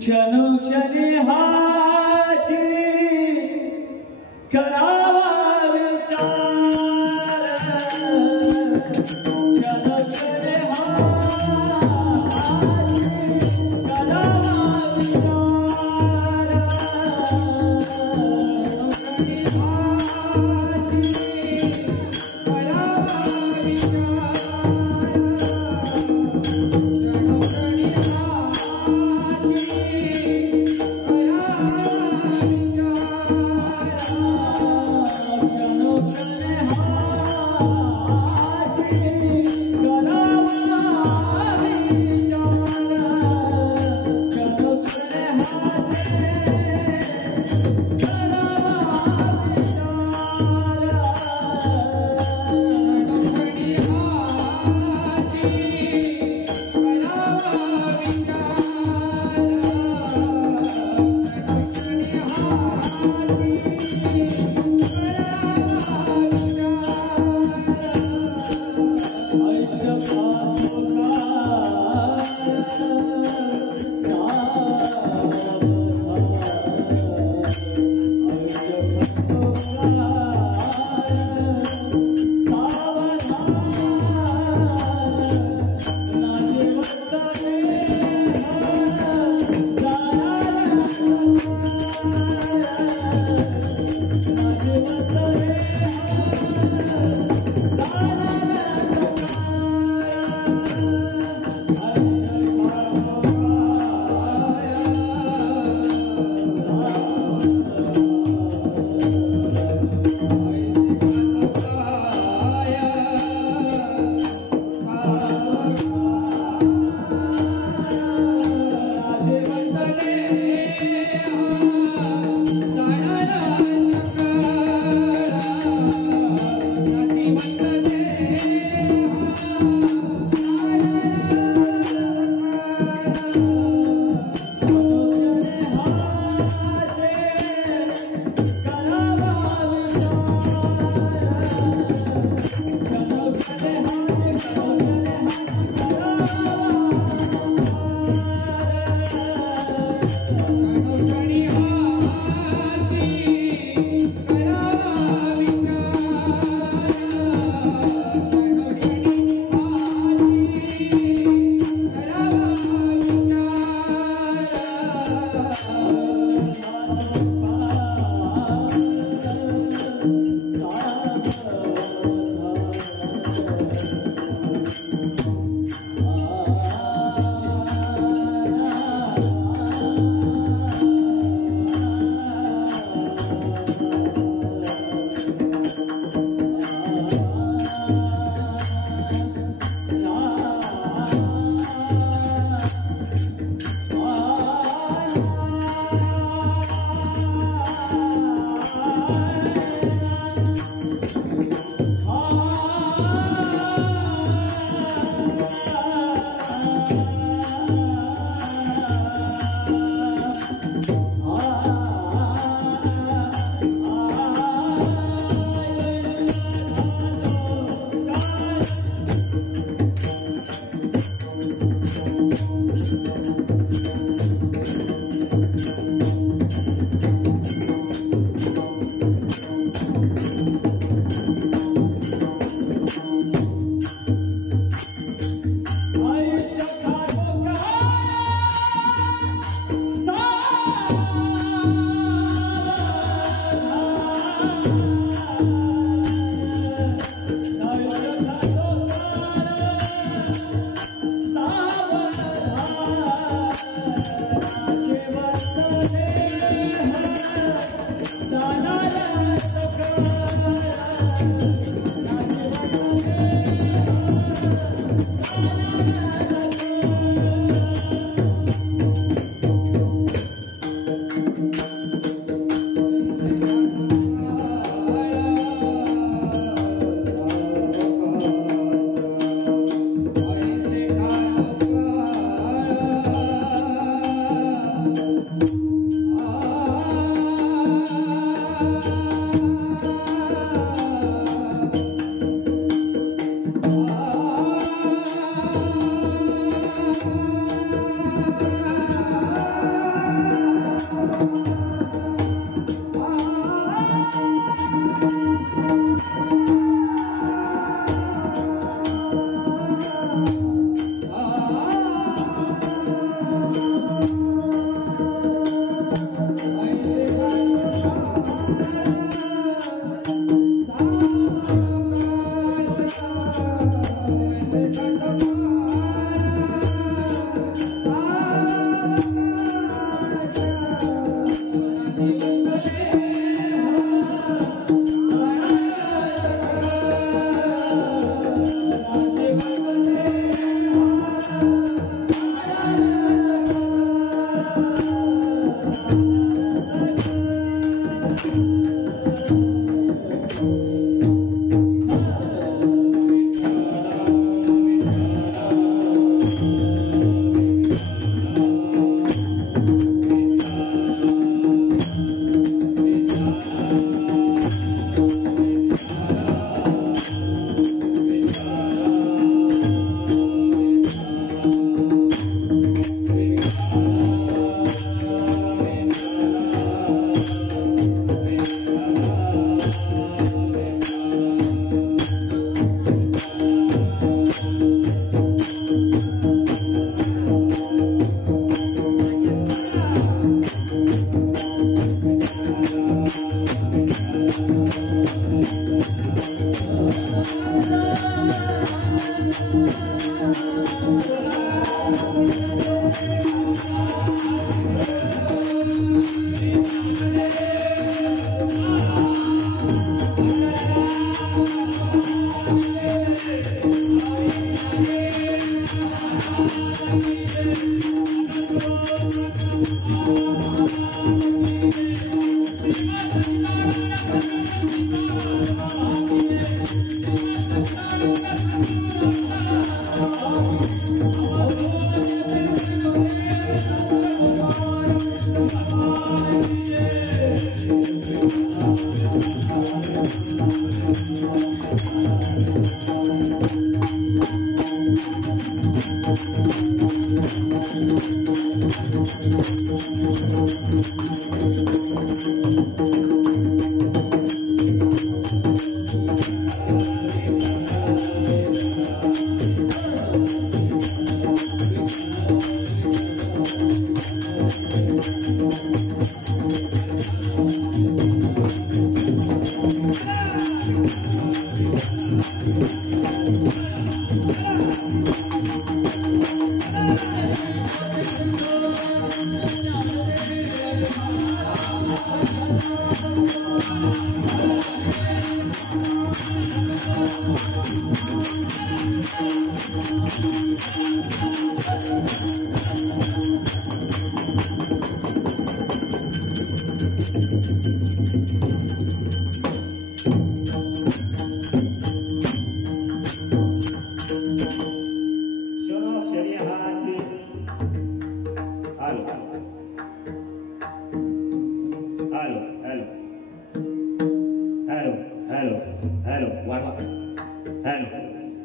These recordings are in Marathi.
क्षणोक्षणी हाची करावा विचार क्षणोक्षणी हाची करावा विचार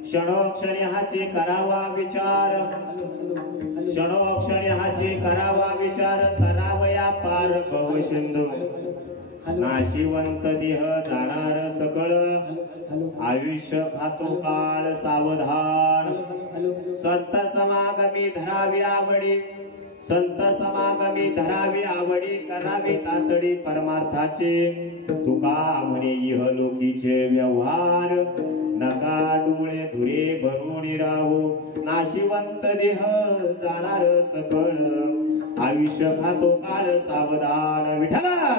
क्षणोक्षणी हाची करावा विचार, क्षणोक्षणी हाची करावा विचार, तरावया पार भव सिंधू, नाशिवंत देह जाणार सकळ, आयुष्य खातो काळ सावधान, संत समागमी धरावी आवडी, संत समागमी धरावी आवडी, करावी तातडी परमार्थाचे, तुका म्हणे इहलोकीचे व्यवहार, नका डोळे धुरे भरून राहू, नाशिवंत देह जाणार सकळ, आयुष्य खातो काळ सावधान. विठ्ठला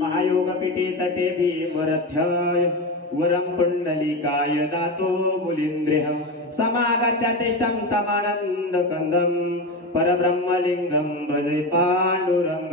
महायोग पिटे तटे भीमरथ्याय, वरम पुंडलिकाय दातो मुलींद्रिय, समागत्यातिष्ठं तमानंद कंदम, परब्रह्मलिंगम भजे पांडुरंग.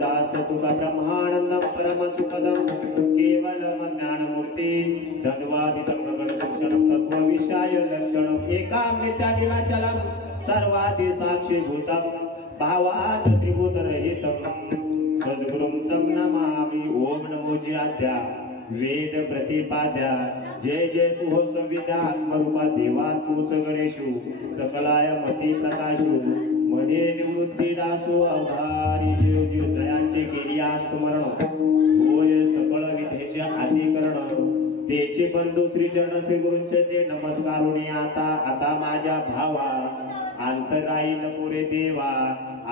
दास तुका ब्रह्मानंदम परम सुखदम केवलम ज्ञानमूर्ती तद्वादितं गगनदर्शनं तत्त्वविषय लक्षणम् एकां नित्यानिवाचलं सर्वादि साक्षीभूतं भावात् त्रिभूतरहितं सद्गुरुं तं नमामि ओम नमो ज्याद्या वेद प्रतिपाद्या जय जय सुहो संविद्या आत्मरूपा देवा तूच गणेशू सकलाय मती प्रकाशू मने निवृत्ती दासो अवधारी जीव जीव जयांचे केली स्मरण होय सकळ विधेचे आदिकरण तेचे बंधू श्री चरण श्री गुरूंचे ते नमस्कारुणी आता आता माझ्या भावा अंतराईन पुरे देवा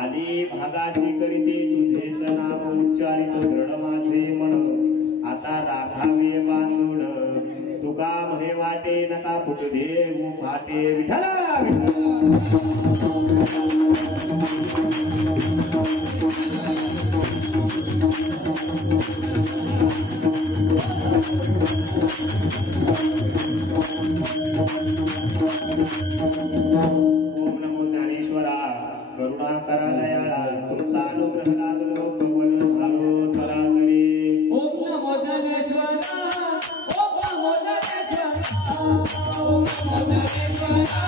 आली भागासी करीते तुझेच नाम उच्चारित दृढ माझे मन आता राखावे बांधून तुका म्हणे वाटे नका फुटू देऊ फाटे विठ्ठला ओम नमो ज्ञानेश्वरा करुणा करालयाला तुमचा अनुग्रह लागलो पवन झालो चराचरी ओम नमो ज्ञानेश्वरा ओम नमो ज्ञानेश्वरा ओम नमो ज्ञानेश्वरा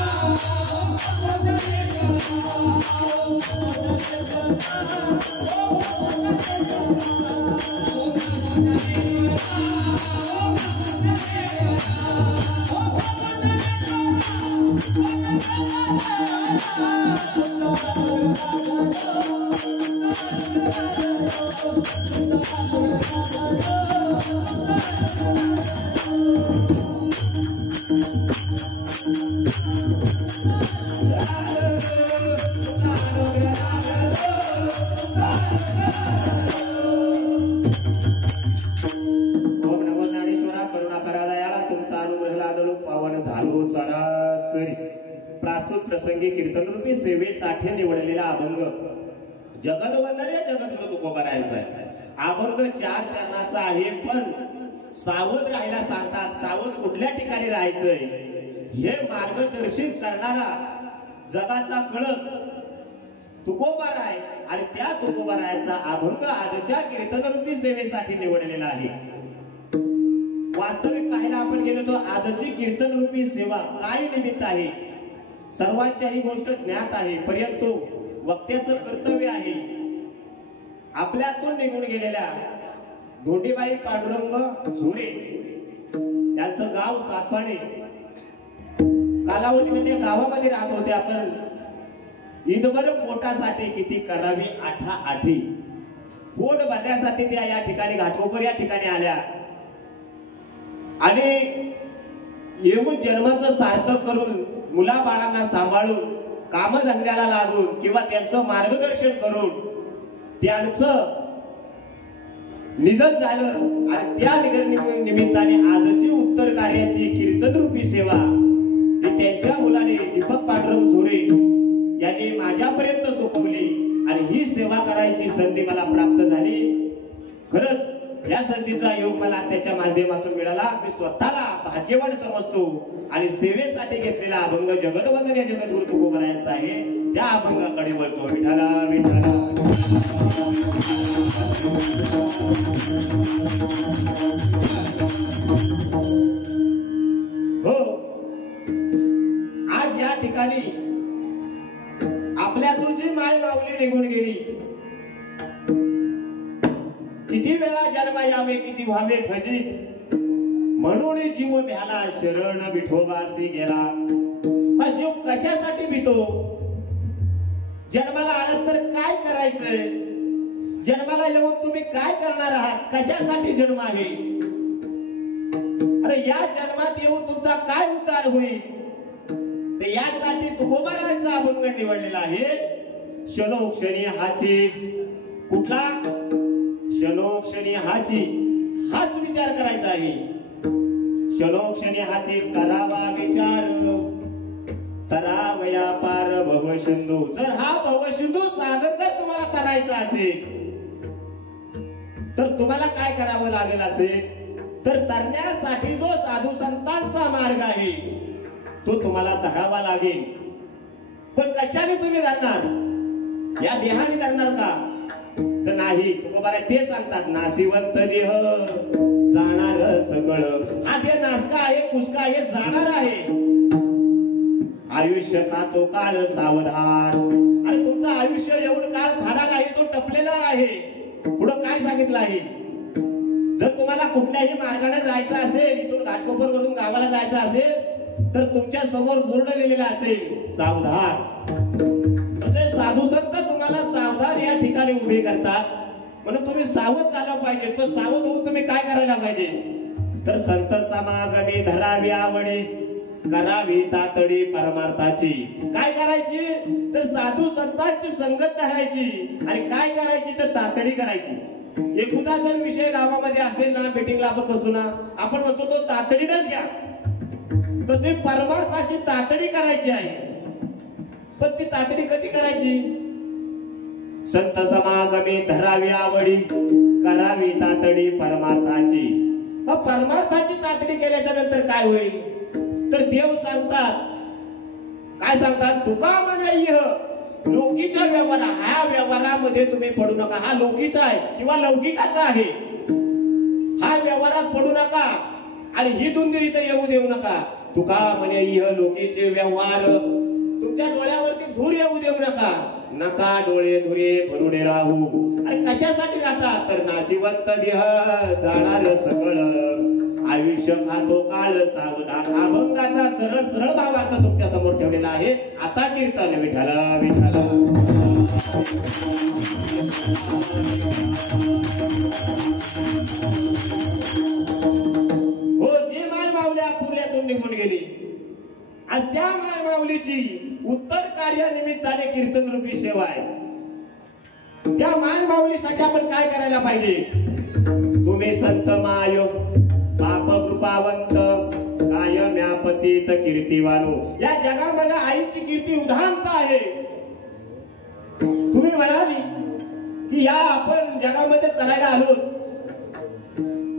ओम नमो ज्ञानेश्वरा करुणा करालयाला तुमचा अनुग्रह लागलो पावन झालो चराचरी प्रस्तुत प्रसंगी कीर्तनरूपी सेवेसाठी निवडलेला अभंग जगदवंदनीय जगद्गुरु तुकोबारायांचा आहे. अभंग 4 चरणाचा आहे पण सावध राहायला सांगतात. सावध कुठल्या ठिकाणी राहायचंय हे मार्गदर्शित करणारा जगाचा कळस तुकोबाराय आणि त्या तुकोबारायाचा अभंग आजच्या कीर्तनरूपी सेवेसाठी निवडलेला आहे. वास्तविक पाहायला आपण गेलो तो आजची कीर्तनरूपी सेवा काय निमित्त आहे सर्वांच्या ही गोष्ट ज्ञात आहे परंतु वक्त्याचं कर्तव्य आहे आपल्यातून निघून गेलेल्या धोंडीबाई पांडुरंग झोरे यांचं गाव सातपाणे कालावधीमध्ये गावामध्ये राहत होते. आपण ईदभर पोटासाठी किती करावी आठी पोट भरण्यासाठी त्या या ठिकाणी घाटकोपर या ठिकाणी आल्या आणि येऊन जन्माचं सार्थक करून मुलाबाळांना सांभाळून कामधंद्याला लागून किंवा त्यांचं मार्गदर्शन करून त्यांचं निधन झालं आणि त्या निधन निमित्ताने आजची उत्तर कार्याची कीर्तनरूपी सेवा ही त्यांच्या मुलाने दीपक पांडुरंग झोरे यांनी माझ्यापर्यंत सोपवली आणि ही सेवा करायची संधी मला प्राप्त झाली. खरंच या संधीचा योग मला त्याच्या माध्यमातून मिळाला. मी स्वतःला भाग्यवान समजतो आणि सेवेसाठी घेतलेला अभंग जगदवंदनीय जगद्गुरु तुकोबारायांचा आहे. त्या अभंगाकडे वळतो. विठाला विठाला हो आज या ठिकाणी आपल्यातून जी माय माऊली निघून गेली किती वेळा जन्म यावे किती व्हावे फजित म्हणून जीव भ्याला शरण विठोबासी गेला. मग जीव कशासाठी भीतो जन्माला आलात तर काय करायचंय जन्माला येऊन तुम्ही काय करणार आहात कशासाठी जन्म आहे अरे या जन्मात येऊन तुमचा काय उद्धार होईल ते यासाठी तुकोबारायांचा अभंग निवडलेला आहे. क्षणोक्षणी हाची कुठला क्षणोक्षणी हाची हाच विचार करायचा आहे. क्षणोक्षणी हाची करावा विचार तरावया पार भवसिंधू. जर हा भवसिंधू सागर जर तुम्हाला तरायचा असेल तर तुम्हाला काय करावं लागेल असेल तर तरण्यासाठी जो साधू संतांचा मार्ग आहे तो तुम्हाला धरावा लागेल. पण कशाने तुम्ही धरणार या देहाने धरणार का तर नाही, तुकोबा ते सांगतात नाशिवंत देह जाणार सकळ. हा देह नासका आहे, कुसका आहे, जाणार आहे. आयुष्य का तो काळ सावधान. आणि तुमचं आयुष्य एवढं काळ खाणार आहे, तो टपलेला आहे. पुढं काय सांगितलं आहे, जर तुम्हाला कुठल्याही मार्गाने जायचं असेल, इथून घाटकोपर करून गावाला जायचं असेल तर तुमच्या समोर बोर्ड लिहिलेला असेल सावधान. तसे साधू संत तुम्हाला सावधान या ठिकाणी उभे करतात, म्हणून तुम्ही सावध झालं पाहिजे. पण सावध होऊन तुम्ही काय करायला पाहिजे, तर संत समागमी धरावी आवडी, करावी तातडी परमार्थाची. काय करायची, तर साधू संतांची संगत धरायची. आणि काय करायची, तर तातडी करायची. एखादा जर विषय गावामध्ये असेल ना, मीटिंगला आपण बसलो ना, आपण म्हणतो तो तातडीनच घ्या. तसे परमार्थाची तातडी करायची आहे. पण ती तातडी कधी करायची, संत समागमी धरावी आवडी, करावी तातडी परमार्थाची. मग परमार्थाची तातडी केल्याच्या नंतर काय होईल, तर देव सांगतात, काय सांगतात, तुका म्हणे लौकिकचा व्यवहार, हा व्यवहारामध्ये तुम्ही पडू नका. हा लौकिकचा आहे किंवा लौकिकाचा आहे, हा व्यवहारात पडू नका. आणि ही धुंदी इथं येऊ देऊ नका. तुका म्हणे इह लोकीचे व्यवहार, तुमच्या डोळ्यावरती धूर येऊ देऊ नका. नका डोळे धुरे भरुडे राहू. आणि कशासाठी राहतात, तर नाशिवंत देह जाणार सकळ, आयुष्य खातो काळ सावधान. अभंगाचा सरळ सरळ भावार्थ तुमच्या समोर ठेवलेला आहे. आता कीर्तन विठ्ठल विठ्ठल. हो, जी माय माऊली पुण्यातून निघून गेली, आज त्या माय माऊलीची उत्तर कार्यानिमित्ताने कीर्तन रूपी सेवा आहे. त्या माय माऊलीसाठी आपण काय करायला पाहिजे, तुम्ही संत माय पाप कृपावंत कायम्या पतित कीर्तिवानो. या जगामध्ये आईची कीर्ती उदाहरणत आहे. तुम्ही म्हणाली की या आपण जगामध्ये तरायला आलो,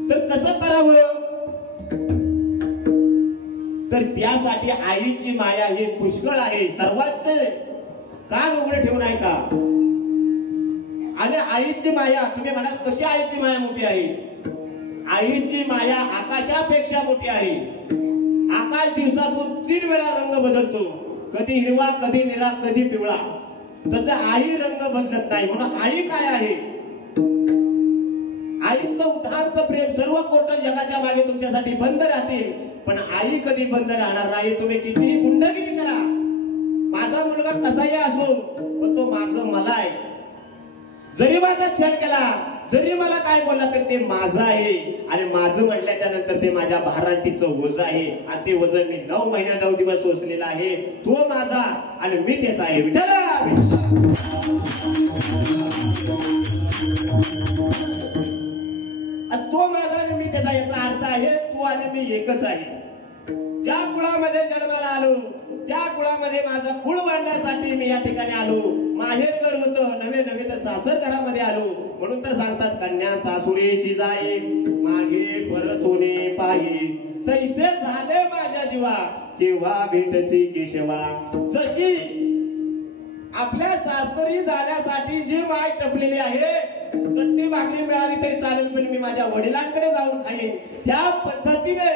तर कसं तरावं, तर त्यासाठी आईची माया ही पुष्कळ आहे. सर्वांचे कान उघडे ठेवून आहे का. आणि आईची माया, तुम्ही म्हणाल कशी आईची माया मोठी आहे, आईची माया आकाशापेक्षा मोठी आहे. आकाश दिवसातून 3 वेळा रंग बदलतो, कधी हिरवा, कधी निळा, कधी पिवळा. तसं आई रंग बदलत नाही. म्हणून आई काय आहे, आईचं उदाहरण प्रेम. सर्व कोट जगाच्या मागे तुमच्यासाठी बंद राहतील, पण आई कधी बंद राहणार नाही. तुम्ही कितीही गुंडगिरी करा, माझा मुलगा कसाही असो, पण तो माझं मला आहे. जरी माझा छळ केला, जरी मला काय बोलला, तर ते माझं आहे. आणि माझं म्हटल्याच्या नंतर ते माझ्या भारांटीचं वज आहे. आणि ते वजन मी 9 महिना 9 दिवस सोसलेला आहे. तो माझा आणि मी त्याचा आहे. विठ्ठल तो माझा आणि मी त्याचा, याचा अर्थ आहे तू आणि मी एकच आहे. ज्या कुळामध्ये जन्माला आलो, त्या कुळामध्ये माझं कुळ वाढण्यासाठी मी या ठिकाणी आलो. माहेर घर होतं, नवे नवे तर सासर घरामध्ये आलो. म्हणून तर सांगतात, कन्या सासुरेशी जाई मागे परतोने पायी, तैसे झाले माझ्या जीवा केव्हा भेटसी केशवा. जशी आपल्या सासरी जाण्यासाठी जी माय टपलेली आहे, चटणी भाकरी मिळाली तरी चालेल, पण मी माझ्या वडिलांकडे जाऊन खाईन, त्या पद्धतीने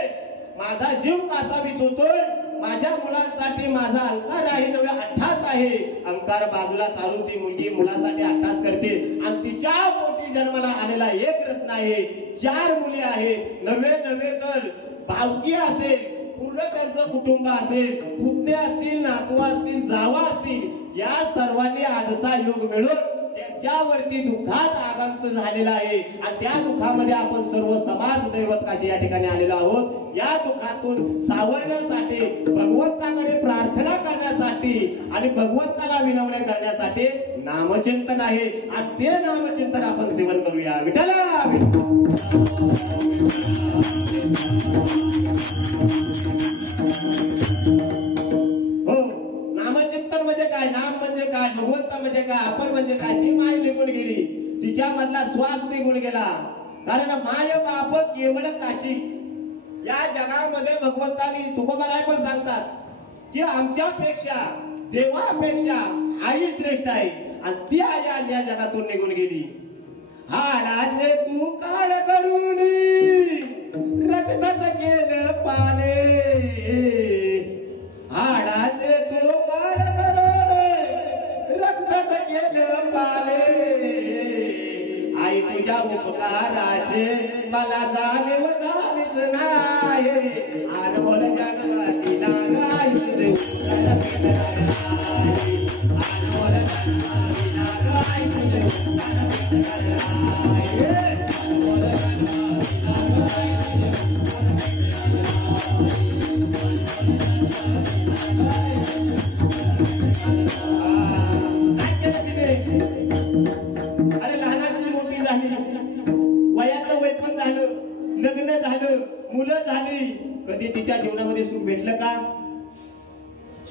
माझा जीव कासावीस होतोय. माझ्या मुलांसाठी माझा अंकार आहे, नवे अट्ठास आहे. अंकार बाजूला सारून ती मुलगी मुलासाठी अट्ठास करते. आणि तिच्या पोटी जन्माला आलेला एक रत्न आहे, 4 मुली आहेत. नवे नवे तर भावकी असेल, पूर्ण त्यांचं कुटुंब असेल, पुतणे असतील, नातू असतील, जावा असतील, या सर्वांनी आजचा योग मिळून त्यांच्यावरती दुःखात आगंत झालेला आहे. आणि त्या दुःखामध्ये आपण सर्व समाज दैवत काशी या ठिकाणी आलेलो आहोत. या दुःखातून सावरण्यासाठी, भगवंताकडे प्रार्थना करण्यासाठी आणि भगवंताला विनवणे करण्यासाठी नामचिंतन आहे. आणि ते नामचिंतन आपण सेवन करूया. विठ्ठल हो, नामचिंतन म्हणजे काय, नाम म्हणजे काय, भगवंत म्हणजे काय, आपण म्हणजे काय. ती माय निघून गेली, तिच्या मधला श्वास निघून गेला. कारण माय बाप केवळ काशी. या जगामध्ये भगवंतानी तुकोबाराय पण सांगतात की आमच्यापेक्षा, देवापेक्षा आई श्रेष्ठ आहे. आणि ती आई आज या जगातून निघून गेली. हाडाचे तू काळ करून रक्ताचं केलं पाने हाडाचे तू काळ करून रक्ताचं केलं पाने आई तुझ्या उपकाराचे मला जाणीव झालीच नाही आनवल जन्माली नागाई तुझे उपकार केलं नाही आनवल जन्माली नागाई तुझे उपकार केलं नाही आनवल जन्माली नागाई तुझे अरे लहानाची मोठी झाली वयाचं वय पण झालं लग्न झालं मुलं झाली कधी तिच्या जीवनामध्ये सुख भेटलं का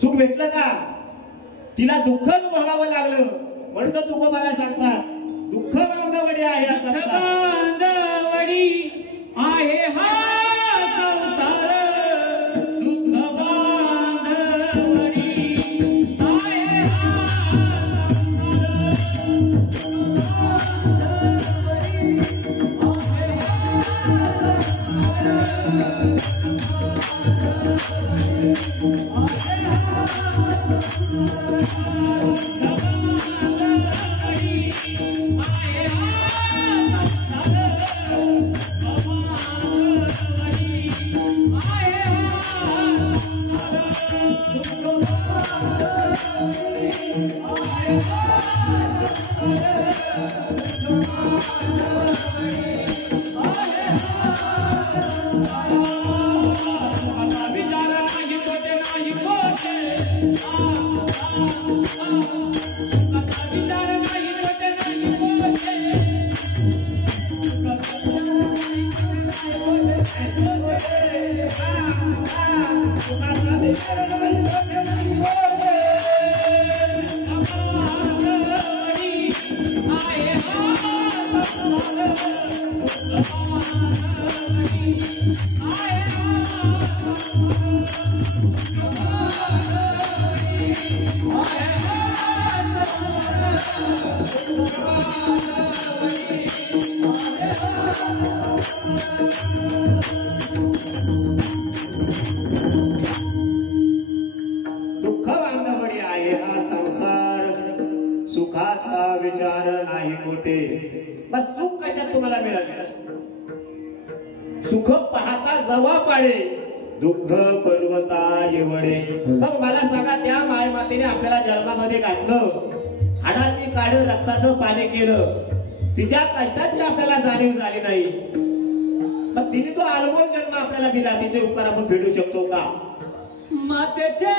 सुख भेटलं का तिला दुःखच भोगावं लागलं म्हणून तर तुको मला सांगतात दुःख बांधवडी आहे हा संसार दुःख बांधवडी आहे हा सुखाचा विचार नाही होते बस सुख कशात तुम्हाला मिळालं सुख पाहता जवा पाडे दुःख पर्वता येवडे मग मला सांगा त्या माय मातेने आपल्याला जन्मामध्ये घातलं हाडाची काढ रक्ताचं पाणी केलं तिच्या कष्टाची आपल्याला जाणीव झाली नाही मग तिने तो अनमोल जन्म आपल्याला दिला तिचे उपकार आपण फेडू शकतो का मातेचे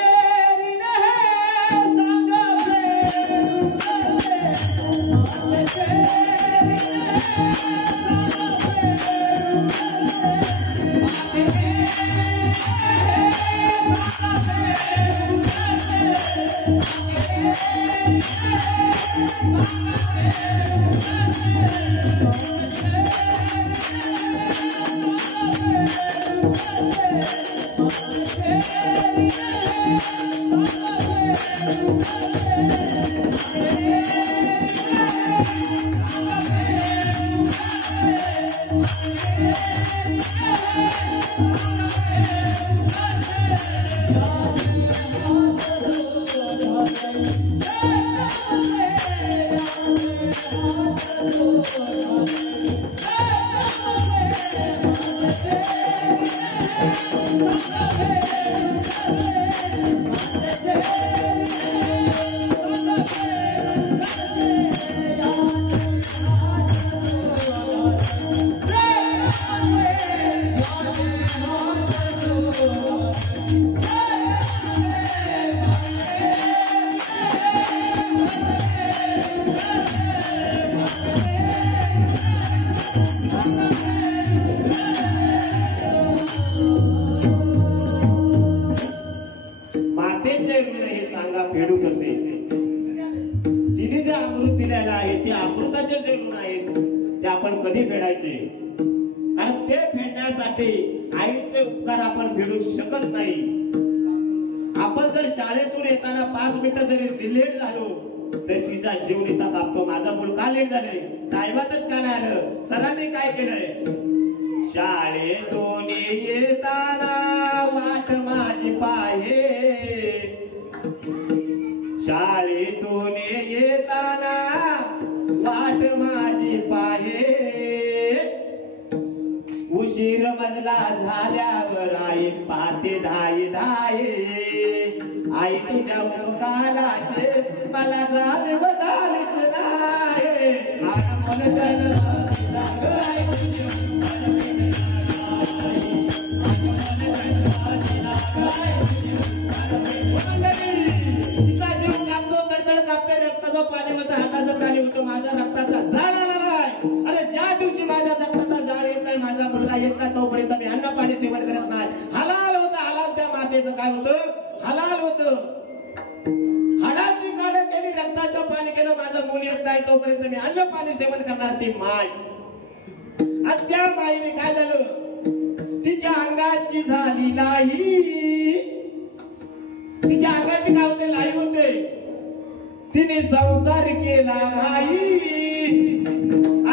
मातेचे ऋण हे सांगा फेडू कसे तिने जे अमृत दिलेलं आहे ते अमृताचे जे ऋण आहेत ते आपण कधी फेडायचे कारण ते फेडण्यासाठी आईचे उपकार आपण फेडू शकत नाही आपण जर शाळेतून येताना 5 मिनिटं जरी लेट झालो तर तिचा जीव निसा कापतो. माझा मूल का लेट झाले, टायमातच का नाही आलं. सरांनी काय केलंय, शाळेतून येताना वाट माझी पाहे, शाळेतून येताना वाट माझी पाहे, उशीर मजला झाल्यावर आई पाहते धाये धाये, आई तुझ्या उपकाराचे मला जाणीव झालीच नाही. तिचा जीव कापतो, तडतड कापते, रक्ताचं पाणी होतं, हाताचं पाणी होतं, माझ्या रक्ताचा जाळ आला नाही. अरे ज्या दिवशी माझ्या रक्ताचा जाळ येत नाही, माझा मुलगा येत नाही, तोपर्यंत मी अन्न पाणी सेवन करत नाही. हलाल होतं, हलाल त्या मातेचं काय होतं, हलाल होतं. हाडाची काढ केली, रक्ताचं पाणी केलं, माझं मूल येत नाही, तोपर्यंत मी अन्न पाणी सेवन करणार ती माय. आणि त्या माईने काय झालं, तिच्या अंगाची झाली नाही, तिच्या अंगाची काय होते, लाई होते. तिने संसार केला नाही,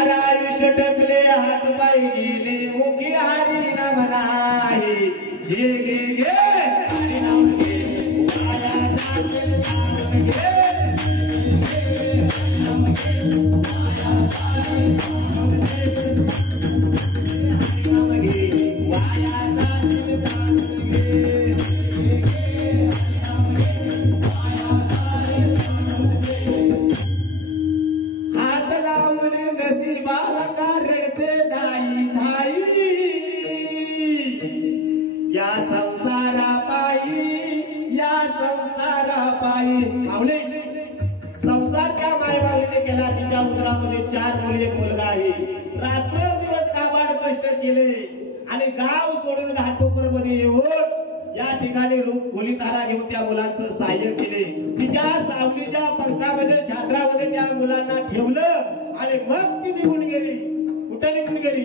अरे आयुष्य टकले, हात पाय गेले, मुखी हरी नाम नाही. घे घे घे हरी नाम घे, माया जाते नाम घे, हरी नाम घे, माया जाते नाम घे, हरी नाम घे, माया जाते नाम घे, हात लावून नशिबाला रडते धाई धाई, या संसारा पायी, या संसारा पायी. पाहुणे, संसार त्या मायबाईने केला. तिच्या उदरामध्ये 4 मुली, 1 मुलगा आहे. रात्रंदिवस काबाड कष्ट केले आणि गाव सोडून घाटकोपर मध्ये येऊन या ठिकाणी खोली तारा घेऊन त्या मुलांचं सहाय्य केले. तिच्या सावलीच्या पंखामध्ये, छात्रामध्ये त्या मुलांना ठेवलं आणि मग ती निघून गेली. कुठे निघून गेली,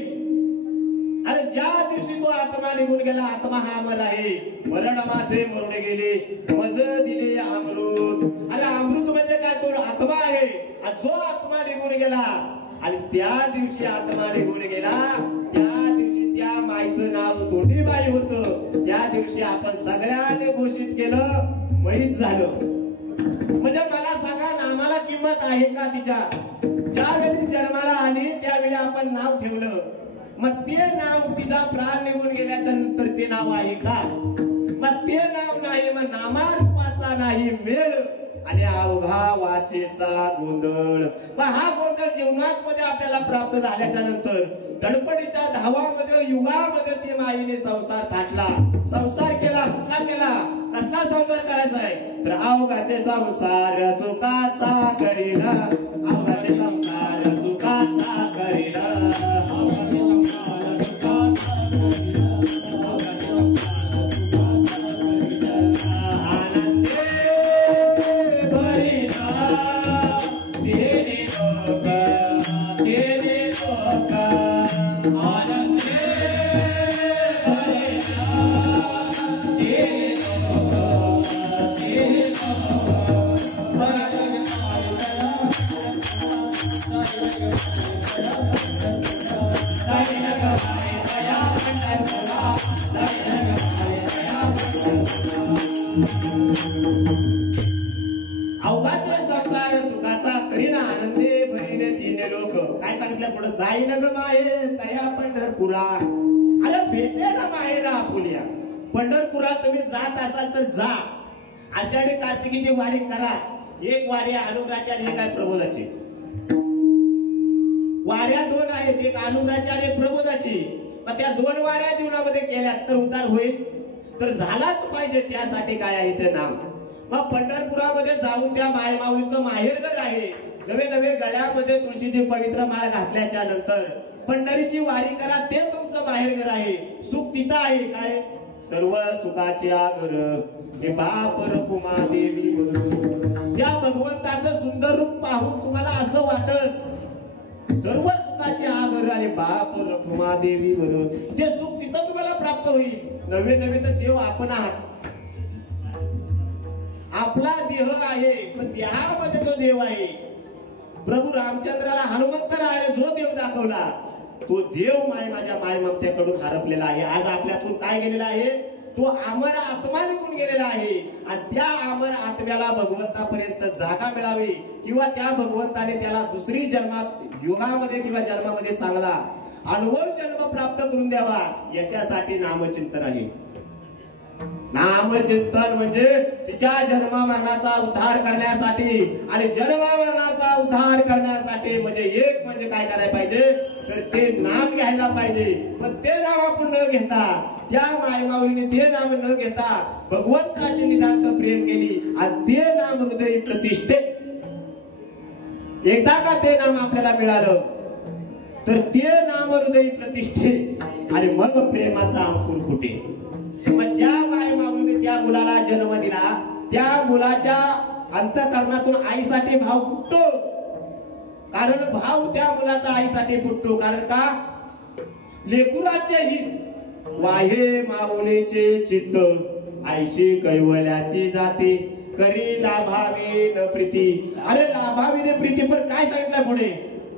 अरे ज्या दिवशी तो आत्मा निघून गेला, आत्मा हा अमर आहे, मरण मासे मरून गेले, मज दिले अमृत. अरे अमृत म्हणजे काय, तो आत्मा आहे. जो आत्मा निघून गेला आणि त्या दिवशी आत्मा निघून गेला, त्या दिवशी त्या माईचं नाव तोंडीबाई होतं. त्या दिवशी आपण सगळ्यांनी घोषित केलं, मैत झालं. म्हणजे मला सांगा, नामाला किंमत आहे का तिच्या? ज्यावेळी जन्माला आली त्यावेळी आपण नाव ठेवलं, मग ते नाव, तिचा प्राण निघून गेल्याच्या नंतर ते नाव आहे का? मग ते नाव नाही, मग नामारूपाचा नाही मेळ आणि अवघा वाचेचा गोंधळ. मग हा गोंधळ जीवनात मध्ये आपल्याला प्राप्त झाल्याच्या नंतर धडपडीच्या धावामध्ये, युगामध्ये ती माईने संसार थाटला, संसार केला. का केला? कसला संसार करायचा आहे, तर अवघाचे संसार सुखाचा करीना, अवघाचे संसार सुखाचा करीना, अवघाचे संसार सुखाचा करीना, अवघाचे संसार सुखाचा करीना, आनंदे भरीना तेरे लोक, तेरे लोक, आनंदे भरीना तेरे लोक, तेरे अवघाचे संसार सुखाचा करीना, आनंदे भरीने तिने लोक. काय सांगितलं पुढे, जाईन ग माये तया पंढरपुरा. अरे भेटेला मायेरा आपुलिया. पंढरपुरात तुम्ही जात असाल तर जा, आषाढी कार्तिकीची वारी करा. एक वारी अनुग्राची आणि एक आहे प्रबोधाची. वाऱ्या 2 आहेत, एक अनुग्राची आणि एक प्रबोधाची. मग त्या 2 वाऱ्या जीवनामध्ये केल्यात तर उद्धार होईल, तर झालाच पाहिजे. त्यासाठी काय आहे ते नाम. मग पंढरपुरामध्ये जाऊन त्या मायमाऊलीचं माहेरघर आहे. नवे नवे गळ्यामध्ये तुळशीची पवित्र माळ घातल्याच्या नंतर पंढरीची वारी करा, ते तुमचं माहेरघर आहे. सुख तिथं आहे. काय? सर्व सुखाचे आगर हे बाप रकुमा देवी म्हणून. त्या भगवंताचं सुंदर रूप पाहून तुम्हाला असं वाटत सर्व सुखाचे आगर आणि बाप रकुमा देवी म्हणून ते सुख तिथं तुम्हाला प्राप्त होईल. नवे नवे तर देव आपण आहात. आपला देह आहे पण देहामध्ये जो देव आहे, प्रभू रामचंद्राला हनुमंतरायाला जो देव दाखवला तो देव माझ्या माय ममतेकडून हरपलेला आहे. आज आपल्यातून काय गेलेला आहे? तो अमर आत्मा निघून गेलेला आहे. आणि त्या अमर आत्म्याला भगवंतापर्यंत जागा मिळावी किंवा त्या भगवंताने त्याला दुसरी जन्मात युगामध्ये किंवा जन्मामध्ये चांगला अनुभव जन्म प्राप्त करून द्यावा, याच्यासाठी नामचिंतन आहे. नामचिंतन म्हणजे तिच्या जन्म मरणाचा उद्धार करण्यासाठी आणि जन्म मरणाचा उद्धार करण्यासाठी म्हणजे एक म्हणजे काय करायला पाहिजे तर ते नाम घ्यायला पाहिजे. पण ते नाम आपण न घेता, त्या मायमाऊलीने ते नाम न घेता भगवंताचे निदांत प्रेम केली आणि ते नाम हृदय प्रतिष्ठे. एकदा का ते नाम आपल्याला मिळालं तर ते नाम हृदय प्रतिष्ठे आणि मग प्रेमाचा अंकुर फुटे. मग त्या मायमाऊलीने त्या मुलाला जन्म दिला, त्या मुलाच्या अंतःकरणातून आईसाठी भाव फुटतो. कारण भाव त्या मुलाचा आईसाठी फुटतो. कारण का? लेकुराचे हित वाहे माऊलीचे चित्त, आईशी कैवल्याची जाते करी लाभावी न प्रीती. अरे लाभावी न प्रीती, पण काय सांगितलं पुढे?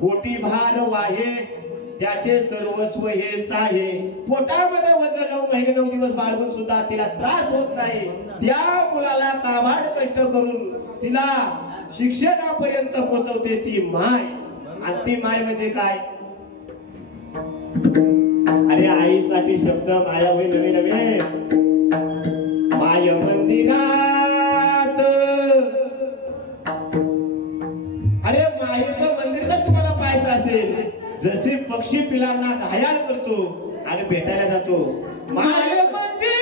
पोटी भार वाहे त्याचे सर्वस्व हे साहे. पोटामध्ये वजन 9 महिने 9 दिवस बाळगून सुद्धा तिला त्रास होत नाही. त्या मुलाला काबाड कष्ट करून तिला शिक्षणापर्यंत पोहोचवते ती माय. आणि ती माय म्हणजे काय? अरे आईसाठी शब्द माया होई नवे नवे. माय मंदिरात, अरे मायेचं मंदिर जर तुम्हाला पाहायचं असेल, जसे पक्षी पिलांना घायाळ करतो आणि भेटायला जातो, माय मंदिर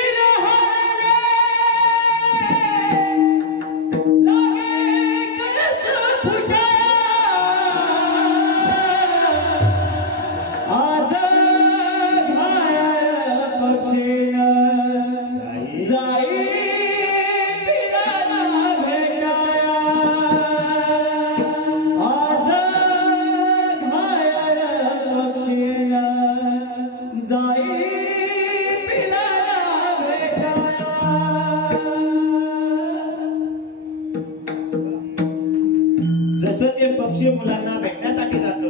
मुलांना भेटण्यासाठी जात,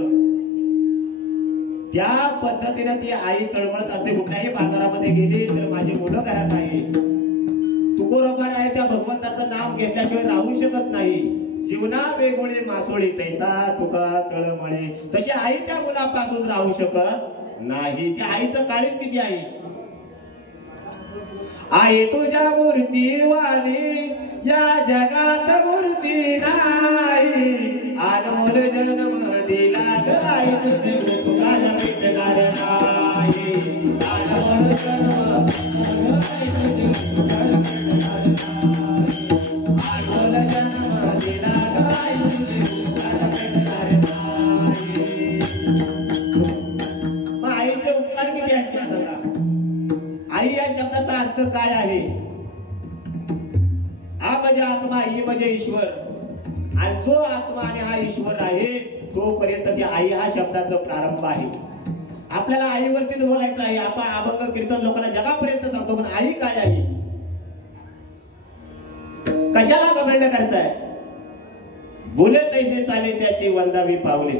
त्या पद्धतीने ती आई तळमळत असते. कुठल्याही बाजारामध्ये गेली तर माझी मुलं घरात आहे, तुकोरोबार आहे, त्या भगवंताचं नाव घेतल्याशिवाय राहू शकत नाही. जीवना वेगोळी मासोळी तैसा तुका तळमळे. तशी आई त्या मुलापासून राहू शकत नाही. त्या आईचं काळीच किती आहे. आई तुझ्या मूर्तीवाली या जगात मूर्ती नाही. अनमोल जन्म दिला ग आई तुझे उपकार भेटणार नाही. अनमोल जन्म आई तुझे उपकार भेटणार नाही. अनमोल जन्म दिला ग आई तुझे उपकार भेटणार नाही. मग आईचे उपकार किती आहेत सांगा? आई या शब्दाचा अर्थ काय आहे? हा म्हणजे आत्मा, ही म्हणजे ईश्वर. आणि जो आत्मा आणि हा ईश्वर आहे तोपर्यंत ती आई हा शब्दाचा प्रारंभ आहे. आपल्याला आईवरतीच बोलायचं आहे. आपण अभंग कीर्तन लोकांना जगापर्यंत सांगतो, पण आई काय आहे? कशाला गमेंड करताय? बोले तैसे चाले त्याची वंदावी पावले.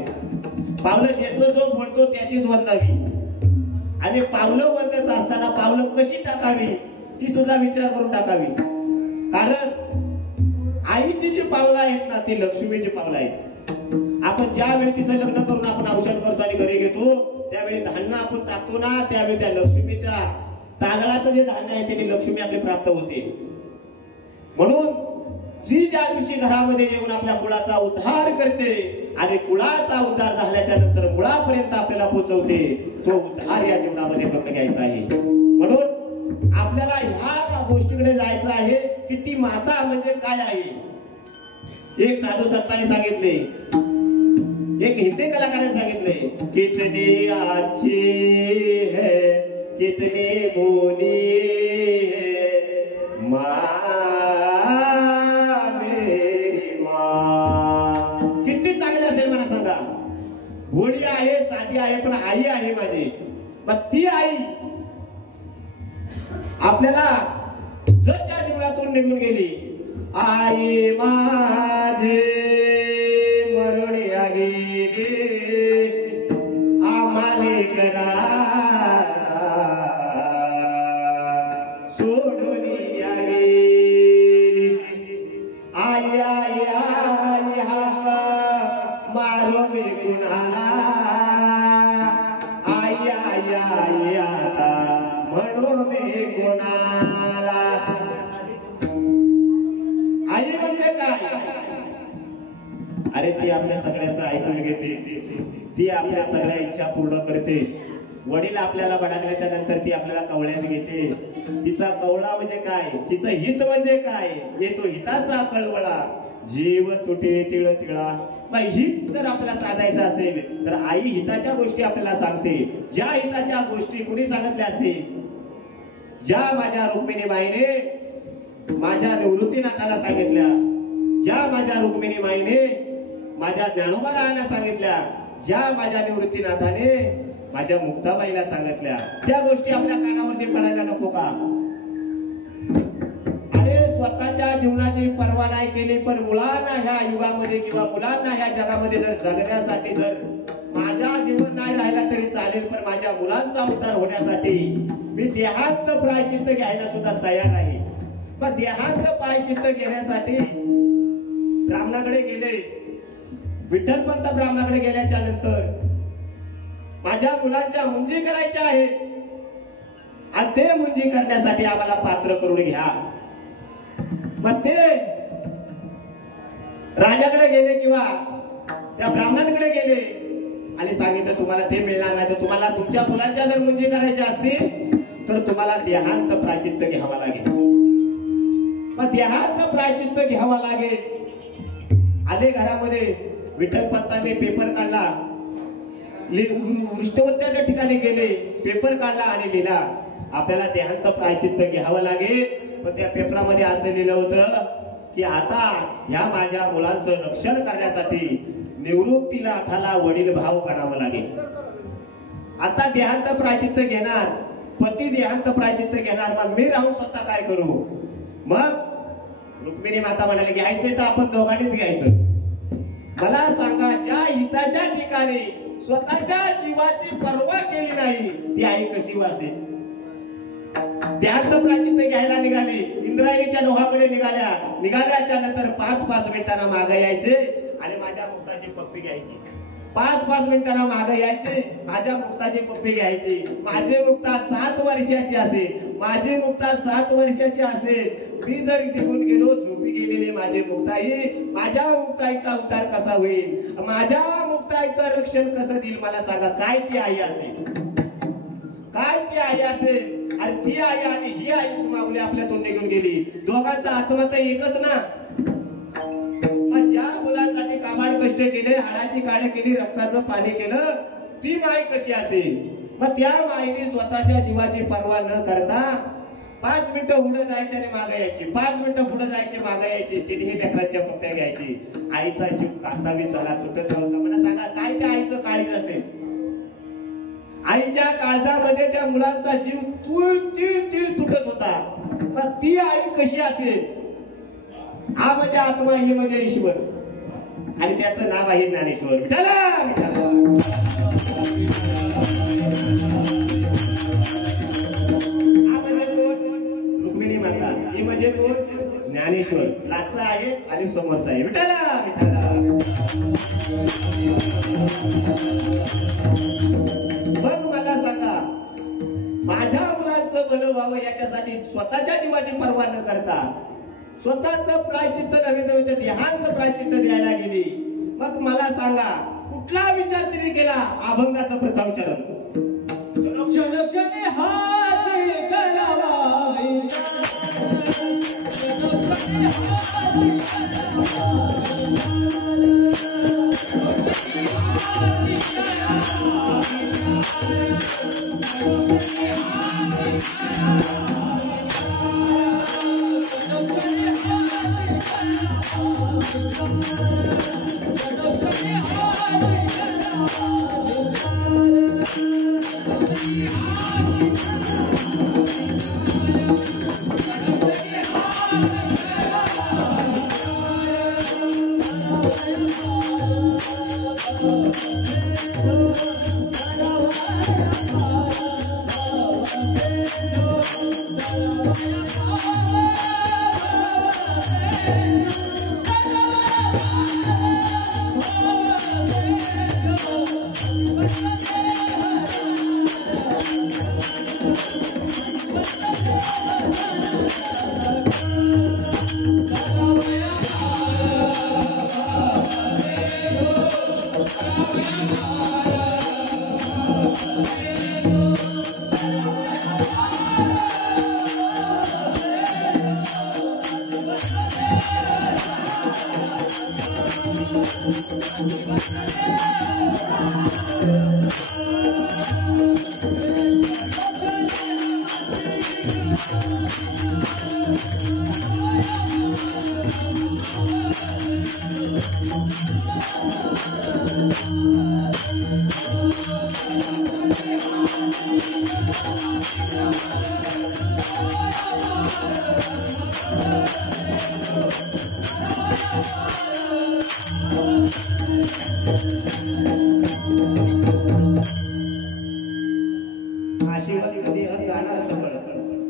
पावलं ज्याचं जो बोलतो त्याचीच वंदावी. आणि पावलं वंदत असताना पावलं कशी टाकावी ती सुद्धा विचार करून टाकावी. कारण आईची जी पावलं आहेत ना ती लक्ष्मीची पावलं आहेत. आपण ज्या वेळी तिचं लग्न करून आपण औषध करतो आणि घरी घेतो, त्यावेळी धान्य आपण टाकतो ना, त्यावेळी त्या लक्ष्मीच्या तांदळाचं जे धान्य आहे त्याची लक्ष्मी आपली प्राप्त होते. म्हणून जी ज्या दिवशी घरामध्ये येऊन आपल्या कुळाचा उद्धार करते आणि कुळाचा उद्धार झाल्याच्या नंतर मुळापर्यंत आपल्याला पोहोचवते, तो उद्धार या जीवनामध्ये करून घ्यायचा आहे. म्हणून आपल्याला ह्या गोष्टीकडे जायचं आहे की ती माता म्हणजे काय आहे. एक साधू संतांनी सांगितले, एक हिंदी कलाकाराने सांगितले, कितनी अच्छी है कितनी बोली है माँ मेरी माँ. किती चांगली असेल मला सांगा. भोळी आहे, साधी आहे, पण आई आहे माझी. मग ती आई आपल्याला जर त्या जीवनातून निघून गेली आई माझे मरून गेली आम्हाले करा सोडून गेली आई आई आई हाक मारो मी कुणाला आई आई आई आता म्हणू मी कोणाला आई म्हणजे काय अरे ती आपल्या सगळ्याचं ऐकून घेते ती आपल्या सगळ्या इच्छा पूर्ण करते वडील आपल्याला भडकल्याच्या नंतर ती आपल्याला कवळ्यात घेते तिचा कवळा म्हणजे काय तिचं हित म्हणजे काय येतो हिताचा कळवळा जीव तुटे तिळ तिळा मग हित जर आपल्याला साधायचं असेल तर आई हिताच्या गोष्टी आपल्याला सांगते ज्या हिताच्या गोष्टी कुणी सांगितल्या असतील ज्या माझ्या रुक्मिणी बाईने माझ्या निवृत्तीनाथाला सांगितल्या ज्या माझ्या रुक्मिणी माईने माझ्या ज्ञानोबा राहायला सांगितल्या ज्या माझ्या निवृत्तीनाथाने माझ्या मुक्ताबाईला सांगितल्या त्या गोष्टी आपल्या कानावरती पडायला नको का अरे स्वतःच्या जीवनाची पर्वा नाही केली पण मुलांना ह्या युगामध्ये किंवा मुलांना ह्या जगामध्ये जर जगण्यासाठी जर माझा जीवन नाही राहिला तरी चालेल पण माझ्या मुलांचा उद्धार होण्यासाठी मी देहांत प्रायचित्त घ्यायला सुद्धा तयार आहे पण देहांत प्रायचित्त घेण्यासाठी ब्राह्मणाकडे गेले विठ्ठलपंत ब्राह्मणाकडे गेल्याच्या नंतर माझ्या मुलांच्या मुंजी करायच्या आहे आणि ते मुंजी करण्यासाठी आम्हाला पात्र करून घ्या मग ते राजाकडे गेले किंवा त्या ब्राह्मणाकडे गेले आणि सांगितलं तुम्हाला ते मिळणार नाही तर तुम्हाला तुमच्या मुलांच्या जर मुंजी करायच्या असतील तर तुम्हाला देहांत प्रायचित्त घ्यावा लागेल मग देहांत प्रायचित्त घ्यावा लागेल आले घरामध्ये विठ्ठलपंतांनी पेपर काढला वृष्टवत्याच्या ठिकाणी गेले पेपर काढला आणि लिहिला आपल्याला देहांत प्रायचित्त घ्यावं लागेल पण त्या पेपरामध्ये असं लिहिलं होतं की आता ह्या माझ्या मुलांचं रक्षण करण्यासाठी निवृत्तीनाथाला वडील भाव काढावं लागेल आता देहांत प्रायचित्त घेणार पती देहांत प्रायचित्त घेणार मग मी राहून स्वतः काय करू मग रुक्मिणी माता म्हणाली घ्यायचे तर आपण दोघांनीच घ्यायचं मला सांगा ज्या हिताच्या ठिकाणी स्वतःच्या जीवाची पर्वा केली नाही ती आई कशी वासेल देहांत प्रायचित्त घ्यायला निघाली इंद्रायणीच्या डोहाकडे निघाल्याच्या नंतर 5-5 मिनिटांना मागे यायचे आणि माझ्या मुक्ताची पप्पी घ्यायची 5-5 मिनिटांना मागे यायचे माझ्या मुक्ताची पप्पी घ्यायची माझी मुक्ता 7 वर्षाची असेल माझी मुक्ता 7 वर्षाची असेल मी जर निघून गेलो झोपी गेलेली माझी मुक्ताई माझ्या मुक्ताईचा उद्धार कसा होईल माझ्या मुक्ताईचं रक्षण कसं देईल मला सांगा काय ती आई असेल काय ती आई असेल आणि ती आई आणि ही आई माऊली आपल्यातून निघून गेली दोघांचा आत्मा तर एकच ना ज्या मुलांसाठी काबाड कष्ट केले हाडाची काढे केली रक्ताचं पाणी केलं ती माई कशी असेल मग त्या माईने स्वतःच्या जीवाची पर्वा न करता 5 मिनिटं पुढे जायचे आणि मागे यायची 5 मिनिटं पुढे जायचे मागे यायची तिन्ही लेकरांच्या पप्प्या घ्यायची आईचा जीव कासावी चला तुटत नव्हता मला सांगा काय त्या आईचं काळीज असेल आईच्या काळजामध्ये त्या मुलांचा जीव तीळ तुटत होता मग ती आई कशी असेल हा म्हणजे आत्मा ही म्हणजे ईश्वर आणि त्याचं नाव आहे ज्ञानेश्वर विठ्ठला विठ्ठला रुक्मिणी माता ही म्हणजे कोण ज्ञानेश्वर लाचा आहे आणि समोरचा आहे विठ्ठला विठ्ठला मग मला सांगा माझ्या मुलांचं भलं व्हावं याच्यासाठी स्वतःच्या जीवाची पर्वा न करता स्वतःचं प्रायचित्त नव्हे देहांत प्रायचित्त द्यायला गेली मग मला सांगा कुठला विचार तिने केला अभंगाचं प्रथम चरण क्षण हात करावा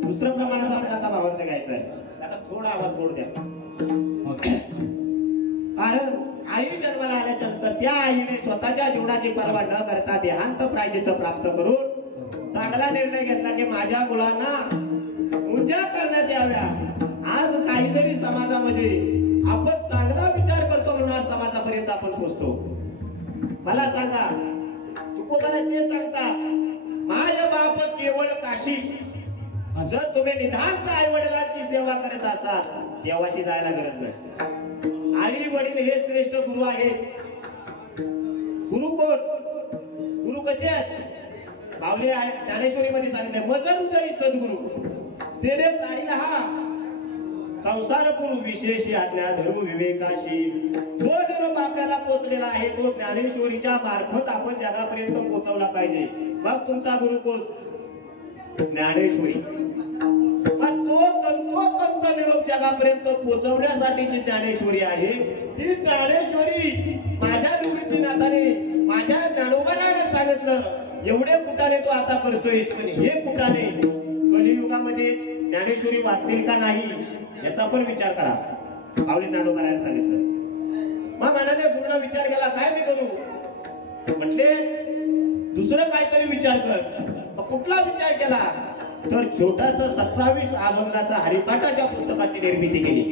दुसरं प्रमाणात आपल्याला आता भावार्थ घ्यायचं आहे. आता थोडा आवाज गोड द्या. कारण आई जन्माला आल्याच्या नंतर त्या आईने स्वतःच्या जीवनाची पर्वा न करता देहांत प्रायचित्त प्राप्त करून चांगला निर्णय घेतला की माझ्या मुलांना पूजा करण्यात याव्या. आज काही जरी समाजामध्ये आपण चांगला विचार करतो म्हणून आज समाजापर्यंत आपण पोहोचतो. मला सांगा तुकोबाला ते सांगता माय बाप केवळ काशी. जर तुम्ही निधांत आई वडिलांची सेवा करत असाल देवाशी जायला गरज नाही. आई वडील हे श्रेष्ठ गुरु आहेत. गुरु कोण? गुरु कसे आहेत? बावले ज्ञानेश्वरी मध्ये सांगितले मजर उदरी सद्गुरु तेने तारीला हा संसार गुरु विशेष आज्ञा धर्म विवेकाशी. जो निरोप आपल्याला पोचलेला आहे तो ज्ञानेश्वरीच्या मार्फत आपण जगापर्यंत पोहोचवला पाहिजे. मग तुमचा गुरु कोण? ज्ञानेश्वरी. मग तो तंतोतंत निरोप जगापर्यंत पोहोचवण्यासाठीची ज्ञानेश्वरी आहे. ती ज्ञानेश्वरी माझ्या निवृत्ती नाताने माझ्या ज्ञानोबाने सांगितलं एवढे कुटाने तो आता करतोय. हे कुटाने कलियुगामध्ये ज्ञानेश्वरी वाचतील का नाही याचा पण विचार करा. पावली ज्ञानोबाने सांगितलं. मग म्हणाले गुरुना विचार केला काय मी करू? म्हटले दुसरं काहीतरी विचार कर. मग कुठला विचार केला? तर छोटासा 27 अभंगाचा हरिपाठाच्या पुस्तकाची निर्मिती केली.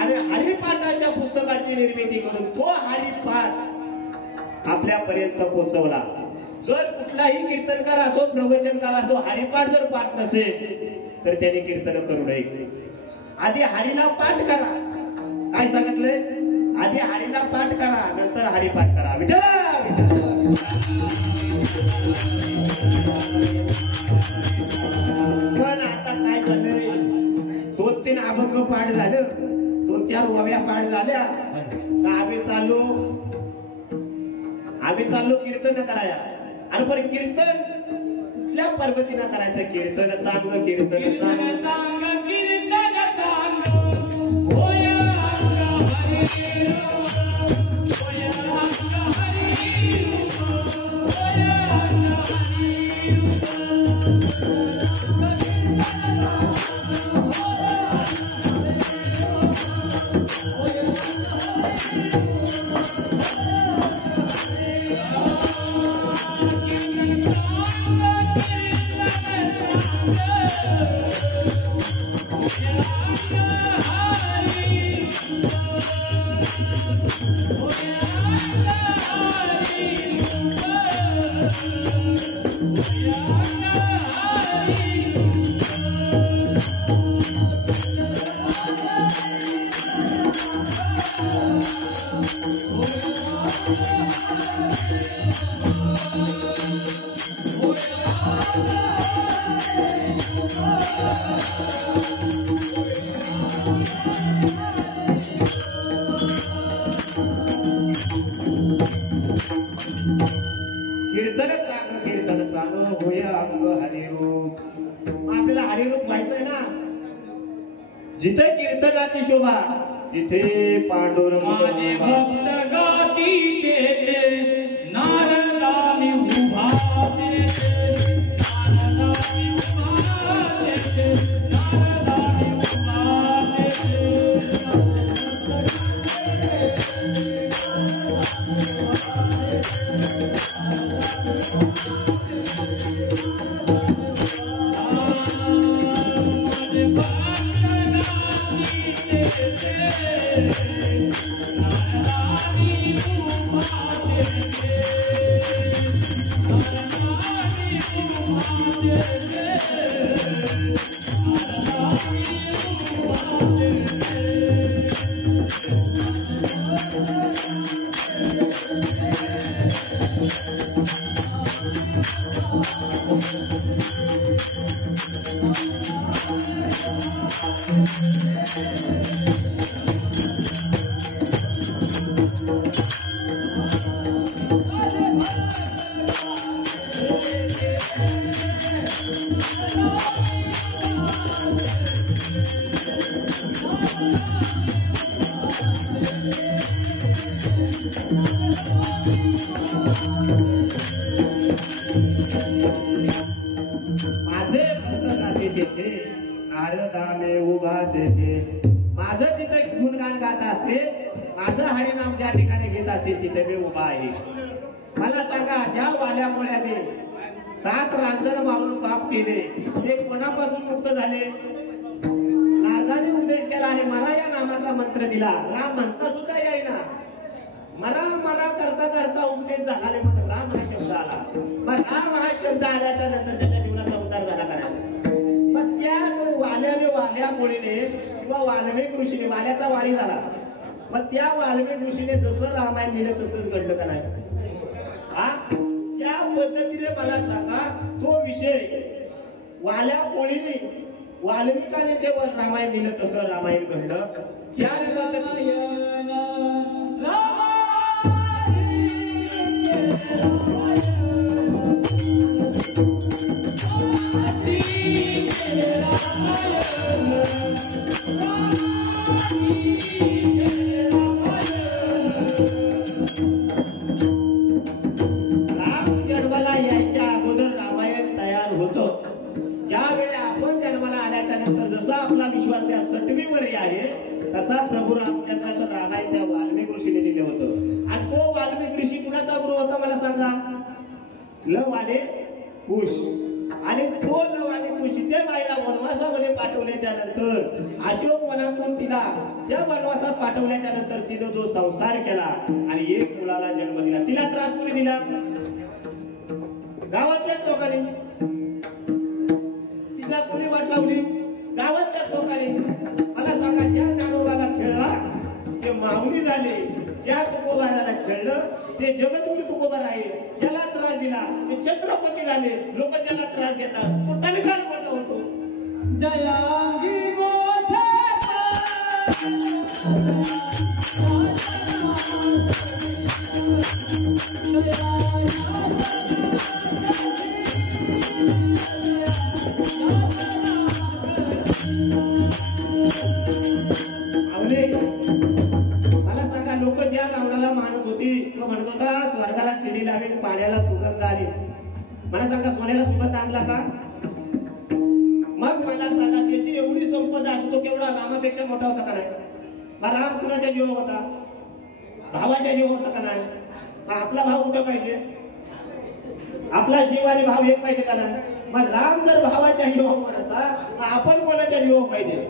आणि हरिपाठाच्या पुस्तकाची निर्मिती करून तो हरिपाठ आपल्यापर्यंत पोहोचवला. जर कुठलाही कीर्तनकार असो प्रवचनकार असो हरिपाठ जर पाठ नसेल तर त्याने कीर्तन करू नये. आधी हरीला पाठ करा. काय सांगितलंय? आधी हरीला पाठ करा नंतर हरिपाठ करा. विठ्ठल पण आता काय झालंय? 2-3 अभंग पाठ झालं, 2-4 ओव्या पाठ झाल्या. आम्ही चाललो कीर्तन कराया. आणि पण कीर्तन कुठल्या पर्वतीनं करायचं? कीर्तन चांगलं कीर्तन चांगलं कीर्तन चांगलं होय अंग हरिरूप. आपल्याला हरिरूप व्हायचंय ना. जिथे कीर्तनाची शोभा तिथे पांडुरंग माझे भक्त गाती तेथे माझं जिथे गुणगान गात असते, माझं हरिनाम ज्या ठिकाणी घेत असते तिथे मी उभा आहे. मला सांगा, ज्या वाल्या मुळ्याने 7 रांजण मारून पाप केले ते कोणापासून मुक्त झाले? नारदाने उपदेश केला आणि मला या नामाचा मंत्र दिला. राम म्हणता सुद्धा येईना. मरा मरा करता करता उपदेश झाला, मग राम हा शब्द आला. मग राम हा शब्द आल्याच्या नंतर त्याच्या जीवनाचा उद्धार झाला का? मग त्याच वाल्या मुळीने किंवा वाल्मिक ऋषीने, वाल्याचा वाली झाला, मग त्या वाल्मिक ऋषीने जसं रामायण लिहिलं तसंच घडलं का नाही? हा, त्या पद्धतीने मला सांगा, तो विषय वाल्या कोळीने वाल्मिकाने जे रामायण लिहिलं तसं रामायण घडलं. त्या पद्धतीने आपला विश्वास त्या सटवीवर आहे, तसा प्रभू रामचंद्राचं रामायण त्या वाल्मिक ऋषीने दिले होतं. आणि तो वाल्मिक ऋषी कुणाचा गुरु होता मला सांगा? लव आणि कुश. आणि तो लव आणि कुश त्या बाईला वनवासामध्ये पाठवल्याच्या नंतर अशोक वनातून तिला त्या वनवासात पाठवल्याच्या नंतर तिने जो संसार केला आणि एक मुलाला जन्म दिला. तिला त्रास कोणी दिला? गावातल्याच लोकांनी. तिला कोणी वाट लावली? गावातल्याच लोकांनी. मला सांगा, ज्या ज्ञानोबाला खेळला ते माऊली झाले, ज्या तुकोबाराला खेळलं ते जगद्गुरु तुकोबार आहे, ज्याला त्रास दिला ते छत्रपती झाले. लोक ज्याला त्रास देतात तो टणकार पडला होतो. जयांगी मोठे मला सांगा, लोक ज्या रावणाला मानत होती तो म्हणत होता स्वर्गाला शिडी लावेल, पाण्याला सुगंध आली. मला सांगा, सोन्याला सुगंध आणला का? मग मला सांगा, त्याची एवढी संपदा असतो केवढा रामापेक्षा मोठा होता का नाही? मग राम कुणाच्या जीवावर होता? भावाच्या जीवावर होता का नाही? मग आपला भाव कुठं पाहिजे? आपला जीव आणि भाव एक पाहिजे का नाही? मग राम जर भावाच्या जीवावर होता तर आपण कोणाच्या जीवावर पाहिजे?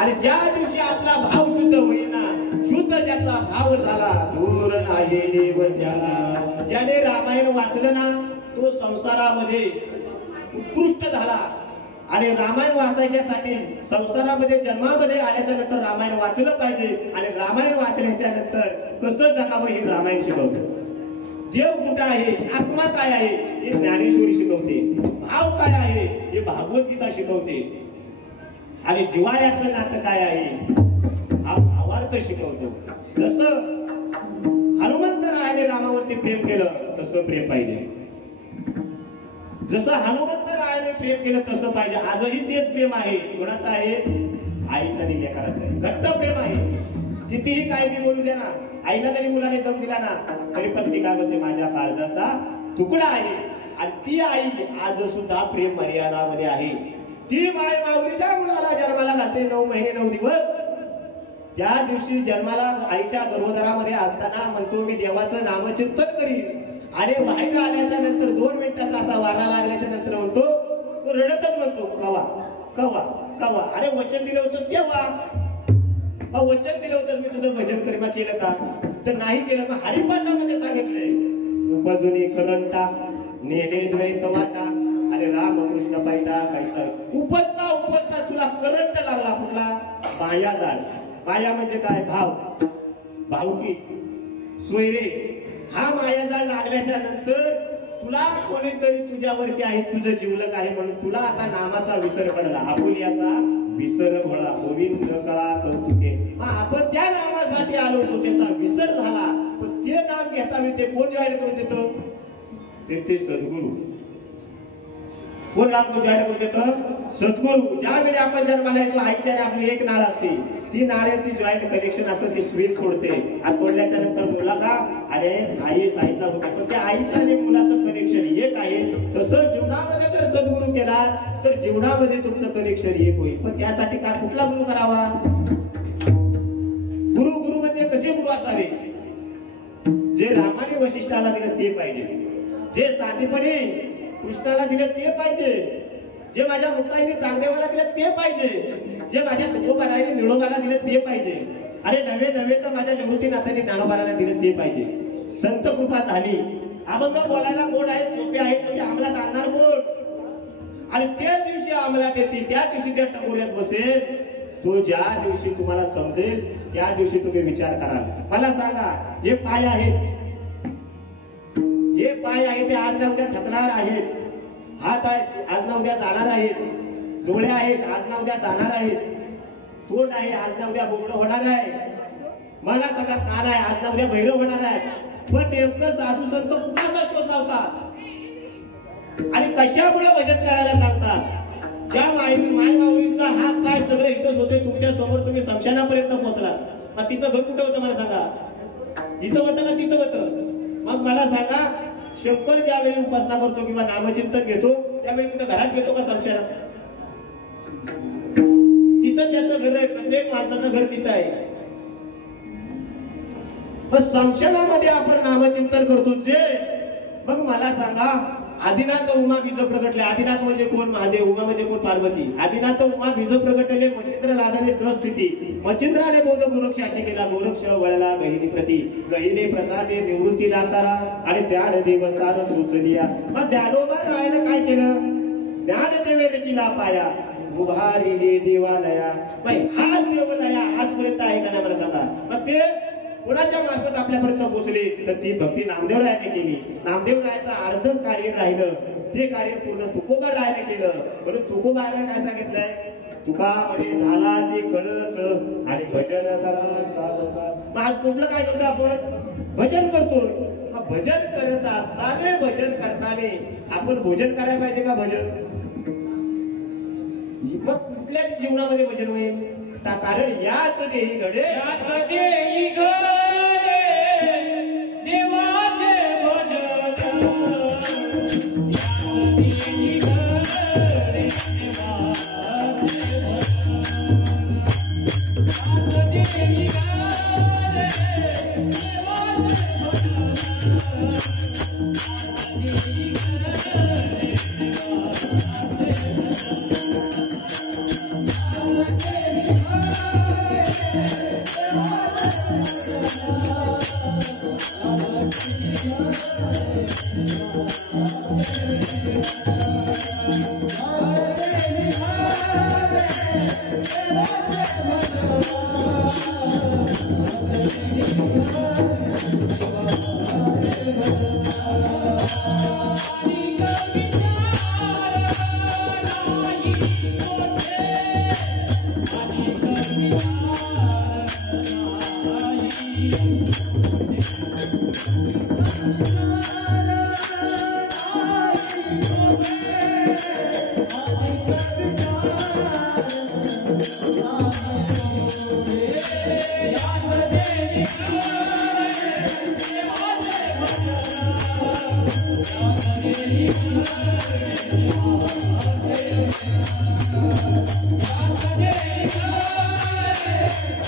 आणि ज्या दिवशी आपला भाव शुद्ध होईना, शुद्ध ज्याचा भाव झाला, दूर नाही देव त्याला. ज्याने रामायण वाचलं ना तो संसारामध्ये उत्कृष्ट झाला. आणि रामायण वाचायच्यासाठी संसारामध्ये जन्मामध्ये आल्याच्या नंतर रामायण वाचलं पाहिजे. आणि रामायण वाचल्याच्या नंतर कसं जगावं हे रामायण शिकवतं. देव कुठं आहे, आत्मा काय आहे हे ज्ञानेश्वरी शिकवते. भाव काय आहे हे भागवत गीता शिकवते. आणि जिव्हाळ्याचं नातं काय आहे हा भावार्थ शिकवतो. जसं हनुमंतरायाने रामावरती प्रेम केलं तसं प्रेम पाहिजे. जसं हनुमंतरायाने प्रेम केलं तसं पाहिजे. आजही तेच प्रेम आहे. कोणाचं आहे? आईचं आणि लेकराचं आहे. घट्ट प्रेम आहे. कितीही काय बी बोलू दे ना, आईला जरी मुलाने दम दिला ना तरी पण ती काय म्हणते, माझ्या काळजाचा तुकडा आहे. आणि ती आई आज सुद्धा प्रेम मर्यादामध्ये आहे. ती माय माऊली ज्या मुलाला जन्माला घालते 9 महिने 9 दिवस, त्या दिवशी जन्माला आईच्या गर्भधारामध्ये असताना म्हणतो मी देवाचं नामचिंतन करीन आणि बाहेर आल्याच्या नंतर 2 मिनिटाचा असा वारा लागल्याच्या नंतर म्हणतो तो रडतच म्हणतो कवा कवा कवा. अरे वचन दिलं होतंस केव्हा? वचन दिलं होतं मी तुझं भजन करीमा केलं का? तर नाही केलं. मग हरिपाठामध्ये सांगितलंय उपजुनी करंटा नेने द्वैत वाटा अरे रामकृष्ण पायटा कैसा उपसता उपसता तुला करंट लागला कुठला? माया जाळ. माया म्हणजे काय? भाव भावकी सोयरे. हा माया जाळ लागल्याच्या नंतर तुला कोणीतरी तुझ्यावरती आहे तुझं जीवलक आहे म्हणून तुला आता नामाचा विसर पडला. आपुल्याचा विसर पडला. गोविंद कळा कौतुके. आपण त्या नामासाठी आलो होतो त्याचा विसर झाला. पण ते नाम घेता मी ते कोण जॉईन करून देतो? ते सद्गुरू. कोण नाम जॉईन करून देतो? सद्गुरू. ज्यावेळी आपण जन्माला येतो आईच्या आपली एक नाळ असते. ती नाळ्याची जॉईंट कनेक्शन असतं. ती स्वीट तोडते आणि तोडल्याच्या नंतर बोला का अरे आई साईडला होता. पण त्या आईचं आणि मुलाचं कनेक्शन एक आहे. तसं जीवनामध्ये जर सद्गुरू केला तर जीवनामध्ये तुमचं कनेक्शन एक होईल. पण त्यासाठी काय कुठला गुरु करावा? गुरु म्हणजे कसे गुरु असावे? जे रामाने वशिष्ठाला दिलं ते पाहिजे. जे साधेपणे कृष्णाला दिले ते पाहिजे. जे माझ्या मुक्ताईने चांगदेवाला दिले ते पाहिजे. जे माझ्या तुकोबाराने निळोबाला दिले ते पाहिजे. अरे नवे तर माझ्या निवृत्तीनाथांनी ज्ञानोबाला दिले ते पाहिजे. संत कृपा झाली. अभंग बोलायला गोड आहेत सोपे आहेत म्हणजे अंमलात आणणार गोड. आणि त्या दिवशी अंमलात येतील त्या दिवशी त्या टकोऱ्यात बसेल. तो ज्या दिवशी तुम्हाला समजेल त्या दिवशी तुम्ही विचार कराल. मला सांगा हे पाय आहेत. हे पाय आहे ते आज ना उद्या थकणार आहेत. हात आहे आज ना उद्या जाणार आहेत. डोळे आहेत आज ना उद्या जाणार आहेत. तोंड आहे आज ना उद्या बोबडं होणार आहे. मला सगळा कान आहे आज ना उद्या भैरव होणार आहे. पण नेमकं साधू संत कुणाचा शोध लावतात आणि कशामुळे भजन करायला सांगतात? ज्या माय माऊलींचा हात पाय सगळं इथंच होते तुमच्या समोर तुम्ही समशानापर्यंत पोहोचला. मग तिचं घर कुठं होतं मला सांगा? इथं होतं का तिथं होतं? मग मला सांगा शंकर ज्यावेळी उपासना करतो किंवा नामचिंतन घेतो त्यावेळी कुठं घरात घेतो का समशानात? तिथं त्याचं घर आहे. प्रत्येक माणसाचं घर तिथं आहे. मग समशानामध्ये आपण नामचिंतन करतो जे. मग मला सांगा आदिनाथ उमा बीज प्रगटले. आदिनाथ म्हणजे कोण? महादेव. उमा म्हणजे कोण? पार्वती. आदिनाथ उमा बीज प्रगटले. मच्छिंद्र लादने सहस्थिती. मच्छिंद्राने बोध गोरक्ष असे केला. गोरक्ष वळला गहिनी प्रती. गहिनी प्रसादे निवृत्ती दातारा आणि ज्ञान देव सारथ उचलिया. मग ज्ञानोबा रायनं काय केलं? ज्ञान देवे रचिला पाया उभारिले देवालया. हाच देवालया आजपर्यंत आहे का नाही मला सांगा? मग ते कोणाच्या मार्फत आपल्यापर्यंत पोहोचले तर ती भक्ती नामदेवरायाने केली. नामदेवरायाचं अर्ध कार्य राहिलं ते कार्य पूर्ण तुकोबारायाने केलं. म्हणून तुकोबारायाने काय सांगितलंय? तुकामध्ये झाला असे कळस आणि भजन करा साधका. मग आज कुठलं काय करतो आपण? भजन करतो. मग भजन करत असताना भजन करताना आपण भोजन करायला पाहिजे का? भजन मग कुठल्या जीवनामध्ये भजन होईल? कारण याच देही घडे देवाचे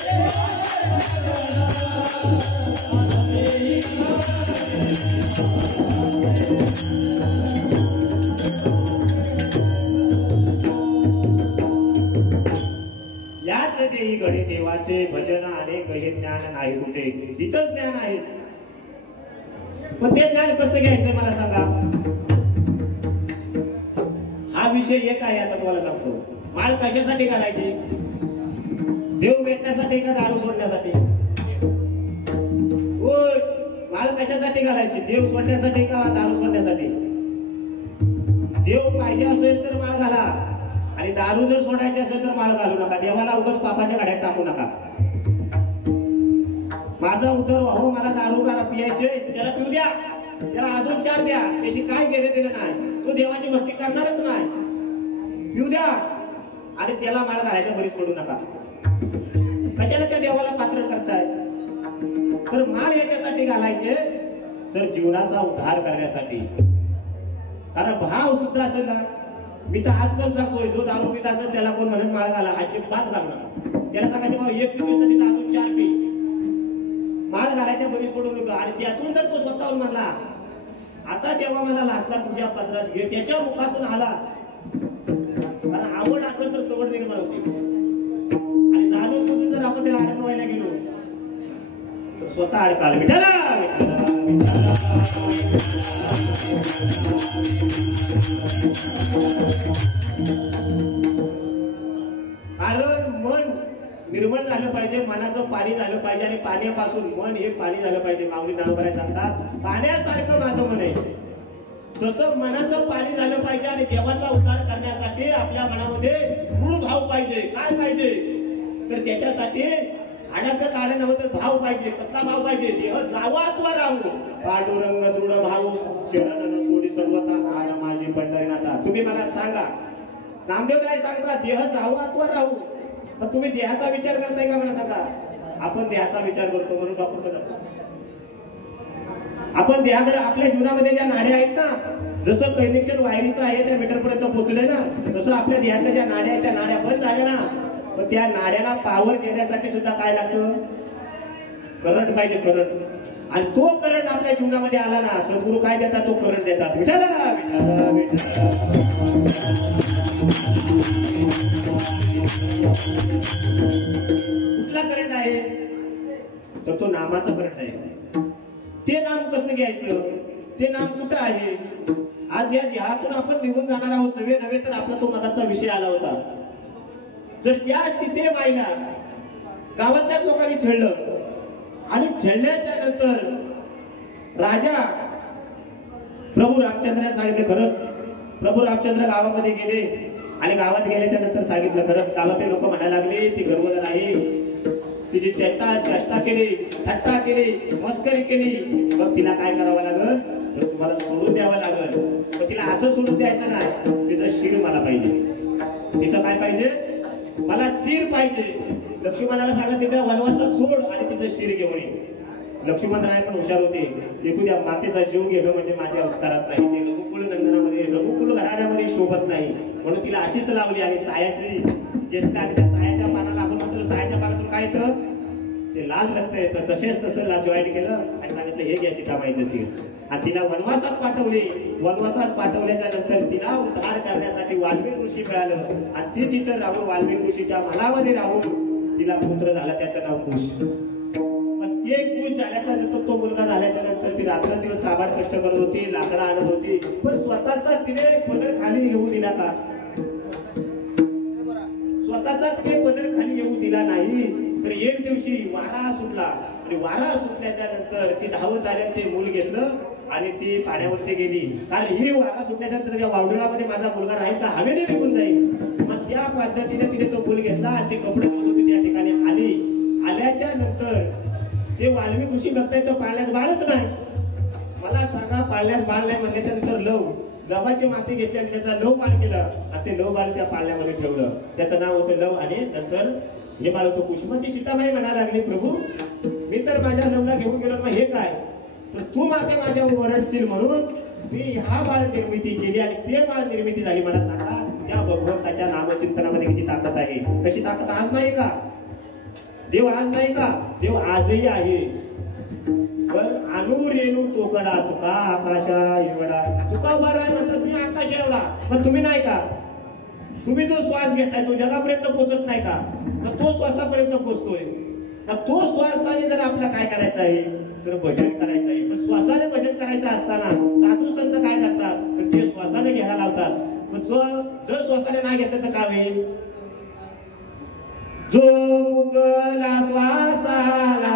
Yeah. याच देही घडे देवाचे भजन अनेक हे ज्ञान नाही कुठे, इथंच ज्ञान आहे. पण ते ज्ञान कसं घ्यायचं मला सांगा. हा विषय एक आहे, आता तुम्हाला सांगतो. माळ कशासाठी घालायची? देव भेटण्यासाठी का दारू सोडण्यासाठी? होय, माळ कशासाठी घालायची? देव सोडण्यासाठी का दारू सोडण्यासाठी? देव पाहिजे असेल तर माळ घाला, आणि दारू जर सोडायची असेल तर माळ घालू नका. देवाला उगाच पापाच्या गाड्यात टाकू नका. माझा उदर व्हावं, मला दारू करा पियायचे, त्याला पिऊ द्या, त्याला अजून चार द्या, त्याशी काय गेले दिलं नाही, तो देवाची भक्ती करणारच नाही. पिऊ द्या आणि त्याला माळ घालायच्या बरीच पडू नका. कशाला त्या देवाला पात्र करताय? तर माळ याच्यासाठी घालायचे, तर जीवनाचा उद्धार करण्यासाठी. कारण भाव सुद्धा असेल ना, मी तर आज पण सांगतोय, जो दारू पित असेल त्याला कोण म्हणत माळ घाला, अजिबात घालू नका. त्याला सांगायचे भाऊ एक पिऊ तर तिथं अजून चार पी, माळ घालायच्या बरीच पडू नका. आणि त्यातून जर तो स्वतःहून म्हणला आता तेव्हा मला लाचला तुझ्या पदरात घे, त्याच्या मुखातून आला, कारण आवड असेल तर सवड निर्माण होते. आणि जाणून बुजून जर आपण त्याला अडकवायला गेलो तर स्वतः अडकाल. विठाला कारण मन निर्मळ झालं पाहिजे, मनाचं पाणी झालं पाहिजे, आणि पाण्यापासून मन हे पाणी झालं पाहिजे. माऊली ज्ञानोबा सांगतात पाण्यासारखं माझं मन आहे, तसं मनाचं पाणी झालं पाहिजे. आणि देवाचा उद्धार करण्यासाठी आपल्या मनामध्ये दृढ भाव पाहिजे. काय पाहिजे? तर त्याच्यासाठी हाडाचं काढं नव्हतं, भाव पाहिजे. कसला भाव पाहिजे? देह जावात्वा राहू पांडुरंग दृढ भाऊ शरण न सोडी सर्वता आण माझी पंढरीनाथा. तुम्ही मला सांगा, नामदेव काय सांगता? देह जावात्वा राहू. पण तुम्ही देहाचा विचार करताय का? मला सांगा. आपण देहाचा विचार करतो म्हणून डॉक्टर जातो. आपण देहाकडे, आपल्या जीवनामध्ये ज्या नाड्या आहेत ना, जसं कनेक्शन वायरीचं आहे त्या मीटर पर्यंत पोहोचले ना, तसं आपल्या देहातल्या ज्या नाड्या आहेत त्या नाड्या बंद झाल्या ना, पण त्या नाड्याला पावर देण्यासाठी सुद्धा काय लागतं? करंट पाहिजे, करंट. आणि तो करंट आपल्या जीवनामध्ये आला ना, सद्गुरू काय देतात? तो करंट देतात. विठाला विठाला विठाला. कुठला करंट आहे? तर तो नामाचा करंट आहे. ते नाम कसं घ्यायचं? ते नाम कुठं आहे? आज या देहातून आपण निघून जाणार आहोत, नव्हे नव्हे तर आपला तो मगाचा विषय आला होता. जर त्या सीते माईला गावातल्या लोकांनी छेडलं, आणि छेडल्याच्या नंतर राजा प्रभू रामचंद्राने सांगितलं, खरंच प्रभू रामचंद्र गावामध्ये गेले, आणि गावात गेल्याच्या नंतर सांगितलं, खरंच गावातले लोक म्हणायला लागले ती गर्भधर आहे, तिची चेष्टा केली, थट्टा केली, मस्करी केली. मग तिला काय करावं लागल? तर तुम्हाला सोडून द्यावं लागल. पण तिला असं सोडून द्यायचं नाही, तिचं शिर मला पाहिजे. तिचं काय पाहिजे? मला शिर पाहिजे. लक्ष्मणाला सांगा तिथे वनवासात सोड आणि तिचं शिर घेऊन ये. लक्ष्मण राय पण हुशार होते. एखाद्या मातेचा जीव घेणं म्हणजे माझ्या उत्तरात नाही. ते रघुकुल नंदनामध्ये, रघुकुल घराण्यामध्ये शोभत नाही, म्हणून तिला अशीच लावली. आणि सायाची घेतला, आणि त्या सायाच्या पानाला आपण म्हणतो, सायाच्या पानातून काय येतं? ते लाल रक्त येतं. तसेच तसं जॉईन केलं आणि सांगितलं हे घ्या सीताबाईचं शिर. आणि तिला वनवासात पाठवले. वनवासात पाठवल्याच्या नंतर तिला उद्धार करण्यासाठी वाल्मिक ऋषी मिळालं, आणि ती तिथं राहून वाल्मिक ऋषीच्या मनामध्ये राहून तिला पुत्र झाला, त्याचं नाव कुश. मग ते कुश झाल्याच्या नंतर, तो मुलगा झाल्याच्या नंतर ती रात्रंदिवस काबाड कष्ट करत होती, लाकडं आणत होती, पण स्वतःचा तिने पदर खाली येऊ दिला का? स्वतःचा तिने पदर खाली येऊ दिला नाही. तर एक दिवशी वारा सुटला, आणि वारा सुटल्याच्या नंतर ती धावत आली, ते मूल घेतलं आणि ती पाण्यावरती गेली. कारण ही वारा सुटल्याच्या नंतर त्या वावडुळामध्ये माझा मुलगा राहील का? हवेने निघून जाईल. मग त्या पद्धतीने तिने तो मूल घेतला, आणि ती कपडे धुत होती त्या ठिकाणी आली. आल्याच्या नंतर ते वाल्मिक ऋषी बघताय तर पाळण्यात बाळच नाही. मला सांगा, पाळण्यात बाळ नाही म्हणल्याच्या नंतर लव गव्हाची माती घेतली आणि त्याचा लव बाळ केला, आणि ते लव बाळ त्या पाळण्यामध्ये ठेवलं. त्याचं नाव होतं लव, आणि नंतर हे बाळ होतं कुश. मग ती सीताबाई म्हणायला लागली, प्रभू मी तर माझ्या लवला घेऊन गेलो, मग हे काय? तर तू मागे माझ्यावर ओरडशील म्हणून मी हा बाळ निर्मिती केली, आणि ते बाळ निर्मिती झाली. मला सांगा, त्या भगवंताच्या नामचिंतनामध्ये किती ताकद आहे? तशी ताकद आज नाही का? देव आज नाही का? देव आजही आहे. पण आणू रेणू तोकडा तुका आकाशा एवढा तुका उभा राह म्हणतात मी आकाश एवढा पण तुम्ही नाही का तुम्ही जो श्वास घेताय तो जगापर्यंत पोहोचत नाही का मग तो श्वासापर्यंत पोहोचतोय मग तो श्वासाने जर आपल्याला काय करायचं आहे तर भजन करायचं आहे पण श्वासाने भजन करायचं असताना साधू संत काय करतात तर ते श्वासाने घ्यायला लावतात मग जर श्वासाने नाही घेतलं तर काय होईल जो मुकला श्वासाला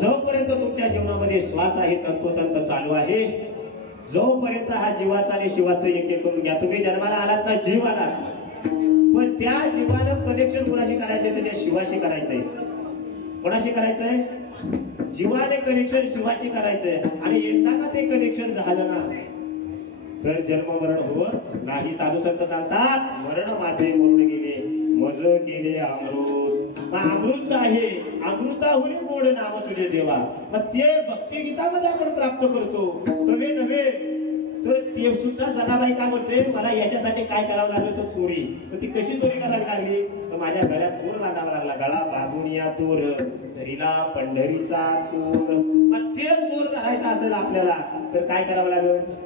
जोपर्यंत तुमच्या जीवनामध्ये श्वास आहे तंतोतंत चालू आहे जोपर्यंत हा जीवाचा आणि शिवाचं एक करून घ्या तुम्ही जन्माला आलात ना जीव आला पण त्या जीवानं कनेक्शन कोणाशी करायचंय तर त्या शिवाशी करायचंय कोणाशी करायचंय जीवाने कनेक्शन शिवाशी करायचंय आणि एकदा का ते कनेक्शन झालं ना तर जन्म मरण होत नाही साधू संत सांगतात मरण माझे मरून गेले मज केले अमृत अमृत आहे अमृताहुनी गोड नाव तुझे देवा मग ते भक्तिगीतामध्ये आपण प्राप्त करतो तवे नव्हे तर ते सुद्धा जनाबाई काय म्हणते मला याच्यासाठी काय करावं लागलं तर चोरी तर ती कशी चोरी करावी लागली तर माझ्या गळ्यात चोर बांधावा लागला गळा बांधून या तोर धरीला पंढरीचा चोर मग ते चोर करायचा असेल आपल्याला तर काय करावं लागेल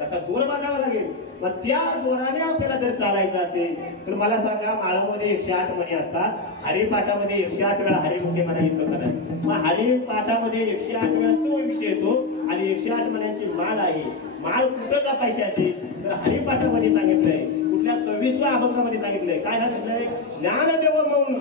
तसा दोर बांधावा लागेल मग त्या दोराने आपल्याला जर चालायचं असेल तर मला सांगा माळामध्ये 108 मणी असतात हरिपाठामध्ये 108 वेळा हरिमुखे म्हणा येतं करा मग हरिपाठामध्ये 108 वेळा तो विषय येतो आणि 108 मण्यांची माळ आहे माळ कुठं जपायची असेल तर हरिपाठामध्ये सांगितलंय कुठल्या 26व्या अभंगामध्ये सांगितलंय काय सांगितलंय ज्ञानदेव मौन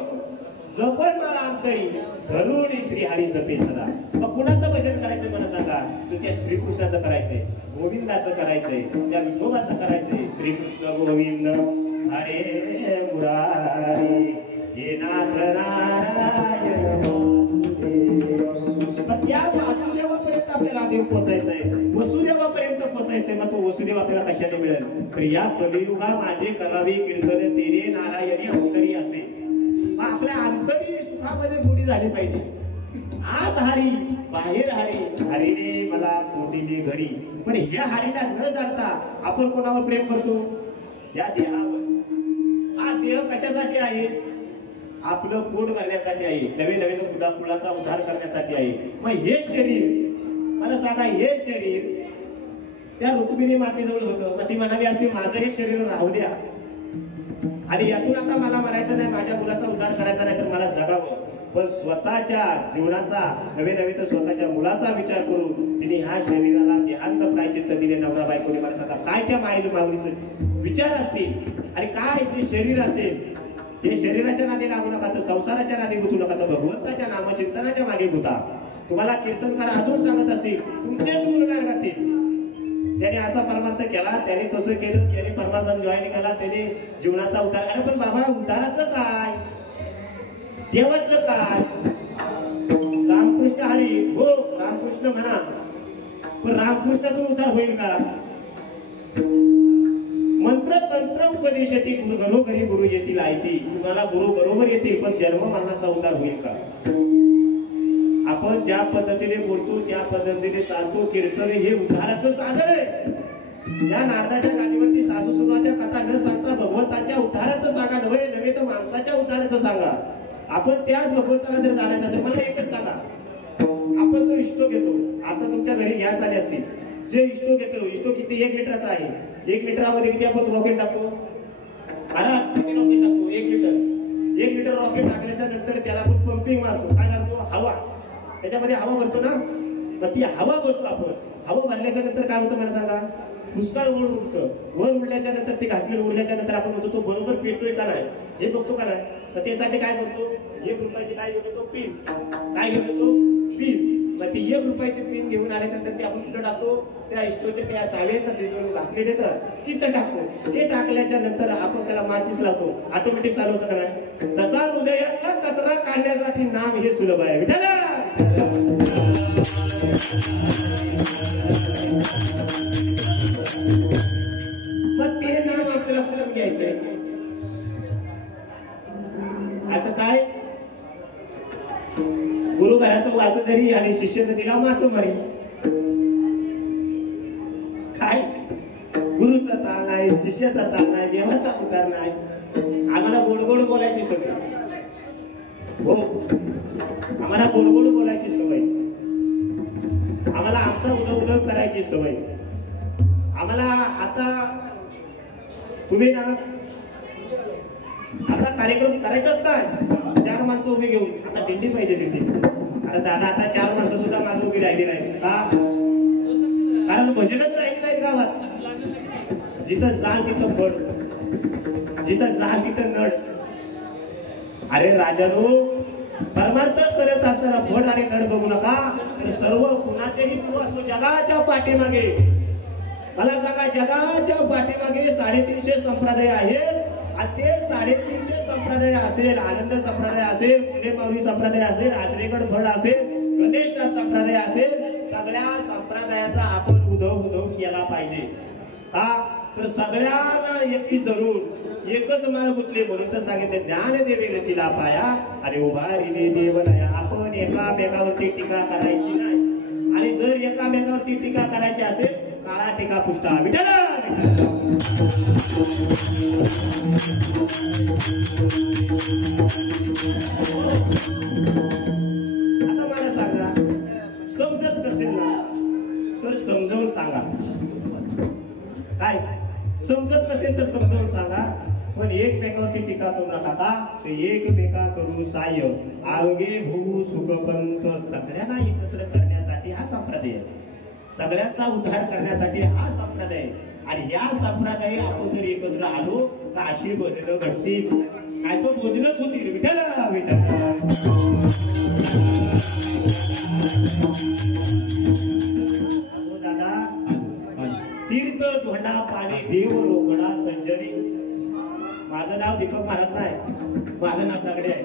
जपण मला अंतरी धरून श्री हरी जपे सदा मग कुणाचं भजन करायचं मला सांगा तर त्या श्रीकृष्णाचं करायचंय गोविंदाचं करायचंय त्या विठोबाचं करायचंय श्रीकृष्ण गोविंद हरे मुरारी हे नाथ नारायण त्या वासुदेवापर्यंत आपल्याला देव पोचायचंय वसुदेवापर्यंत पोचायचंय मग तो वसुदेव आपल्याला कशाने मिळेल तर या कलियुगा माझे करावे कीर्तन तेरे नारायणी अंतरी असे आपल्या अंतरी सुखामध्ये गोडी झाली पाहिजे आत हरी बाहेर हरी हरीने मला कोटीने घरी पण या हरीला न जाणता आपण कोणावर प्रेम करतो या देहावर हा देह कशासाठी आहे आपलं पोट भरण्यासाठी आहे नवे नवे मुलाचा उद्धार करण्यासाठी आहे मग हे शरीर मला सांगा हे शरीर त्या रुक्मिणी मातेजवळ होतं मग ती म्हणाली असते माझं हे शरीर राहू द्या आणि यातून आता मला म्हणायचं नाही माझ्या मुलाचा उद्धार करायचा नाही तर मला जगावं पण स्वतःच्या जीवनाचा नवे नवे तर स्वतःच्या मुलाचा विचार करून तिने ह्या शरीराला देहांत प्रायचित्त दिले नवरा बायकोने मला सांगा काय त्या माऊलीचे विचार असतील आणि काय ते शरीर असेल हे शरीराच्या नादी लागू नका तर संसाराच्या नादी गुंतू नका तर भगवंताच्या नामचिंतनाच्या मागे गुंता तुम्हाला कीर्तनकार अजून सांगत असतील तुमचेच गुणगान गातील त्याने असा परमार्थ केला त्याने तसं केलं त्याने परमार्थात जॉईन केला त्याने जीवनाचा उद्धार अरे पण बाबा उद्धाराचं काय देवाचं काय रामकृष्ण हरी हो रामकृष्ण म्हणा पण रामकृष्णातून उद्धार होईल का मंत्र तंत्र उपदेश येतील घरोघरी गुरु येतील आयती तुम्हाला गुरु बरोबर येतील पण जन्म मरणाचा उद्धार होईल का आपण ज्या पद्धतीने बोलतो त्या पद्धतीने चालतो कीर्तन हे उद्धाराचं साधन आहे या नारदाच्या गादीवरती सासू सुनाच्या कथा न सांगता भगवंताच्या उद्धाराचं सांगा नव्हे नव्हे तर माणसाच्या उद्धाराचं सांगा आपण त्याच भगवंताला जर जाणायचं असेल मला एकच सांगा आपण जो इष्टो घेतो आता तुमच्या घरी गॅस आले असतील जे इष्टो घेतो इष्टो किती 1 लिटरचा आहे 1 लिटरामध्ये किती आपण रॉकेट टाकतो किती रॉकेट टाकतो 1 लिटर रॉकेट टाकल्याच्या नंतर त्याला आपण पंपिंग मारतो काय करतो हवा त्याच्यामध्ये हवा भरतो ना मग ती हवा भरतो आपण हवा भरल्याच्या नंतर काय होतं मला सांगा पुष्कळ वर उडतं वर उडल्याच्या नंतर ते घासलेलं उडल्याच्या नंतर आपण म्हणतो तो बरोबर पेटतोय का नाही हे बघतो का नाही तर त्यासाठी काय करतो 1 रुपयाची काय घेऊन येतो पिन काय घेऊन येतो पिन मग ती 1 रुपयाची पिन घेऊन आल्यानंतर ते आपण कुठं टाकतो त्या स्टोच्या त्या चाव्यात ना ते घासलेट येतं तिथं टाकतो ते टाकल्याच्या नंतर आपण त्याला माचीस लावतो ऑटोमॅटिक चालू होतं का नाही तसा हृदयातला कचरा काढण्यासाठी नाम हे सुलभ आहे विठ्ठल मग ते नाम आपल्याला करून घ्यायचंय आता काय गुरु घराचं वासधरी आणि शिष्य नदीला मासोमारी काय गुरुचा ताळ नाही शिष्याचा ताळ नाही देवाचा उद्धार नाही आम्हाला गोड गोड बोलायची सवय हो आम्हाला गोड गोड बोलायची सवय आम्हाला आमचा उदव करायची सवय आम्हाला आता तुम्ही ना असा कार्यक्रम करायचाच नाही 4 माणसं उभी घेऊन आता दिंडी पाहिजे दिंडी आता दादा आता 4 माणसं सुद्धा माझं उभी राहिली नाही का कारण भजनच राहिली नाहीत गावात जिथं जाल तिथं फळ जिथं जाल तिथं नड अरे राजानो परमार्थ करत असताना फळ आणि नड बघू नका तर सर्व कुणाचेही तू असतो जगाच्या पाठीमागे मला सांगा जगाच्या पाठीमागे 350 संप्रदाय आहेत आणि ते 350 संप्रदाय असेल आनंद संप्रदाय असेल पुणे माऊली संप्रदाय असेल आचरेगड फळ असेल गणेशनाथ संप्रदाय असेल सगळ्या संप्रदायाचा आपण उधव केला पाहिजे का तर सगळ्यांना एकच धरून एकच माळ गुंतले म्हणून तर सांगितले ज्ञान देवे रचिला पाया आणि उभारिले देवलया आपण एकामेकावरती टीका करायची नाही आणि जर एकामेकावरती टीका करायची असेल काळा टीका पुष्टा विठ्ठल आता मला सांगा समजत नसेल ना तर समजावून सांगा काय समजत नसेल तर समजावून सांगा पण एकमेकावरती टीका करू नका का ते एकमेका करू साह्य आवगे होऊ सुखपंत सगळ्यांना एकत्र करण्यासाठी हा संप्रदाय सगळ्यांचा उद्धार करण्यासाठी हा संप्रदाय आणि या संप्रदाय आपण जर एकत्र आलो तर अशी भजनं घडतील काय तो भोजनच होतील विठ्ठल विठ्ठल दादा तीर्थ धोंडा पाणी देव रोकडा संजनी माझं नाव दीपक महाराज नाही माझं नाव दगडे आहे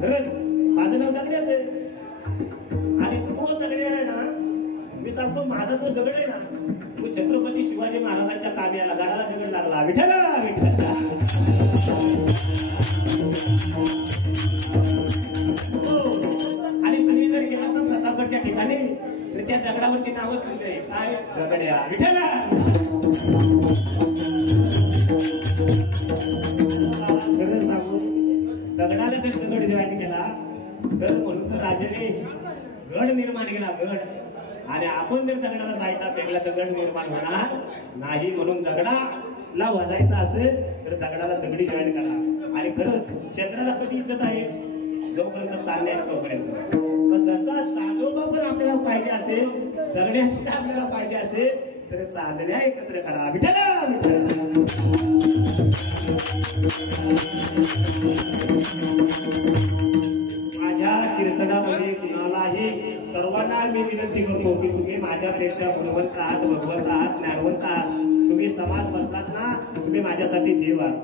खरंच माझं नाव दगडेच आहे आणि तो दगडे आहे ना मी सांगतो माझा तो दगड आहे ना तो छत्रपती शिवाजी महाराजांच्या काव्याला गाडाला दगड लागला विठ्ठल विठ्ठल आणि तुम्ही जर गेला ना प्रतापगडच्या ठिकाणी तर त्या दगडावरती नावच लिहिलंय काय दगड्या विठ्ठल खरं सांगू दगडाला जर दगड जॉईन केला तर म्हणून तर राजाने गड निर्माण केला गड आणि आपण जर दगडाला साईडला फेकला तर गड निर्माण होणार नाही म्हणून दगडाला वाजायचं असेल तर दगडाला दगडी जॉईन करा आणि खरंच चंद्राला कधी इज्जत आहे जोपर्यंत चालणे तोपर्यंत पण जसा चांदोबा पण आपल्याला पाहिजे असेल दगड्याशी आपल्याला पाहिजे असेल तर चांदण्या एकत्र करा विठ्ठल माझ्या कीर्तनामध्ये कुणालाही सर्वांना मी विनंती करतो की तुम्ही माझ्यापेक्षा गुणवंत आहात भगवंत आहात ज्ञानवंत आहात तुम्ही समाज बसलात ना तुम्ही माझ्यासाठी देव आहात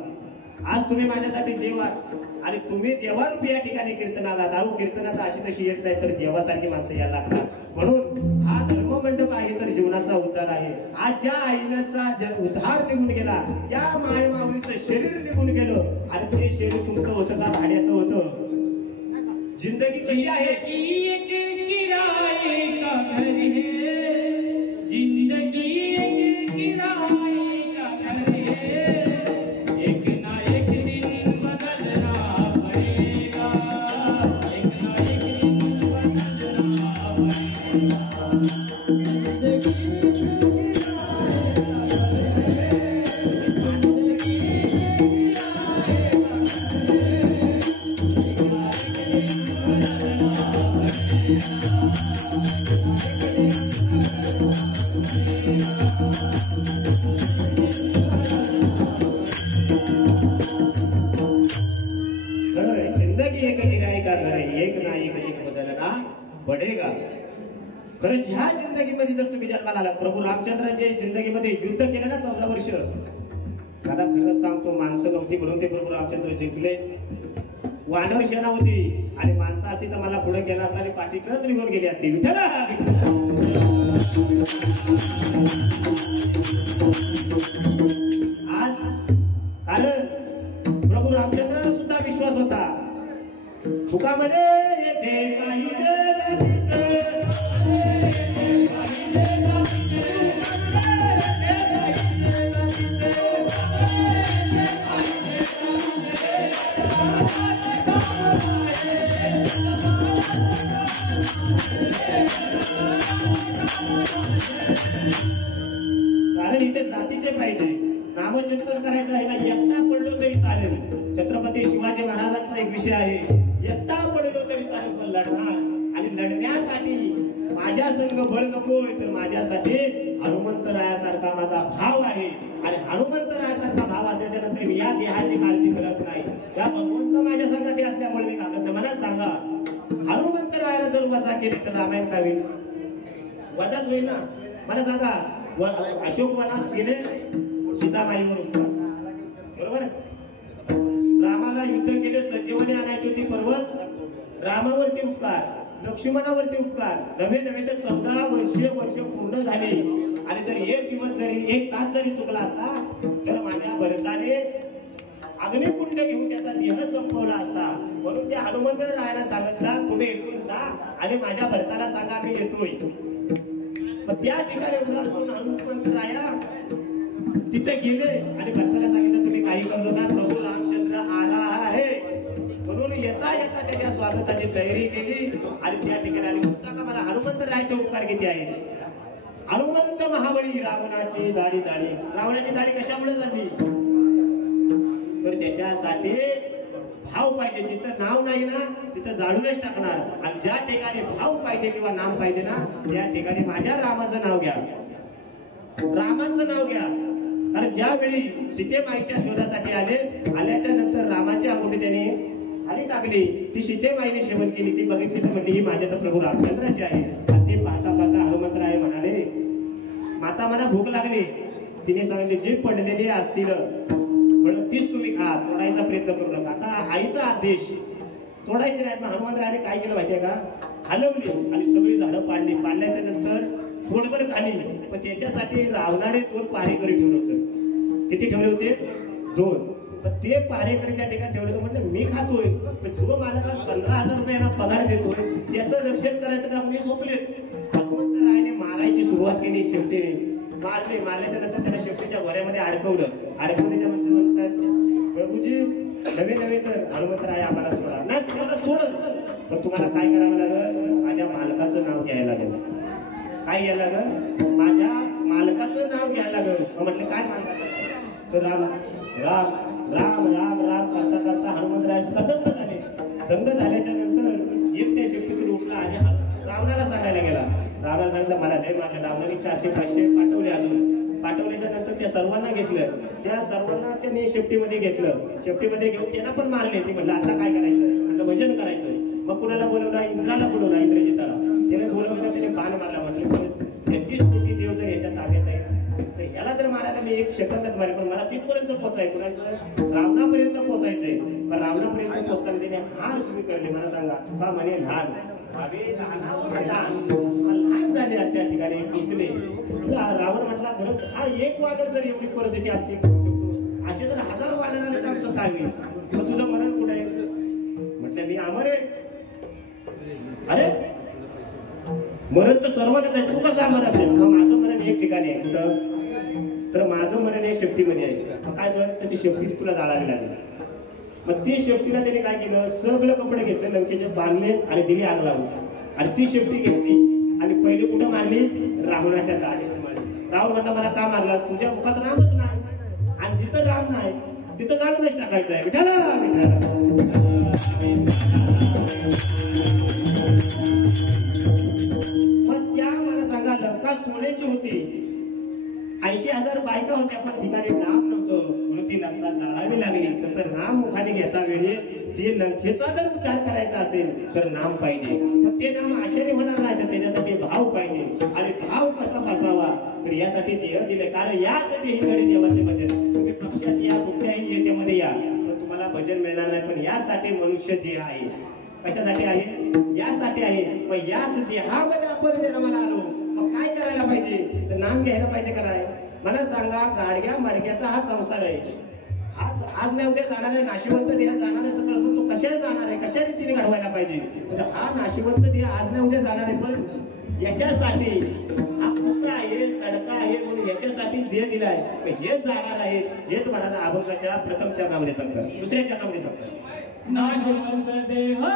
आज तुम्ही माझ्यासाठी देव आहात आणि तुम्ही देवारूपी या ठिकाणी कीर्तनाला दारू कीर्तनाचा अशी तशी येत नाही तर देवासारखी माणसं यायला लागतात म्हणून हा धर्ममंडप आहे तर जीवनाचा उद्धार आहे आज ज्या आईनाचा उद्धार निघून गेला त्या माय माऊलीचं शरीर निघून गेलं आणि ते शरीर तुमचं होतं का भाड्याचं होतं जिंदगी कशी आहे एक किराए का घर है जिंदगी एक किराए का घर है एक ना एक दिन बदलना पड़ेगा एक ना एक दिन बदलना पडेगा. खरंच ह्या जिंदगीमध्ये जर तुम्ही जन्माला आलात, प्रभू रामचंद्रांच्या जिंदगीमध्ये युद्ध केलं ना 14 वर्ष, दादा खरंच सांगतो माणसं नव्हती म्हणून ते प्रभू रामचंद्र जिंकले. वानर सेना होती आणि माणसं असती तर मला पुढे गेला असणारी पाठीकडे निघून गेली असती. विठ्ठला आज कारण प्रभू रामचंद्रांना सुद्धा विश्वास होता. तुकामध्ये येथे काही कारण इथे जातीचे पाहिजे. नामचिंतन करायचं आहे ना, एकटा पडलो तरी चालेल. छत्रपती शिवाजी महाराजांचा एक विषय आहे, एकटा पडलो तरी चालेल पण लढणार. आणि लढण्यासाठी माझ्या संग बळ नकोय, तर माझ्यासाठी हनुमंतरायासारखा माझा भाव आहे. आणि हनुमंतरायासारखा भाव असल्याच्या नंतर मी या देहाची काळजी करत नाही. त्या भगवंत माझ्या संगाती असल्यामुळे मी घालत नाही. मला सांगा, हनुमंतरायाला जर वजा केली तर रामायण काय होईल? वजाच होईल ना. मला सांगा, अशोक वनात गेले सीतामाईवर उपकार, बरोबर आहे. रामाला युद्ध केले, संजीवनी आणायची होती पर्वत, रामावरती उपकार, लक्ष्मणावरती उपकार. नवे नवे तर 14 वर्ष पूर्ण झाले. आणि जर एक दिवस जरी, एक तास जरी चुकला असता तर माझ्या भरताने अग्निकुंड घेऊन त्याचा देह संपवला असता. म्हणून त्या हनुमंतरायाला सांगितलं, तुम्ही इथून जा आणि माझ्या भरताला सांगा मी येतोय. पण त्या ठिकाणी हनुमंतराया तिथे गेले आणि भरताला सांगितलं, तुम्ही काही करू नका, प्रभू रामचंद्र आला आहे. म्हणून येता येता त्याच्या स्वागताची तयारी केली आणि त्या ठिकाणी का मला हनुमंतरायाचे उपकार किती आहेत. हनुमंत महाबळी रावणाची दाढी दाढी. रावणाची दाढी कशामुळे झाली? तर त्याच्यासाठी भाव पाहिजे. जिथं नाव नाही ना तिथं जाळूनच टाकणार. आणि ज्या ठिकाणी भाव पाहिजे किंवा नाम पाहिजे ना त्या ठिकाणी माझ्या रामाचं नाव घ्या, रामाचं नाव घ्या. कारण ज्यावेळी सीतेमाईच्या शोधासाठी आल्याच्या नंतर रामाची अंगुठी त्याने खाली टाकली, ती सीतेमाईने सेवन केली, ती बघितली तर म्हणली ही माझ्या तर प्रभू रामचंद्राची आहे. आणि ते पाहता पाहता हनुमंतराय म्हणाले, माता मला भूक लागली. तिने सांगितले, जे पडलेली असतील म्हणून तीच तुम्ही खा, तोडायचा प्रयत्न करू नका. आता आईचा आदेश तोडायचे नाही. मग हनुमंतरायाने काय केलं माहितीये का? हलवली आणि सगळी झाडं पाडली. पाडल्याच्या नंतर थोडंभर खाली. पण त्याच्यासाठी रावणारे 2 पारेकरी ठेवले होते. किती ठेवले होते? 2. पण ते पारेकरी त्या ठिकाणी ठेवले होते. म्हटलं मी खातोय, पण जो मालक 15,000 रुपयांना पगार देतोय त्याचं रक्षण करायचं ना कोणी झोपले. हनुमंतरायाने मारायची सुरुवात केली. शेपटीने मारल्याच्या नंतर त्याला शेपटीच्या घोऱ्यामध्ये अडकवलं. अडकवण्याच्या नंतर प्रभूजी नवे नवे तर हनुमंतराय आम्हाला सोडा. नाही तुम्हाला सोड, पण तुम्हाला काय करावं लागेल? माझ्या मालकाचं नाव घ्यायला लागेल. काय घ्यायला लागेल? माझ्या मालकाचं नाव घ्यायला लागेल. म्हटलं काय मालकाचं? तर राम राम राम राम राम करता करता हनुमंतराय सुद्धा दंग झाले. दंग झाल्याच्या नंतर एक त्या शेपटीतून उठला आणि रावणाला सांगायला गेला. रावणाला सांगितलं, मला नाही मारलं. रावणाने 400-500 पाठवले. अजून पाठवल्याच्या नंतर त्या सर्वांना घेतलं. त्या सर्वांना त्यांनी शेपटीमध्ये घेतलं. शेपटीमध्ये घेऊन त्यांना पण मारले. ते म्हटलं आता काय करायचं? म्हटलं भजन करायचं. मग कुणाला बोलवला? इंद्राला बोलवला. इंद्रजिताला त्याने बोलवलं. त्याने बाण मारला. म्हटलं 33 कोटी देव जर याच्या ताब्यात आहे तर ह्याला जर मारायला मी 1 सेकंदात मारेल. पण मला तिथपर्यंत पोहोचायचं, रावणापर्यंत पोहोचायचंय. पण रावणापर्यंत पोहोचताना त्याने हार स्वीकारले. मला सांगा, का म्हणे लहान लहान झाले. त्या ठिकाणी पोचले. रावण म्हटला, खरंच हा एक वानर जर एवढी परिस्थिती आमची करू शकतो, असे जर 1000 वानर आले तर आमचं काय होईल? मग तुझं मरण कुठे आहे? म्हटलं मी अमर आहे. अरे मरण तर सर्वांनाच आहे, तू कसं अमर असेल? मग माझं मरण एक ठिकाणी आहे. कुठं? तर माझं मरण हे शेपटीमध्ये आहे. मग काय झालं? त्याची शेपटी तुला जाळावी लागली. मग ती शेपटीला त्याने काय केलं? सगळं कपडे घेतले, लंकेचे बांधले आणि दिली आग लावून. आणि ती शेपटी घेतली आणि पहिले कुठं मारली? रावणाच्या दाढीत मारली. रावण म्हणला, मला का मारलास? तुझ्या मुखात रामच नाही आणि जिथं राम नाही तिथं जाळूनच टाकायचं आहे. विठाला मग त्या मला सांगा, लंका सोन्याची होती. 80,000 बायका होत्या, पण ठिकाणी नाम नव्हतं म्हणून ती लंका जाळावी लागली. तसं नाम मुखाने घेता वेळी ती लंका ह्याचा जर उद्धार करायचा असेल तर नाम पाहिजे. पण ते नाम आशेने होणार नाही, तर त्याच्यासाठी भाव पाहिजे. आणि भाव कसा बसावा तर यासाठी देह दिले. कारण याच देहीकडे देवाचे भजन. तुम्ही पक्षात या कुठल्याही याच्यामध्ये या पण तुम्हाला भजन मिळणार नाही. पण यासाठी मनुष्य देह आहे. कशासाठी आहे? यासाठी आहे. मग याच देहामध्ये आपण जन्माला आलो, मग काय करायला पाहिजे? तर नाम घ्यायला पाहिजे. कराय मला सांगा, गाडग्या मडक्याचा हा संसार आहे. आज नाही उद्या जाणार आहे. नाशिवंत देह जाणार आहे सगळं, पण तो कशा जाणार आहे, कशा रीतीने घडवायला पाहिजे? तर हा नाशिवंत देह आज नाही उद्या जाणार आहे, पण याच्यासाठी हा पुस्तक आहे, सडका आहे, म्हणून याच्यासाठी देह दिलाय. हेच जाणार आहे. हेच महाराज अभंगाच्या प्रथम चरणामध्ये सांगतात, दुसऱ्या चरणामध्ये सांगतात. नाशिवंत देह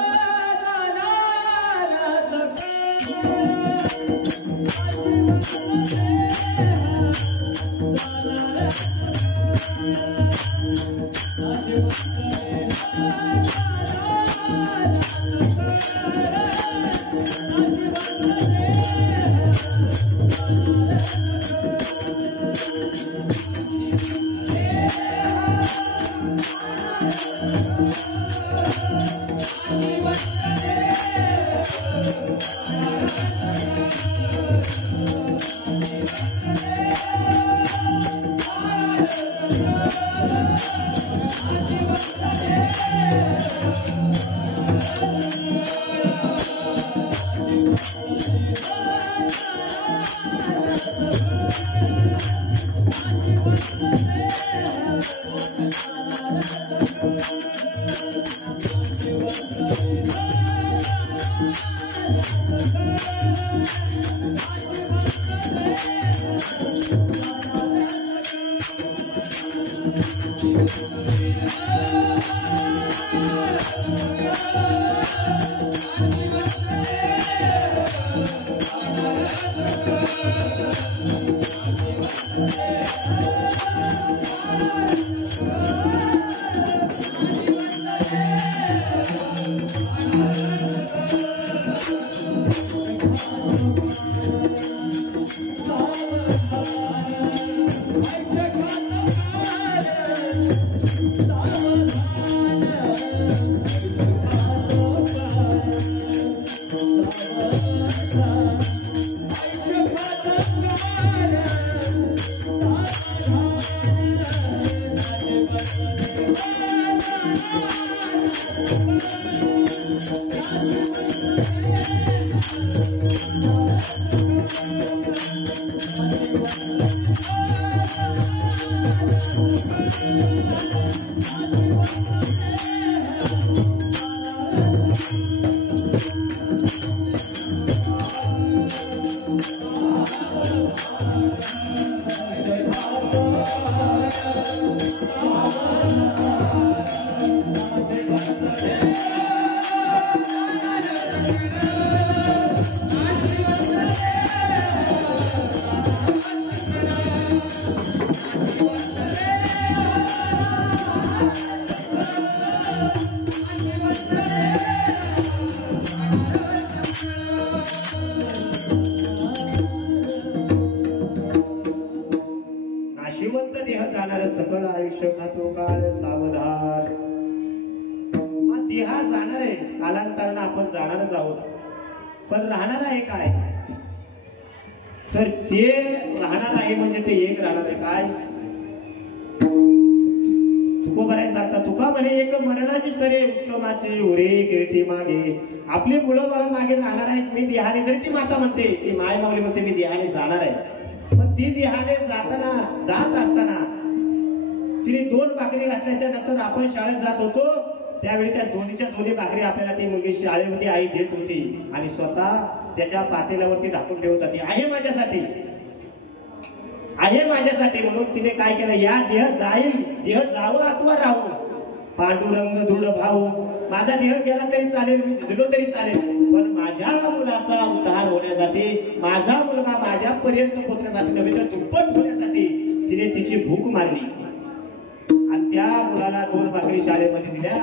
सकळ आयुष्य खातो काळ सावधान. मग देहा जाणार आहे, कालांतरानं आपण जाणारच आहोत. पण राहणार आहे काय? तर ते राहणार आहे म्हणजे ते एक राहणार आहे. काय? तुकोबाराय सांगतात, तुका म्हणे एक मरणाची सरे उत्तमाची उरे कीर्ती मागे. आपली मुलं बाळ मागे राहणार आहेत. मी देहाने, जरी ती माता म्हणते, ती माय माऊली म्हणते मी देहाने जाणार आहे, पण ती देहाने जात असताना तिने 2 भाकरी घातल्याच्या नंतर आपण शाळेत जात होतो त्यावेळी त्या दोन्ही भाकरी आपल्याला ती मुलगी शाळेमध्ये आई देत होती आणि स्वतः त्याच्या पातेल्यावरती ढाकून ठेवत होती. आहे माझ्यासाठी, आहे माझ्यासाठी. म्हणून तिने काय केलं, या देह जाईल, देह जावं अथवा राहू, पांडुरंग दृढ भाऊ. माझा देह गेला तरी चालेल, मी झिजलो तरी चालेल, पण माझ्या मुलाचा उद्धार होण्यासाठी, माझा मुलगा माझ्यापर्यंत पोहोचण्यासाठी नव्हे तर दुप्पट होण्यासाठी तिने तिची भूक मारली आणि त्या मुलाला 2 भाकरी शाळेमध्ये दिल्या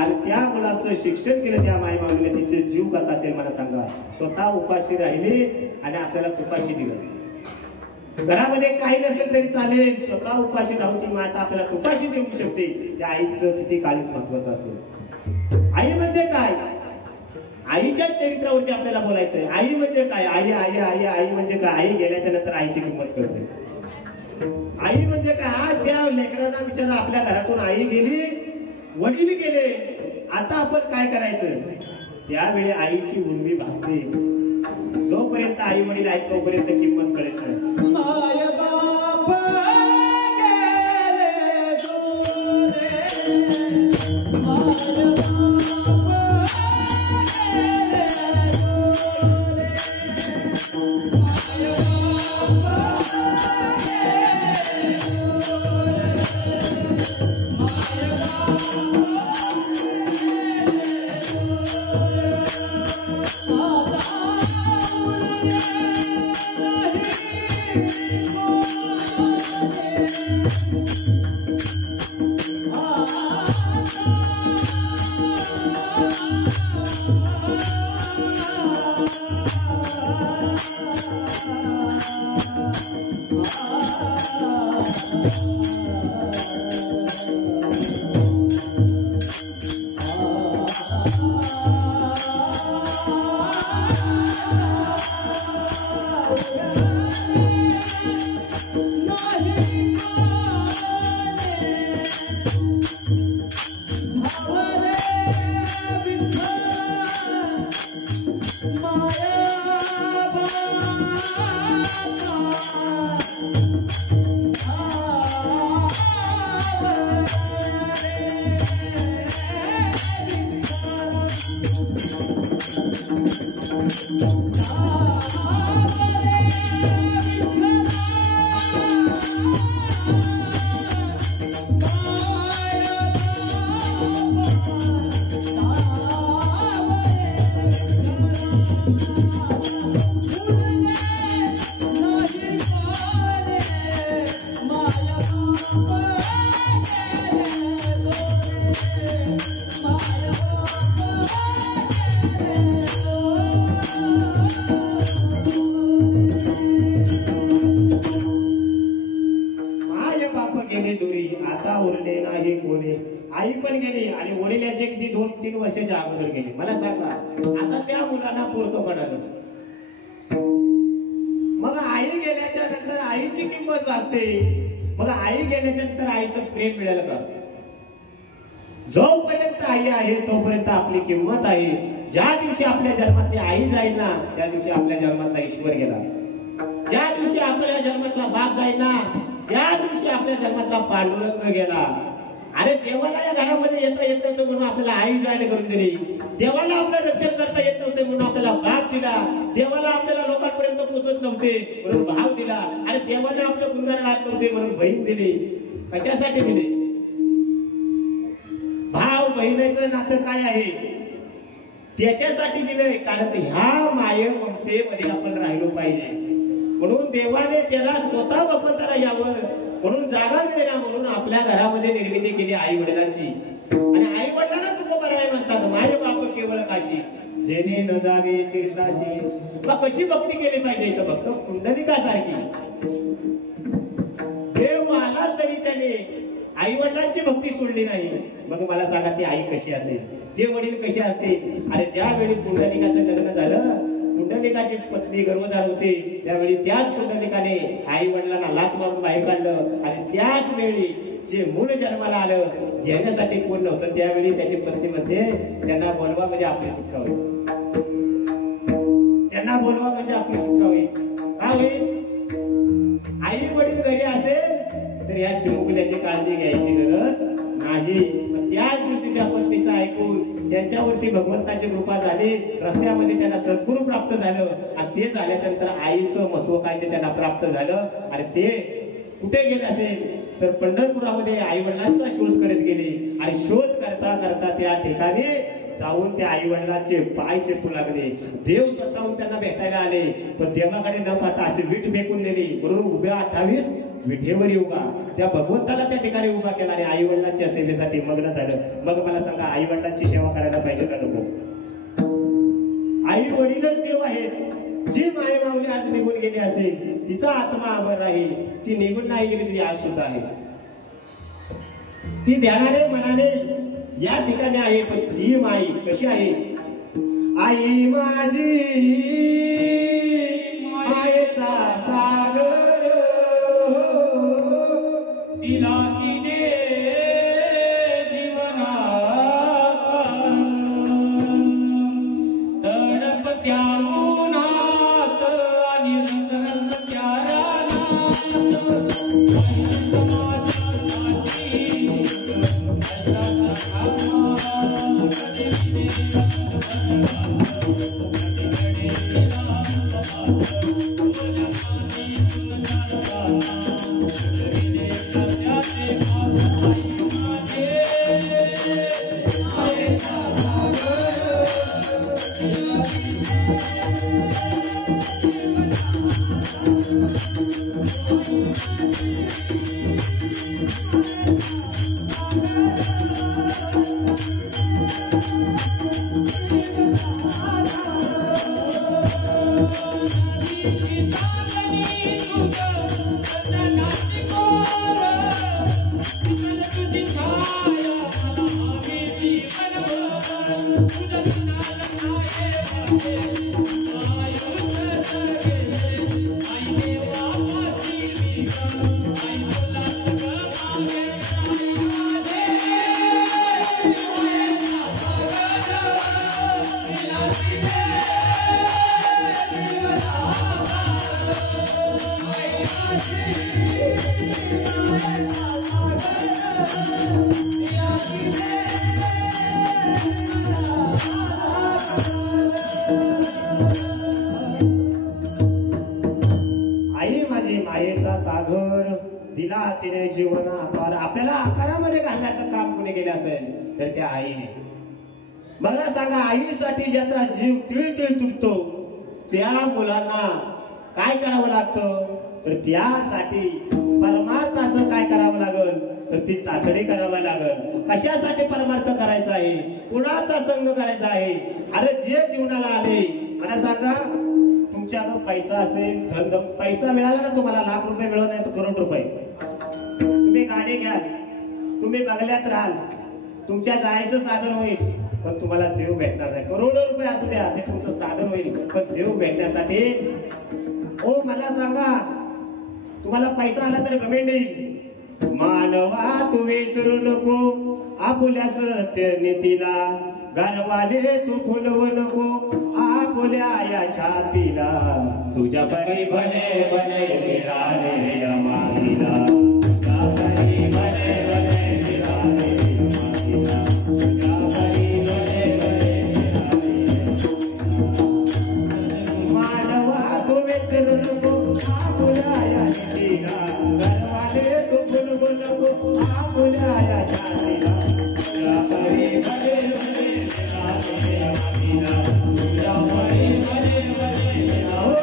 आणि त्या मुलाचं शिक्षण केलं त्या माई माऊलीने. तिचे जीव कसा असेल मला सांगा. स्वतः उपाशी राहिली आणि आपल्याला तुपाशी दिलं. घरामध्ये काही नसेल तरी चालेल, स्वतः उपाशी राहून ती माता आपल्याला तुपाशी देऊ शकते. त्या आईचं किती काळीच महत्वाचं असेल. आई म्हणजे काय? आईच्या चरित्रावरती आपल्याला बोलायचंय. आई म्हणजे काय? आई आई आई आई म्हणजे काय? आई गेल्याच्या नंतर आईची किंमत कळते. आई म्हणजे काय? आज त्या लेकरांना विचारा, आपल्या घरातून आई गेली, वडील गेले, आता आपण काय करायचं? त्यावेळी आईची उर्मी भासते. जोपर्यंत आई वडील आहेत तोपर्यंत किंमत कळत नाही. माय बाप गेले गोरे, माय आई पण गेली आणि वडील याचे किती 2-3 वर्षाच्या अगोदर गेले. मला सांगा, आता त्या मुलांना पोरतो पडालं. मग आई गेल्याच्या नंतर आईची किंमत वाचते. मग आई गेल्याच्या नंतर आईचं प्रेम मिळेल का? जोपर्यंत आई आहे तोपर्यंत आपली किंमत आहे. ज्या दिवशी आपल्या जन्मातली आई जाईल ना, त्या दिवशी आपल्या जन्मातला ईश्वर गेला. ज्या दिवशी आपल्या जन्मातला बाप जाईल ना, त्या दिवशी आपल्या जन्मातला पांडुरंग गेला. अरे देवाला या घरामध्ये येता येत नव्हतं म्हणून आपल्याला आई जॉईन करून दिली. देवाला आपलं रक्षण करता येत नव्हते म्हणून आपल्याला बाप दिला. देवाला आपल्याला लोकांपर्यंत पोहोचत नव्हते म्हणून भाव दिला. अरे देवाने आपलं गुणगान गात नव्हते म्हणून बहीण दिली. कशासाठी दिली? भाव बहिणीचं नातं काय आहे त्याच्यासाठी दिलंय. कारण ह्या माये ममतेमध्ये आपण राहिलो पाहिजे म्हणून देवाने त्याला स्वतः भगवंताला यावं म्हणून जागा मिळेना म्हणून आपल्या घरामध्ये निर्मिती केली आई वडिलांची. आणि आई वडिलांना तुकोबाराय म्हणतात, माय बाप केवळ काशी जेणे न जावे तीर्थाशी. मग कशी भक्ती केली पाहिजे? तर भक्त पुंडलिकासारखी. देव आला तरी त्याने आई वडिलांची भक्ती सोडली नाही. मग मला सांगा ती आई कशी असेल, ते वडील कसे असतील? अरे ज्यावेळी पुंडलिकाचं लग्न झालं, पुंडलिकाची पत्नी गर्भधार होती, त्यावेळी त्याच पुंडलिकाने आई वडिलांना लाथ मारून बाहेर काढलं. आणि त्याच वेळी जे मूल जन्माला आलं घेण्यासाठी कोण नव्हतं, त्यावेळी त्याची पत्नी म्हणते त्यांना बोलवा म्हणजे आपली सुटका होईल. त्यांना बोलवा म्हणजे आपली सुटका होईल. का होईल? आई वडील घरी असेल तर या चिमुकल्याची काळजी घ्यायची गरज नाही. त्याच दिवशी त्या पत्नीचं ऐकून त्यांच्यावरती भगवंताची कृपा झाली. रस्त्यामध्ये त्यांना सद्गुरू प्राप्त झालं. आणि ते झाल्यानंतर आईचं महत्व काय ते त्यांना प्राप्त झालं. आणि ते कुठे गेले असेल तर पंढरपुरामध्ये आई वडिलांचा शोध करत गेले. आणि शोध करता करता त्या ठिकाणी जाऊन त्या आई वडिलांचे पाय चेपू लागले. देव स्वतःहून त्यांना भेटायला आले. पण देवाकडे न पाहता अशी वीट फेकून दिली. बरोबर उभ्या 28 विठेवरी उभा त्या भगवंताला त्या ठिकाणी उभा केला आणि आई वडिलांच्या सेवेसाठी मग्न झालं. मग मला सांगा, आई वडिलांची सेवा करायला पाहिजे का नको? आई वडीलच देव आहेत. जी माय माऊली आज निघून गेली असेल तिचा आत्मा अमर राहील. ती निघून नाही गेली, ती आज सुद्धा आहे. ती ध्यानाने मनाने या ठिकाणी आहे, पण ती माई कशी आहे? आई माझी मायेचा सागर, तिला तिने तडपत्या उन्हात आणि रंगरंगत्या दिला तिने जीवनाकार. आपल्याला आकारामध्ये घालण्याचं काम कोणी केलं असेल तर त्या आईने. मला सांगा, आईसाठी ज्याचा जीव तिळ तिळ तुटतो त्या मुलांना काय करावं लागतं? तर त्यासाठी परमार्थाचं काय करावं लागल? तर ती तातडी करावी लागल. कशासाठी परमार्थ करायचा आहे? कुणाचा संग करायचा आहे? अरे जे जीवनाला आले, मला सांगा, तुमच्याकडे पैसा असेल, धन पैसा मिळाला ना तुम्हाला, लाख रुपये मिळवत नाही तर करोड रुपये, तुम्ही गाडी घ्याल, तुम्ही बंगल्यात राहाल, तुमच्या जायचं साधन होईल, पण तुम्हाला देव भेटणार नाही. करोडो रुपये असू द्या, ते तुमचं साधन होईल, पण देव भेटण्यासाठी ओ मला सांगा, तुम्हाला पैसा आला तर गमेंड येईल. मानवा तू विसरू नको आपुल्या सत्य नीतीला, गर्वाने तू फुलवू नको आपुल्या या छातीला, तुझ्या परी भले भले मिळाले या मातीला, तुझ्या परी भले भले मिळाले या मातीला, तुझ्या परी भले भले मिळाले. मानवा तू विसरू नको आपुल्या या नीतीला, गर्वाने तू फुलवू नको आपुल्या या छातीला, तुझ्या परी भले भले मिळाले या मातीला, तुझ्या परी भले भले मिळाले.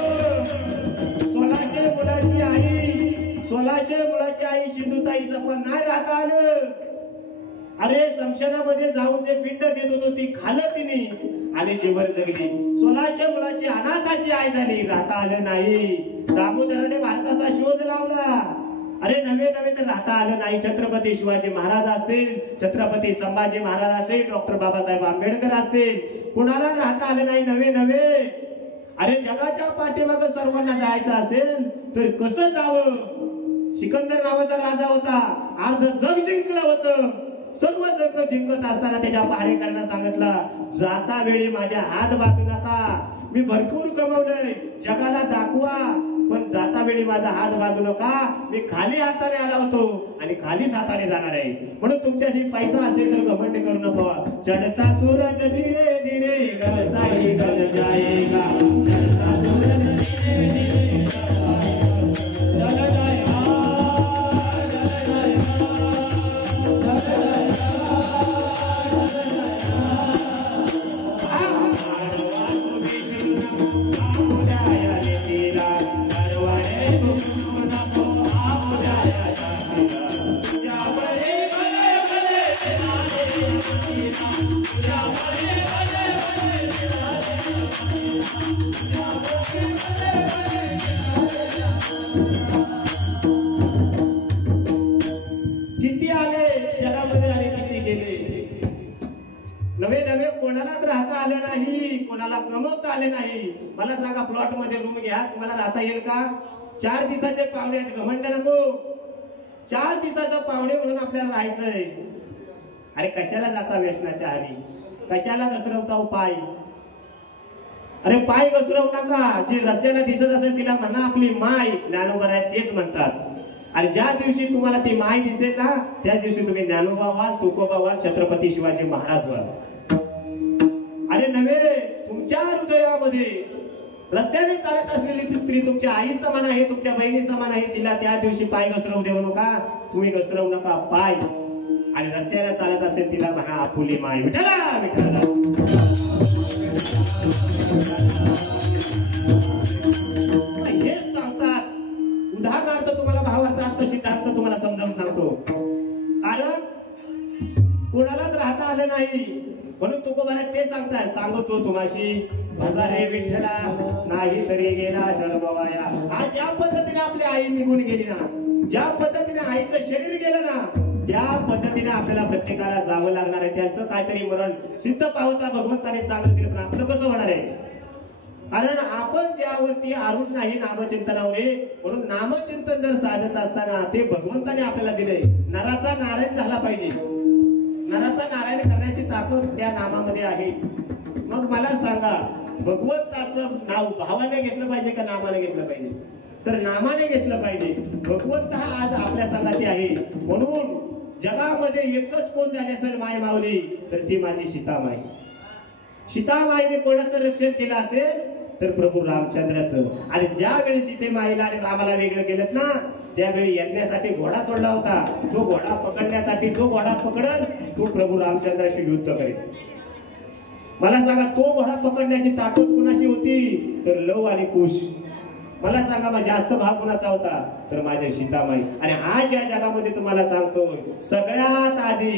1600 मुलाची आई सिंधुताईचं पण नाही राहता आलं. अरे समशानामध्ये जाऊन जे पिंड देत होतो ती खाल्लं तिने आणि जीवन जगली. 1600 मुलाची अनाथाची आई झाली, राहता आलं नाही. दामोदराने भारताचा शोध लावला. अरे नवे नवे तर राहता आलं नाही. छत्रपती शिवाजी महाराज असतील, छत्रपती संभाजी महाराज असतील, डॉक्टर बाबासाहेब आंबेडकर असतील, कुणाला राहता आलं नाही नवे नवे. अरे जगाच्या पाठीमागं सर्वांना जायचं असेल तर कसं जावं? सिकंदर नावाचा राजा होता, अर्ध जग जिंकलं होतं. सर्व जग जिंकत असताना त्याच्या पहारेकरांना सांगितलं, जाता वेळी माझ्या हात बांधू नका, मी भरपूर कमवलंय, जगाला दाखवा, पण जाता वेळी माझा हात बांधू नका, मी खाली हाताने आला होतो आणि खालीच हाताने जाणार आहे. म्हणून तुमच्याशी पैसा असेल तर घमंड करू नको. चढता सूरज धीरे धीरे गलता ही गल जाएगा, चढता सूरज धीरे धीरे किती आले जगामध्ये आणि किती गेले. कोणालाच राहता आलं नाही, कोणाला कमवता आले नाही. मला सांगा, प्लॉट मध्ये रूम घ्या, तुम्हाला राहता येईल का? 4 दिवसाचे पाहुणे आहेत, घमंड नको. 4 दिवसाचं पाहुणे म्हणून आपल्याला राहायचंय. अरे कशाला जाता व्यसनाच्या आहारी? कशाला घसरवता पाय? अरे पाय घसरवू नका. जी रस्त्याला दिसत असेल तिला म्हणा आपली माय. ज्ञानोबा आहे तेच म्हणतात. आणि ज्या दिवशी तुम्हाला ती माय दिसेल ना, त्या दिवशी तुम्ही ज्ञानोबा व्हाल, तुकोबा व्हाल, छत्रपती शिवाजी महाराज व्हाल. अरे नव्हे, तुमच्या हृदयामध्ये रस्त्याने चालत असलेली स्त्री तुमच्या आई समान आहे, तुमच्या बहिणी समान आहे. तिला त्या दिवशी पाय घसरवू देऊ नका. तुम्ही घसरवू नका पाय. आणि रस्त्याने चालत असेल तिला म्हणा आपुली माय. विठ्ठला विठ्ठला. हेच सांगतात. उदाहरणार्थ तुम्हाला भावार्थ अर्थ सिद्धांत तुम्हाला समजावून सांगतो. कारण कोणालाच राहता आलं नाही म्हणून तुकोबाला ते सांगताय. सांगतो तुम्हाशी भजा रे विठ्ठला, नाही तरी गेला जन्मवाया. आज ज्या पद्धतीने आपली आई निघून गेली ना, ज्या पद्धतीने आईचं शरीर गेलं ना, त्या पद्धतीने आपल्याला प्रत्येकाला जावं लागणार आहे. त्यांचं काहीतरी मरण सिद्ध पावता भगवंताने चांगलं केलं, पण आपलं कसं होणार आहे? कारण आपण ज्यावरती आरूढ नाही नामचिंतनावर, म्हणून नामचिंतन जर साधत असताना ते भगवंताने आपल्याला दिले. नराचा नारायण झाला पाहिजे. नराचा नारायण करण्याची ताकद त्या नामामध्ये आहे. मग मला सांगा, भगवंताचं नाव भावाने घेतलं पाहिजे का नामाने घेतलं पाहिजे? तर नामाने घेतलं पाहिजे. भगवंत हा आज आपल्या संगाती आहे. म्हणून जगामध्ये एकच कोण झाली असेल माय माऊली, तर ती माझी सीतामाई. सीतामाईने कोणाचं रक्षण केलं असेल तर प्रभू रामचंद्राचं. आणि ज्यावेळी सीतेमाईला आणि रामाला वेगळं केलं ना, त्यावेळी येण्यासाठी घोडा सोडला होता. तो घोडा पकडण्यासाठी, जो घोडा पकडल तो प्रभू रामचंद्राशी युद्ध करेल. मला सांगा, तो घोडा पकडण्याची ताकद कुणाशी होती? तर लव आणि कुश. मला सांगा, मग जास्त भाग कुणाचा होता? तर माझ्या सीतामाई. आणि आज या जगामध्ये तुम्हाला सांगतो, सगळ्यात आधी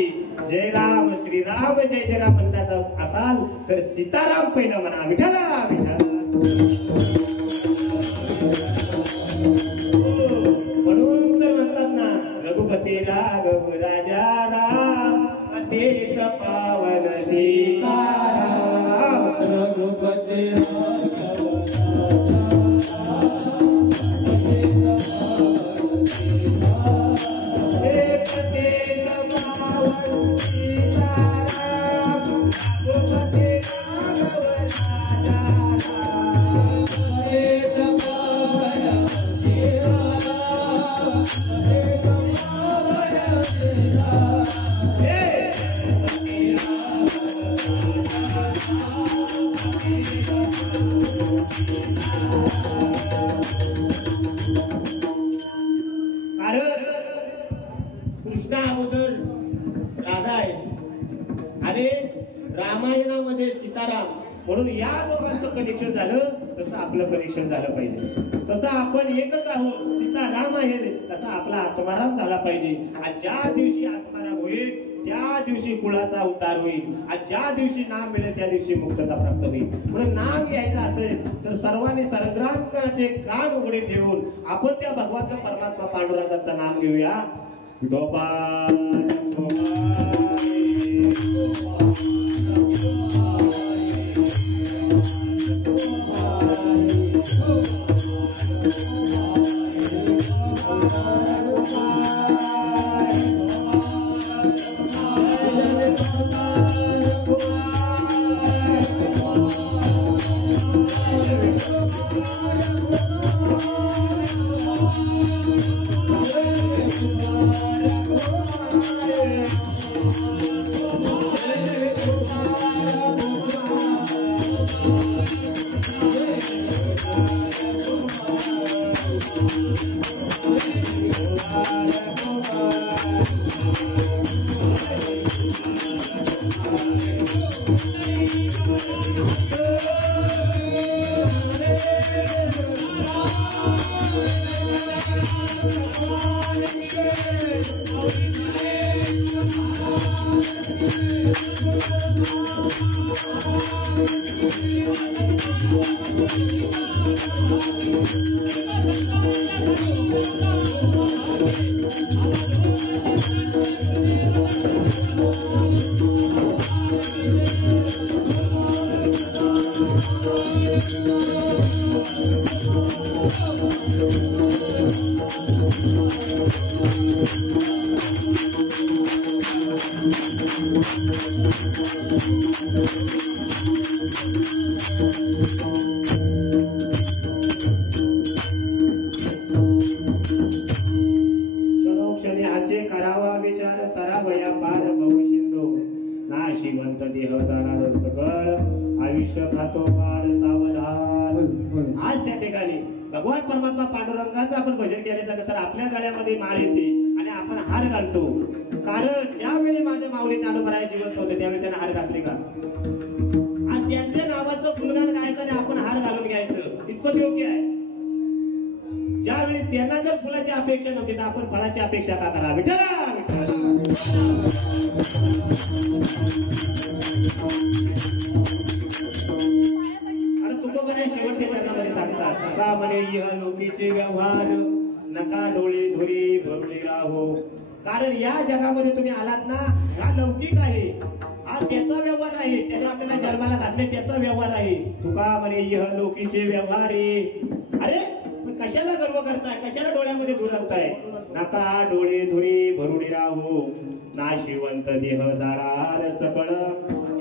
जय राम श्रीराम जय जय राम म्हणतात असाल तर सीताराम पहिलं म्हणा. विठ्ठला विठ्ठला. म्हणून तर म्हणतात ना, रघुपती राघव राजा राम, अतित पावन सीताराम. रघुपती कृष्णा अगोदर राधा आहे आणि रामायणामध्ये सीताराम. म्हणून या दोघांचं कनेक्शन झालं तसं आपलं कनेक्शन झालं पाहिजे. तसं आपण एकच आहोत, सीताराम आहे, तसा आपला आत्माराम झाला पाहिजे. आणि ज्या दिवशी आत्माराम होईल त्या दिवशी कुळाचा उद्धार होईल. आणि ज्या दिवशी नाम मिळेल त्या दिवशी मुक्तता प्राप्त होईल. म्हणून नाम घ्यायचं असेल तर सर्वांनी संग्रामाचे कान उघडे ठेवून आपण त्या भगवंत परमात्मा पांडुरंगाचं नाम घेऊया. गोपाल आयुष्य खातो काळ सावधान। आज त्या ठिकाणी भगवान परमात्मा पांडुरंगाचं आपण भजन केल्याच्या नंतर आपल्या गळ्यामध्ये माळ येते आणि आपण हार घालतो। कारण ज्यावेळी माझ्या माऊली ज्ञानोबराय जिवंत होते त्यावेळी त्यांना हार घातले का? आज त्यांच्या नावाचं गुणगान गायचं आणि आपण हार घालून घ्यायचं इतकं योग्य आहे? ज्यावेळी त्यांना जर फुलाची अपेक्षा नव्हती तर आपण फळाची अपेक्षा का करा? विठ्ठला शेवटच्या चरणामध्ये सांगतात का म्हणे यह लोकीचे व्यवहार नका डोळे धुरी भरले राहो। कारण या जगामध्ये तुम्ही आलात ना, हा लौकिक आहे, हा त्याचा व्यवहार आहे, त्याने आपल्याला जन्माला घातले त्याचा व्यवहार आहे। तुका म्हणे यह लोकीचे व्यवहार आहे। अरे पण कशाला गर्व करताय, कशाला डोळ्यामध्ये धूर आणताय? नका डोळे धुरी भरुडी राहो, नाशिवंत देह जाणार सकळ,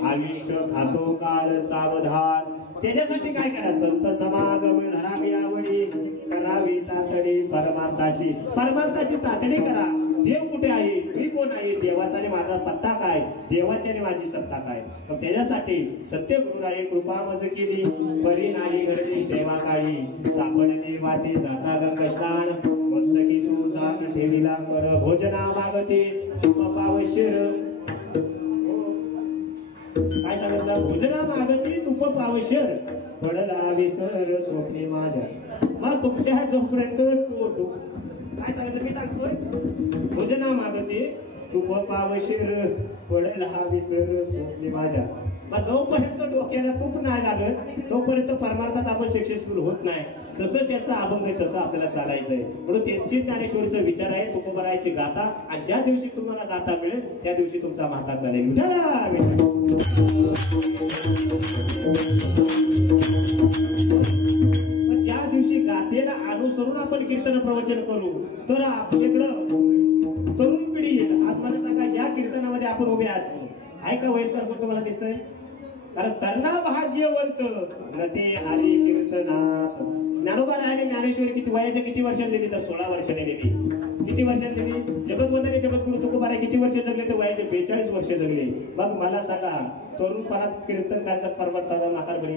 आयुष्य खातो काळ सावधान। त्याच्यासाठी काय करा? संत समागम धरावी आवडी, करावी तातडी परमार्थाशी। परमार्थाची तातडी करा। देव कुठे आहे, मी कोण आहे, देवाचा आणि माझा पत्ता काय, देवाची आणि माझी सत्ता काय? तर त्याच्यासाठी सत्य गुरुराये कृपा मज केली, बरी नाही घडली सेवा काही, सापडली वाटे जाता गंगस्नान, मस्तकी तू जाण ठेवीला कर, भोजना मागते तुम पावशीर। काय सांगितलं? भोजना मागती तुप पावशर, पडला विसर स्वप्ने माझ्या। मग तुमच्या जोपर्यंत काय सांगितलं मी सांगतोय? भोजना मागते तुप पावशर, पडला विसर स्वप्ने माझ्या। मग जोपर्यंत डोक्याला तूप नाही लागत तोपर्यंत परमार्थात आपण सक्सेसफुल होत नाही। तसं त्याचा अभंग आहे, तसं आपल्याला चालायचंय। म्हणून त्यांची ज्ञानेश्वरीचा विचार आहे तुकोबरायची गाथा, आणि ज्या दिवशी तुम्हाला गाथा मिळेल त्या दिवशी तुमचा माता चालेल। ज्या दिवशी गाथेला अनुसरून आपण कीर्तन प्रवचन करू तर आपल्याकडं तरुण पिढी येईल। आज मला सांगा, ज्या कीर्तनामध्ये आपण उभे आहात, आहे का वयस्कर कोण तुम्हाला दिसतंय? कारण तरणा भाग्यवंत नटे हरी कीर्तनात। ज्ञानोबा रायाने ज्ञानेश्वरी किती वयाच्या किती वर्षांनी दिली? तर 16 वर्षांनी दिली। किती वर्षांनी दिली? जगतवंदने जगद्गुरु तुकोबाराय किती वर्ष जगले? तर वयाचे 42 वर्ष जगले। मग मला सांगा, तरुणपणात कीर्तन करतात परवडतात म्हातारपणी?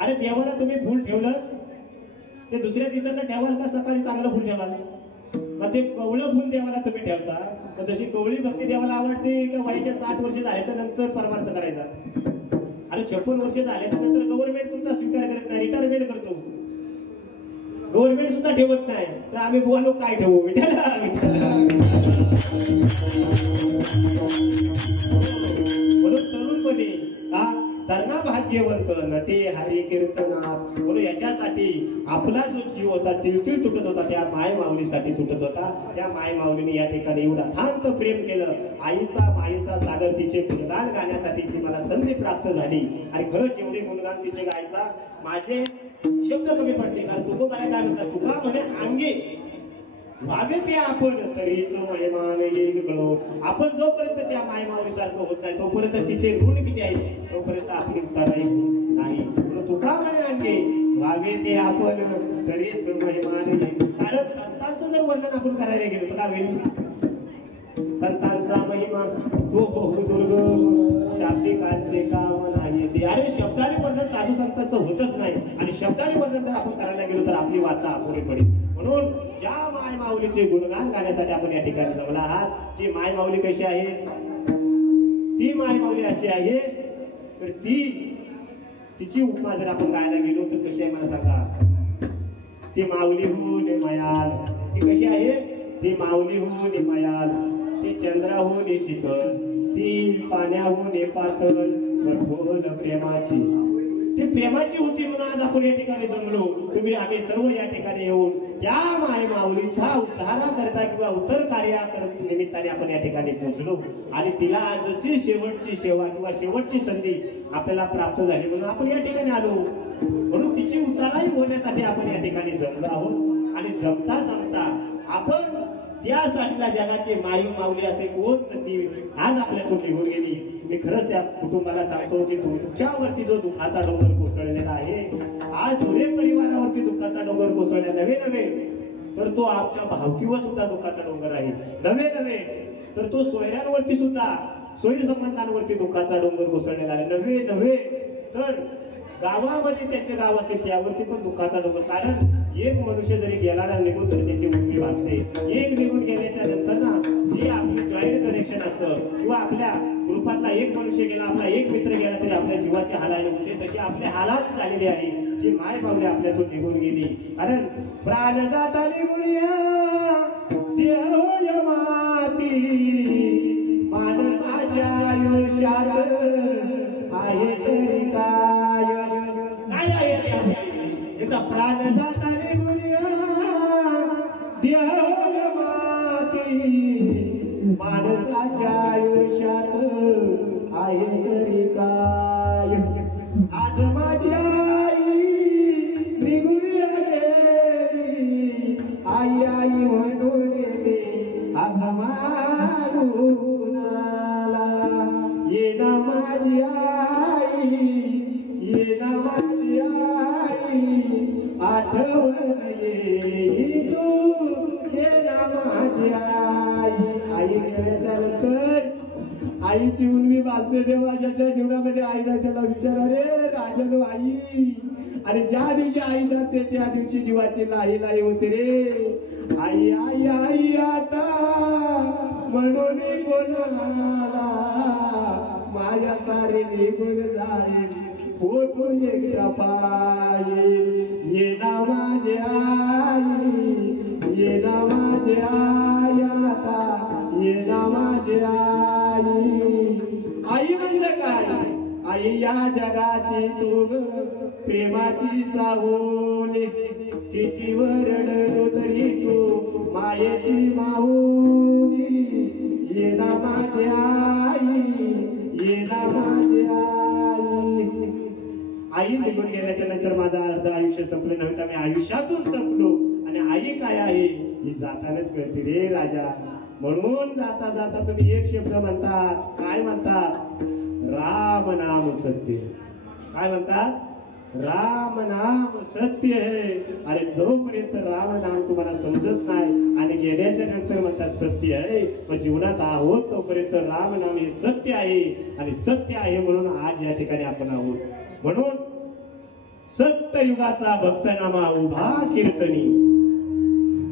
अरे देवाला तुम्ही फुल ठेवलं ते दुसऱ्या दिवसाचं ठेवाल का सकाळी चांगलं फुल ठेवाल? मग ते कवळं फुल देवाला तुम्ही ठेवता। मग जशी कवळी भक्ती देवाला आवडते का वयाच्या 60 वर्ष झाल्याच्या नंतर परमार्थ करायचा? अरे 56 वर्ष झाल्याच्या नंतर गव्हर्नमेंट तुमचा स्वीकार करत नाही, रिटायरमेंट करतो। गव्हर्नमेंट सुद्धा ठेवत नाही तर आम्ही बुवा लोक काय ठेवू? विठ्ठला विठ्ठला। म्हणून तरुणपणे हा तरणा भाग्यवंत नटे हरी कीर्तनात। म्हणून याच्यासाठी आपला जो जीव होता तिळतिळ तुटत होता, त्या माय माऊलीसाठी तुटत होता। त्या माय माऊलीने या ठिकाणी एवढा थांत प्रेम केलं। आईचा मायेचा सागर तिचे गुणगान गाण्यासाठी मला संधी प्राप्त झाली, आणि खरंच एवढे गुणगान तिचे गायता माझे शब्द कमी पडते। कारण तुकोबाराय काय म्हणतात? तुका म्हणे अंगे व्हावे ते आपण तरीच महिमान येईल कळो। आपण जोपर्यंत त्या माय माऊली सारखं होत नाही तोपर्यंत तिचे ऋण किती आहे तोपर्यंत आपली उताराई नाही। तुका म्हणे अंगे व्हावे ते आपण तरीच महिमान येईल। कारण संतांचं जर वर्णन आपण करायला गेलो तर काय होईल? संतांचा महिमा तो बहुदुर्गम, शाब्दिकांचे काम नाही ते। अरे शब्दाने वर्णन साधू संतांचं होतच नाही, आणि शब्दाने वर्णन जर आपण करायला गेलो तर आपली वाचा अपुरी पडेल। म्हणून ज्या माय माऊलीचे गुणगान गाण्यासाठी आपण या ठिकाणी जमला आहात, ती माय माऊली कशी आहे? ती माय माऊली अशी आहे तर तिची उपमा जर आपण गायला गेलो तर कशी आहे मला सांगा? ती माऊलीहून मयाल। ती कशी आहे? ती माऊलीहून मयाल, ती चंद्राहून शीतल, ती पाण्याहून पातळ कठोर प्रेमाची, ती प्रेमाची होती म्हणून आज आपण या ठिकाणी जमलो. तुम्ही आम्ही सर्व या ठिकाणी येऊन त्या माय माऊलीचा उद्धाराकरता किंवा उत्तर कार्या निमित्ताने आपण या ठिकाणी पोहोचलो आणि तिला आजची शेवटची सेवा किंवा शेवटची संधी आपल्याला प्राप्त झाली म्हणून आपण या ठिकाणी आलो. म्हणून तिची उताराही होण्यासाठी आपण या ठिकाणी जमलो आहोत आणि जमता जमता आपण त्यासाठीला जगाचे माई माऊली असे कोण ती आज आपल्यातून निघून गेली. मी खरंच त्या कुटुंबाला सांगतो की तुमच्यावरती जो दुःखाचा डोंगर कोसळलेला आहे, आज झुरे परिवारावरती दुःखाचा डोंगर कोसळला नव्हे तर तो आमच्या भावकीवर सुद्धा दुःखाचा डोंगर आहे. नव्हे तर तो सोयऱ्यांवरती सुद्धा सोयी संबंधांवरती दुःखाचा डोंगर कोसळलेला आहे. नव्हे तर गावामध्ये त्याचे गाव असेल त्यावरती पण दुःखाचा डोंगर. कारण एक मनुष्य जरी गेला ना निघून तरी त्याची मुक्ती वाचते. एक निघून गेल्याच्या नंतर ना जी आपली जॉईंट कनेक्शन असतं किंवा आपल्या ग्रुपातला एक मनुष्य गेला, आपला एक मित्र गेला तरी आपल्या जीवाची हालाहाली होते. तशी आपले हालात झालेली आहे की माय माऊली आपल्यातून निघून गेली. कारण प्राण जाता निघून देह माती माणसाच्या आयुष्यात आहे तरी काय आहे. एकदा प्राण जाता निघून देह माती माणसाच्या आयुष्यात आहे तरी काय. आज माझी आई निघून गेली, आई आई म्हणून मी आग मारून आला. ये ना माझी आई, ये ना माझी आई, आठवण येई तू, ये ना माझी आई. आई गेल्याच्या नंतर आईची उन्मी वाचते देवा. ज्याच्या जीवनामध्ये आईला त्याला विचारा रे राजानो आई. आणि ज्या दिवशी आई जाते त्या दिवशी जीवाची लाई लाई होते रे. आई आई आई आता म्हणून कोणाला माझ्या सारे निघून जाईल, फोटो एकटा पाहिल. ये ना माझे आई, ये ना माझे आई आता, ये ना माझे आई. आई म्हणजे काय? आई या जगाची तू प्रेमाची सावली. किती वरडलो तरी तू मायेची माऊली. ये ना माझे आई, ये ना माझे आई. आई निघून गेल्याच्या नंतर माझं अर्ध आयुष्य संपलं नव्हतं. मी आयुष्यातून संपलो. आणि आई काय आहे ही जातानाच कळते रे राजा. म्हणून जाता जाता तुम्ही एक शब्द म्हणतात. काय म्हणतात? राम नाम सत्य. काय म्हणतात? राम नाम सत्य है. अरे जोपर्यंत राम नाम तुम्हाला समजत नाही आणि गेल्याच्या नंतर म्हणतात सत्य आहे, मग जीवनात आहोत तोपर्यंत राम नाम हे सत्य आहे. आणि सत्य आहे म्हणून आज या ठिकाणी आपण आहोत. म्हणून सत्ययुगाचा भक्तनामा उभा कीर्तनी.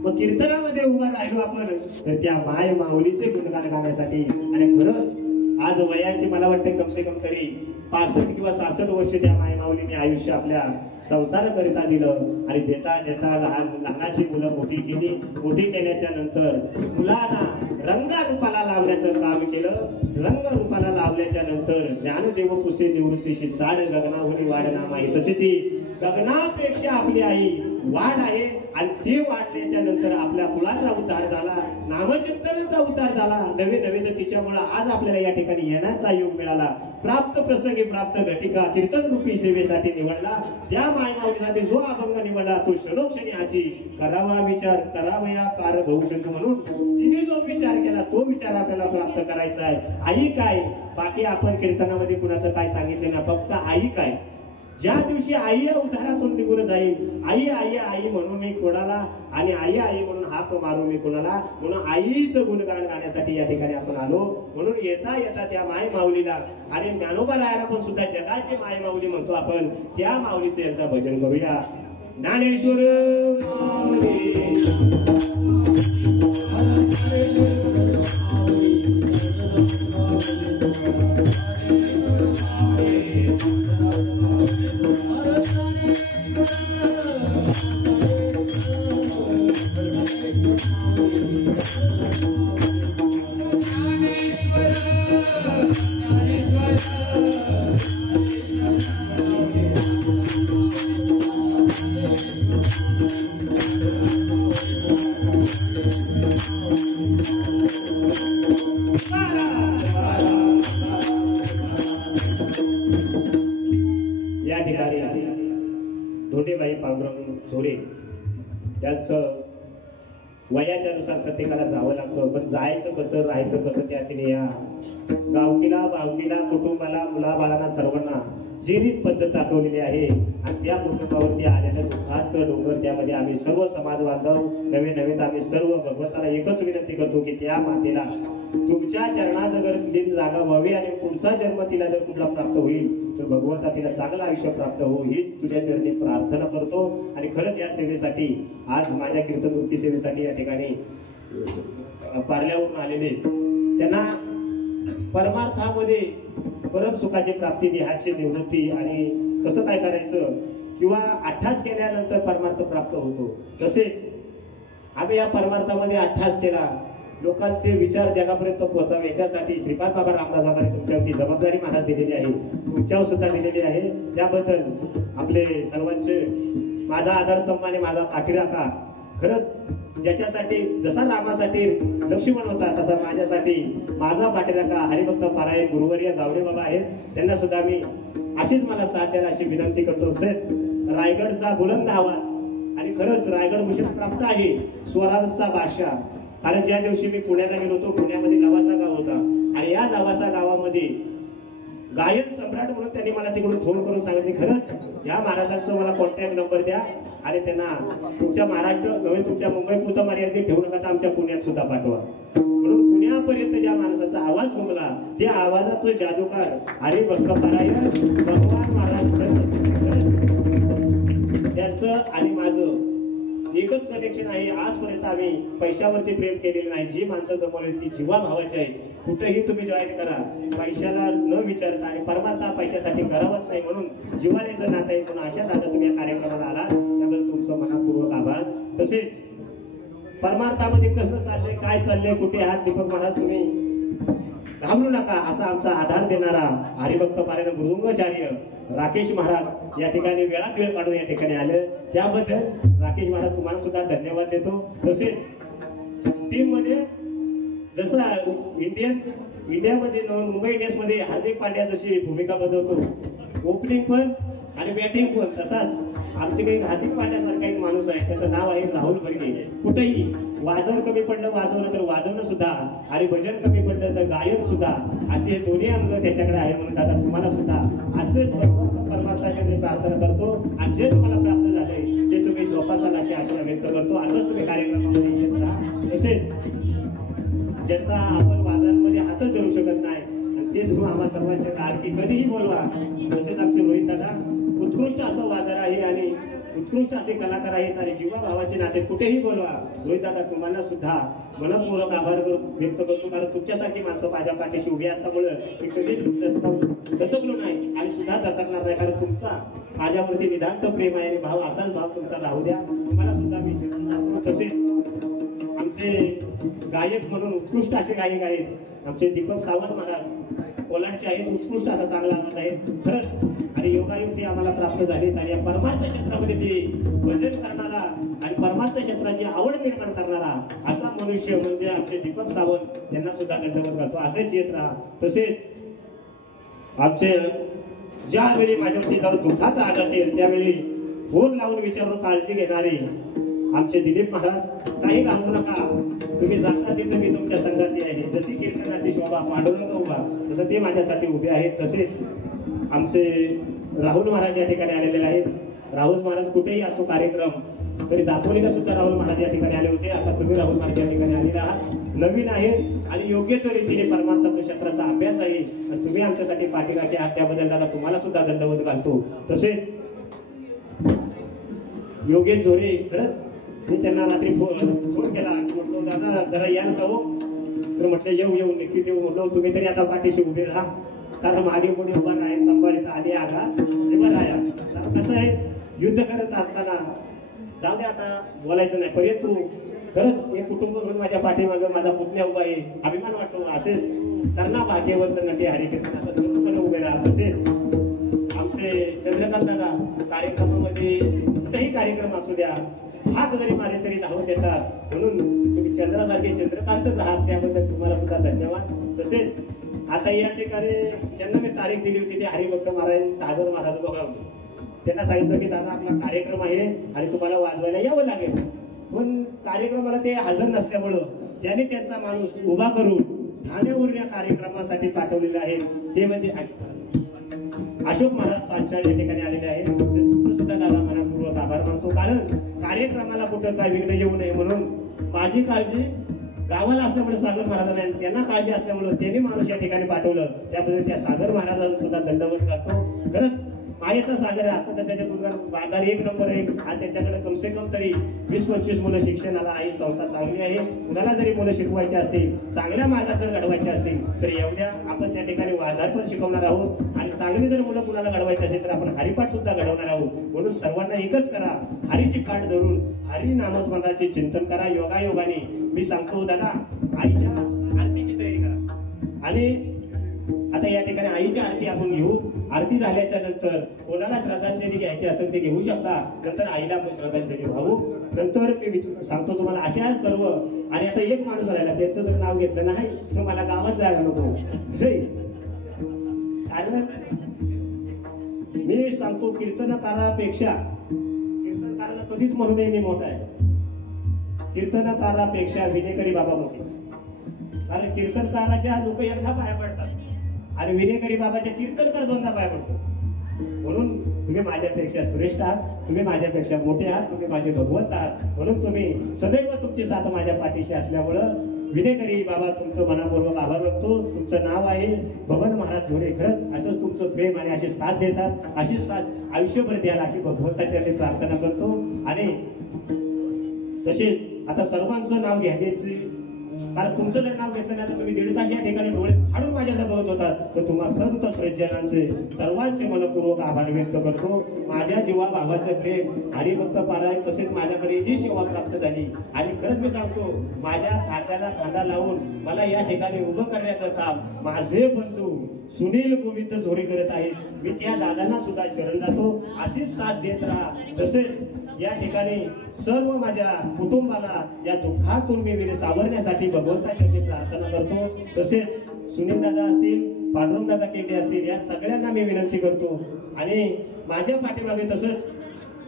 मग कीर्तनामध्ये उभा राहिलो आपण तर त्या माय माऊलीचे गुणगान गाण्यासाठी. आणि खरंच आज वयाची मला वाटते कमसे कम तरी 65 किंवा 66 वर्ष त्या माय माऊलीने आयुष्य आपल्या संसार करिता दिलं. आणि देता देता लहानाची मुलं मोठी केली. मोठी केल्याच्या नंतर मुलांना रंगरूपाला लावण्याचं काम केलं. रंगरूपाला लावल्याच्या नंतर ज्ञानदेव पुसे निवृत्तीशी चाड गगनावरी वाढ नाम आहे. तसे ती गगनापेक्षा आपली आई वाढ आहे. आणि ते वाढल्याच्या नंतर आपल्या कुळाचा उद्धार झाला, नामचिंतनाचा उद्धार झाला. नवे तर तिच्यामुळे आज आपल्याला या ठिकाणी येण्याचा योग मिळाला. प्राप्त प्रसंगी प्राप्त घटिका कीर्तन रूपी सेवेसाठी निवडला. त्या मायमाऊलीसाठी जो अभंग निवडला तो क्षणोक्षणी आजी करावा विचार करावया कार भविष्य म्हणून तिने जो विचार केला तो विचार आपल्याला प्राप्त करायचा आहे. आई काय, बाकी आपण कीर्तनामध्ये कुणाचं काय सांगितले ना, फक्त आई काय. ज्या दिवशी आई या उद्धारातून निघून जाईल, आई आई आई म्हणून मी कोणाला आणि आई आई म्हणून हाक मारू मी कोणाला. म्हणून आईचं गुणगान गाण्यासाठी या ठिकाणी आपण आलो. म्हणून येता येता त्या माय माऊलीला आणि ज्ञानोबा रायाला पण सुद्धा जगाची माय माऊली म्हणतो आपण, त्या माऊलीचं एकदा भजन करूया. ज्ञानेश्वर माऊली धोंडेबाई पांडुरंग झोरे यांचं वयाच्या नुसार प्रत्येकाला जावं लागतं, पण जायचं कसं राहायचं कसं त्या तिने या गावकीला बावकीला कुटुंबाला मुलाबाळांना सर्वांना जी रीत पद्धत दाखवलेली आहे आणि त्या कुटुंबावरती आलेलं दुःखाचं डोंगर त्यामध्ये आम्ही सर्व समाज बांधव नवे नवे आम्ही सर्व भगवंताला एकच विनंती करतो की त्या मातेला तुमच्या चरणात जर लीन जागा व्हावी आणि पुढचा जन्म तिला जर कुठला प्राप्त होईल तर भगवंता तिला चांगलं आयुष्य प्राप्त हो हीच तुझ्या चरणी प्रार्थना करतो। आणि खरंच या सेवेसाठी आज माझ्या कीर्तनवृत्ती सेवेसाठी या ठिकाणी पार्ल्यावरून आलेले त्यांना परमार्थामध्ये परम सुखाची प्राप्ती देहाची निवृत्ती आणि कसं काय करायचं किंवा अठ्ठास केल्यानंतर परमार्थ प्राप्त होतो, तसेच आम्ही या परमार्थामध्ये अठ्ठास केला लोकांचे विचार जगापर्यंत पोहोचावे याच्यासाठी श्रीपाद बाबा रामदास बाबांनी तुमच्यावरती जबाबदारी महाराज दिलेली आहे, तुमच्यावर सुद्धा दिलेली आहे। त्याबद्दल आपले सर्वांचे माझा आधारस्तंभ आणि माझा पाठीराखा खरंच ज्याच्यासाठी जसा रामासाठी लक्ष्मण होता तसा माझ्यासाठी माझा पाठीराखा हरिभक्त पारायण गुरुवर्य गावडे बाबा आहेत, त्यांना सुद्धा मी अशीच मला साथ द्यायला अशी विनंती करतो। तसेच रायगडचा बुलंद आवाज आणि खरंच रायगड भूषण प्राप्त आहे स्वराजचा भाषा, कारण ज्या दिवशी मी पुण्याला गेलो होतो पुण्यामध्ये लवासा गाव होता आणि या लवासा गावामध्ये गायन सम्राट म्हणून त्यांनी मला तिकडून फोन करून सांगितले खरंच या महाराजांचा मला कॉन्टॅक्ट नंबर द्या आणि त्यांना तुमच्या महाराष्ट्र नव्हे तुमच्या मुंबई पुरतं मर्यादित ठेवू नका तर आमच्या पुण्यात सुद्धा पाठवा। म्हणून पुण्यापर्यंत ज्या माणसाचा आवाज घुमला त्या आवाजाचं जादूकार हरिभक्त पारायण भगवान महाराज त्यांचं आणि माझं एकच कनेक्शन आहे। आजपर्यंत आम्ही पैशावरती प्रेम केलेलं नाही, जी माणसं जमवली ती जीवा भावाची आहेत। कुठेही तुम्ही जॉईन करा पैशाला न विचारता आणि परमार्थ पैशासाठी करावत नाही म्हणून जिव्हाळ्याचं नातं आहे, म्हणून अशा दादा तुम्ही या कार्यक्रमाला आला त्याबद्दल तुमचं मनापूर्वक आभार। तसेच परमार्थामध्ये कसं चाललंय काय चाललंय कुठे आहात दीपक महाराज तुम्ही घाबरू नका असा आमचा आधार देणारा हरिभक्त पारायण मृदुंगाचार्य राकेश महाराज या ठिकाणी वेळात वेळ काढून या ठिकाणी आले, त्याबद्दल राकेश महाराज तुम्हाला सुद्धा धन्यवाद देतो। तसेच टीम मध्ये जसं इंडियामध्ये मुंबई इंडियन्स मध्ये हार्दिक पांड्या जशी भूमिका बजावतो ओपनिंग पण आणि बॅटिंग पण, तसाच आमचे काही हार्दिक पांड्यासारखा एक माणूस आहे त्याचं नाव आहे राहुल बर्गे। कुठेही वादन कमी पडलं वाजवलं तर वाजवणं सुद्धा आणि भजन कमी पडलं तर गायन सुद्धा असे हे दोन्ही अंग त्याच्याकडे आहे। म्हणून दादा तुम्हाला सुद्धा असेच परमार्थाची प्रार्थना करतो आणि जे तुम्हाला प्राप्त झाले ते तुम्ही जोपासाल अशी आशा व्यक्त करतो। असंच तुम्ही कार्यक्रमामध्ये येत राहा। तसेच ज्याचा आपण वादनामध्ये हातच धरू शकत नाही आणि ते तुम्ही आम्हा सर्वांच्या काळजी कधीही बोलवा। तसेच आमचे रोहित दादा उत्कृष्ट असं वादर आहे आणि उत्कृष्ट असे कलाकार आहेत आणि जीवा भावाचे नाते कुठेही बोलवा। रोहित दादा तुम्हाला सुद्धा मनपूर्वक आभार व्यक्त करतो, कारण तुमच्यासाठी माणसं माझ्या पाठीशी उभी असल्यामुळे मी कधीच दचकलो नाही आणि सुद्धा दचकणार नाही, कारण तुमचा माझ्यावरती निदांत प्रेम आहे आणि भाव असाच भाव तुमचा राहू द्या। तुम्हाला सुद्धा मी तसेच आमचे गायक म्हणून उत्कृष्ट असे गायक आहेत आमचे दीपक सावंत महाराज कोलाडचे आहेत, उत्कृष्ट असा चांगला आवाज आहे खरंच आणि योगायोग ते आम्हाला प्राप्त झालेत आणि या परमार्थ क्षेत्रामध्ये ते भजन करणारा आणि परमार्थ क्षेत्राची आवड निर्माण करणारा असा मनुष्य म्हणजे आमचे दीपक सावंत त्यांना सुद्धा दंडवत करतो। असेच येत राहा। तसेच आमचे ज्यावेळी माझ्यावरती जर दुःखाचा आघात येईल त्यावेळी फोन लावून विचारून काळजी घेणारे आमचे दिलीप महाराज काही घाबरू नका, तुम्ही जासा तिथे मी तुमच्या संगाती आहे। जशी कीर्तनाची शोभा पांडुरंग उभा तसं ते माझ्यासाठी उभे आहेत। तसेच आमचे राहुल महाराज या ठिकाणी आलेले आहेत। राहुल महाराज कुठेही असो कार्यक्रम तरी दापोलीला सुद्धा राहुल महाराज या ठिकाणी आले होते, आता तुम्ही राहुल महाराज या ठिकाणी आलेले आहात, नवीन आहेत आणि योग्य तो रीतीने परमार्थाच्या क्षेत्राचा अभ्यास आहे आणि तुम्ही आमच्यासाठी पाठीराखे आहात त्याबद्दल दादा तुम्हाला सुद्धा दंडवत घालतो। तसेच योगेश झोरे खरंच मी त्यांना रात्री फोन केला की म्हटलो दादा जरा या ना हो, तर म्हटलं येऊ नक्की येऊ म्हटलं, तुम्ही तरी आता पाठीशी उभे राहा कारण मागे पुढे उभा नाही सांभाळीत आधी आगा उभा राहा। कसं आहे युद्ध करत असताना जाऊ दे आता बोलायचं नाही, परंतु खरंच हे कुटुंब म्हणून माझ्या पाठीमागं माझा पुतण्या उभा आहे, अभिमान वाटतो। असेच तरणा भाग्यवंत नटे हरिकीर्तन उभे राहा। तसेच आमचे चंद्रकांत दादा कार्यक्रमामध्ये कुठेही कार्यक्रम असू द्या हात जरी मारे तरी धावत येतात, म्हणून तुम्ही चंद्रासारखे चंद्रकांतच आहात त्याबद्दल तुम्हाला सुद्धा धन्यवाद। तसेच आता या ठिकाणी ज्यांना मी तारीख दिली होती ते हरिभक्त महाराज सागर महाराज बघा त्यांना सांगितलं की दादा आपला कार्यक्रम आहे आणि तुम्हाला वाजवायला यावं लागेल, पण कार्यक्रमाला ते हजर नसल्यामुळं त्याने त्यांचा माणूस उभा करून ठाण्यावरून या कार्यक्रमासाठी पाठवलेला आहे, ते म्हणजे अशोक महाराज पांचाळ या ठिकाणी आलेले आहेत. तुमचं सुद्धा दादा मनापूर्वक आभार मानतो, कारण कार्यक्रमाला कुठं काय विघ्न येऊ नये म्हणून माझी काळजी गावाला असल्यामुळे सागर महाराजांना त्यांना काळजी असल्यामुळे त्यांनी माणूस या ठिकाणी पाठवलं, त्याबद्दल त्या सागर महाराजांना सुद्धा दंडवत करतो. खरंच मायेचा सागर असता तर त्याच्या बाजार एक नंबर आहे. आज त्याच्याकडे कमसे कम तरी 20-25 मुलं शिक्षणाला आहे, संस्था चांगली आहे. कुणाला जरी मुलं शिकवायची असतील, चांगल्या मार्गात जर घडवायचे असतील तर एवढ्या आपण त्या ठिकाणी वादात पण शिकवणार आहोत, आणि चांगली जर मुलं कुणाला घडवायची असेल तर आपण हरिपाठ सुद्धा घडवणार आहोत. म्हणून सर्वांना एकच करा, हरीची काठ धरून हरी नामस्मरणाचे चिंतन करा. योगायोगाने मी सांगतो दादा, आईच्या आरतीची तयारी करा. आणि आता या ठिकाणी आईची आरती आपण घेऊ. आरती झाल्याच्या नंतर कोणाला श्रद्धांजली घ्यायची असेल ते घेऊ शकता, नंतर आईला पण श्रद्धांजली वाहू. नंतर मी सांगतो तुम्हाला अशा सर्व, आणि आता एक माणूस राहिला, त्याचं जर नाव घेतलं नाही तर मला गावात जायला नको. कारण मी सांगतो कीर्तनकारापेक्षा, कीर्तनकाराला कधीच म्हणू नये मी मोठा आहे, कीर्तनकारापेक्षा विनेकरी बाबा मोठे. कारण कीर्तनकाराच्या लोक एकदा पाया पडतात आणि विनेकरी बाबाच्या कीर्तनकार दोनदा पाया पडतो. म्हणून तुम्ही माझ्यापेक्षा श्रेष्ठ आहात, तुम्ही माझ्यापेक्षा मोठे आहात, तुम्ही माझे भगवंत आहात. म्हणून तुम्ही सदैव तुमची साथ माझ्या पाठीशी असल्यामुळं विनेकरी बाबा तुमचं मनापूर्वक आभार व्यक्तो. तुमचं नाव आहे बबन महाराज झोरे. खरंच असंच तुमचं प्रेम आणि अशी साथ देतात, अशी साथ आयुष्यभर द्याल अशी भगवंताची प्रार्थना करतो. आणि तसेच आता सर्वांचं नाव घेण्याची, कारण तुमचं जर नाव घेतलं नाही तर तुम्ही 1.5 तास या ठिकाणी डोळे फाडून माझ्याकडे बघत होता, तर तुम्हा संत सज्जनांचे सर्वांचे मनपूर्वक आभार व्यक्त करतो. माझ्या जीवा भावाचं प्रेम, हरिभक्त पारायण, तसेच माझ्याकडे जी सेवा प्राप्त झाली, आणि खरंच मी सांगतो माझ्या खांद्याला खांदा लावून मला या ठिकाणी उभं करण्याचं काम माझे बंधू सुनील गोविंद झोरे करत आहेत. मी त्या दादांना सुद्धा शरण जातो, अशीच साथ देत राहा. तसेच या ठिकाणी सर्व माझ्या कुटुंबाला या दुःखातून मी सावरण्यासाठी भगवंताची प्रार्थना करतो. तसेच सुनील दादा असतील, पांडुरंग दादा केंडे असतील, या सगळ्यांना मी विनंती करतो. आणि माझ्या पाठीमागे तसंच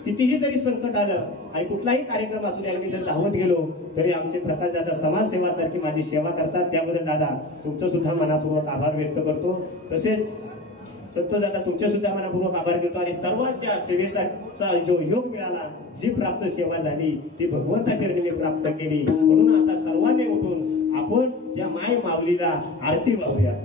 कितीही जरी संकट आलं आणि कुठलाही कार्यक्रम असू द्यायला मी जर धावत गेलो तरी आमचे प्रकाश दादा समाजसेवासारखी माझी सेवा करतात. त्याबद्दल दादा तुमचं सुद्धा मनापूर्वक आभार व्यक्त करतो. तसेच संतोष दादा तुमचे सुद्धा मनापूर्वक आभार करतो. आणि सर्वांच्या सेवेचा जो योग मिळाला, जी प्राप्त सेवा झाली ती भगवंताच्या चरणी प्राप्त केली. म्हणून आता सर्वांनी उठून आपण या माय माऊलीला आरती वाहूया.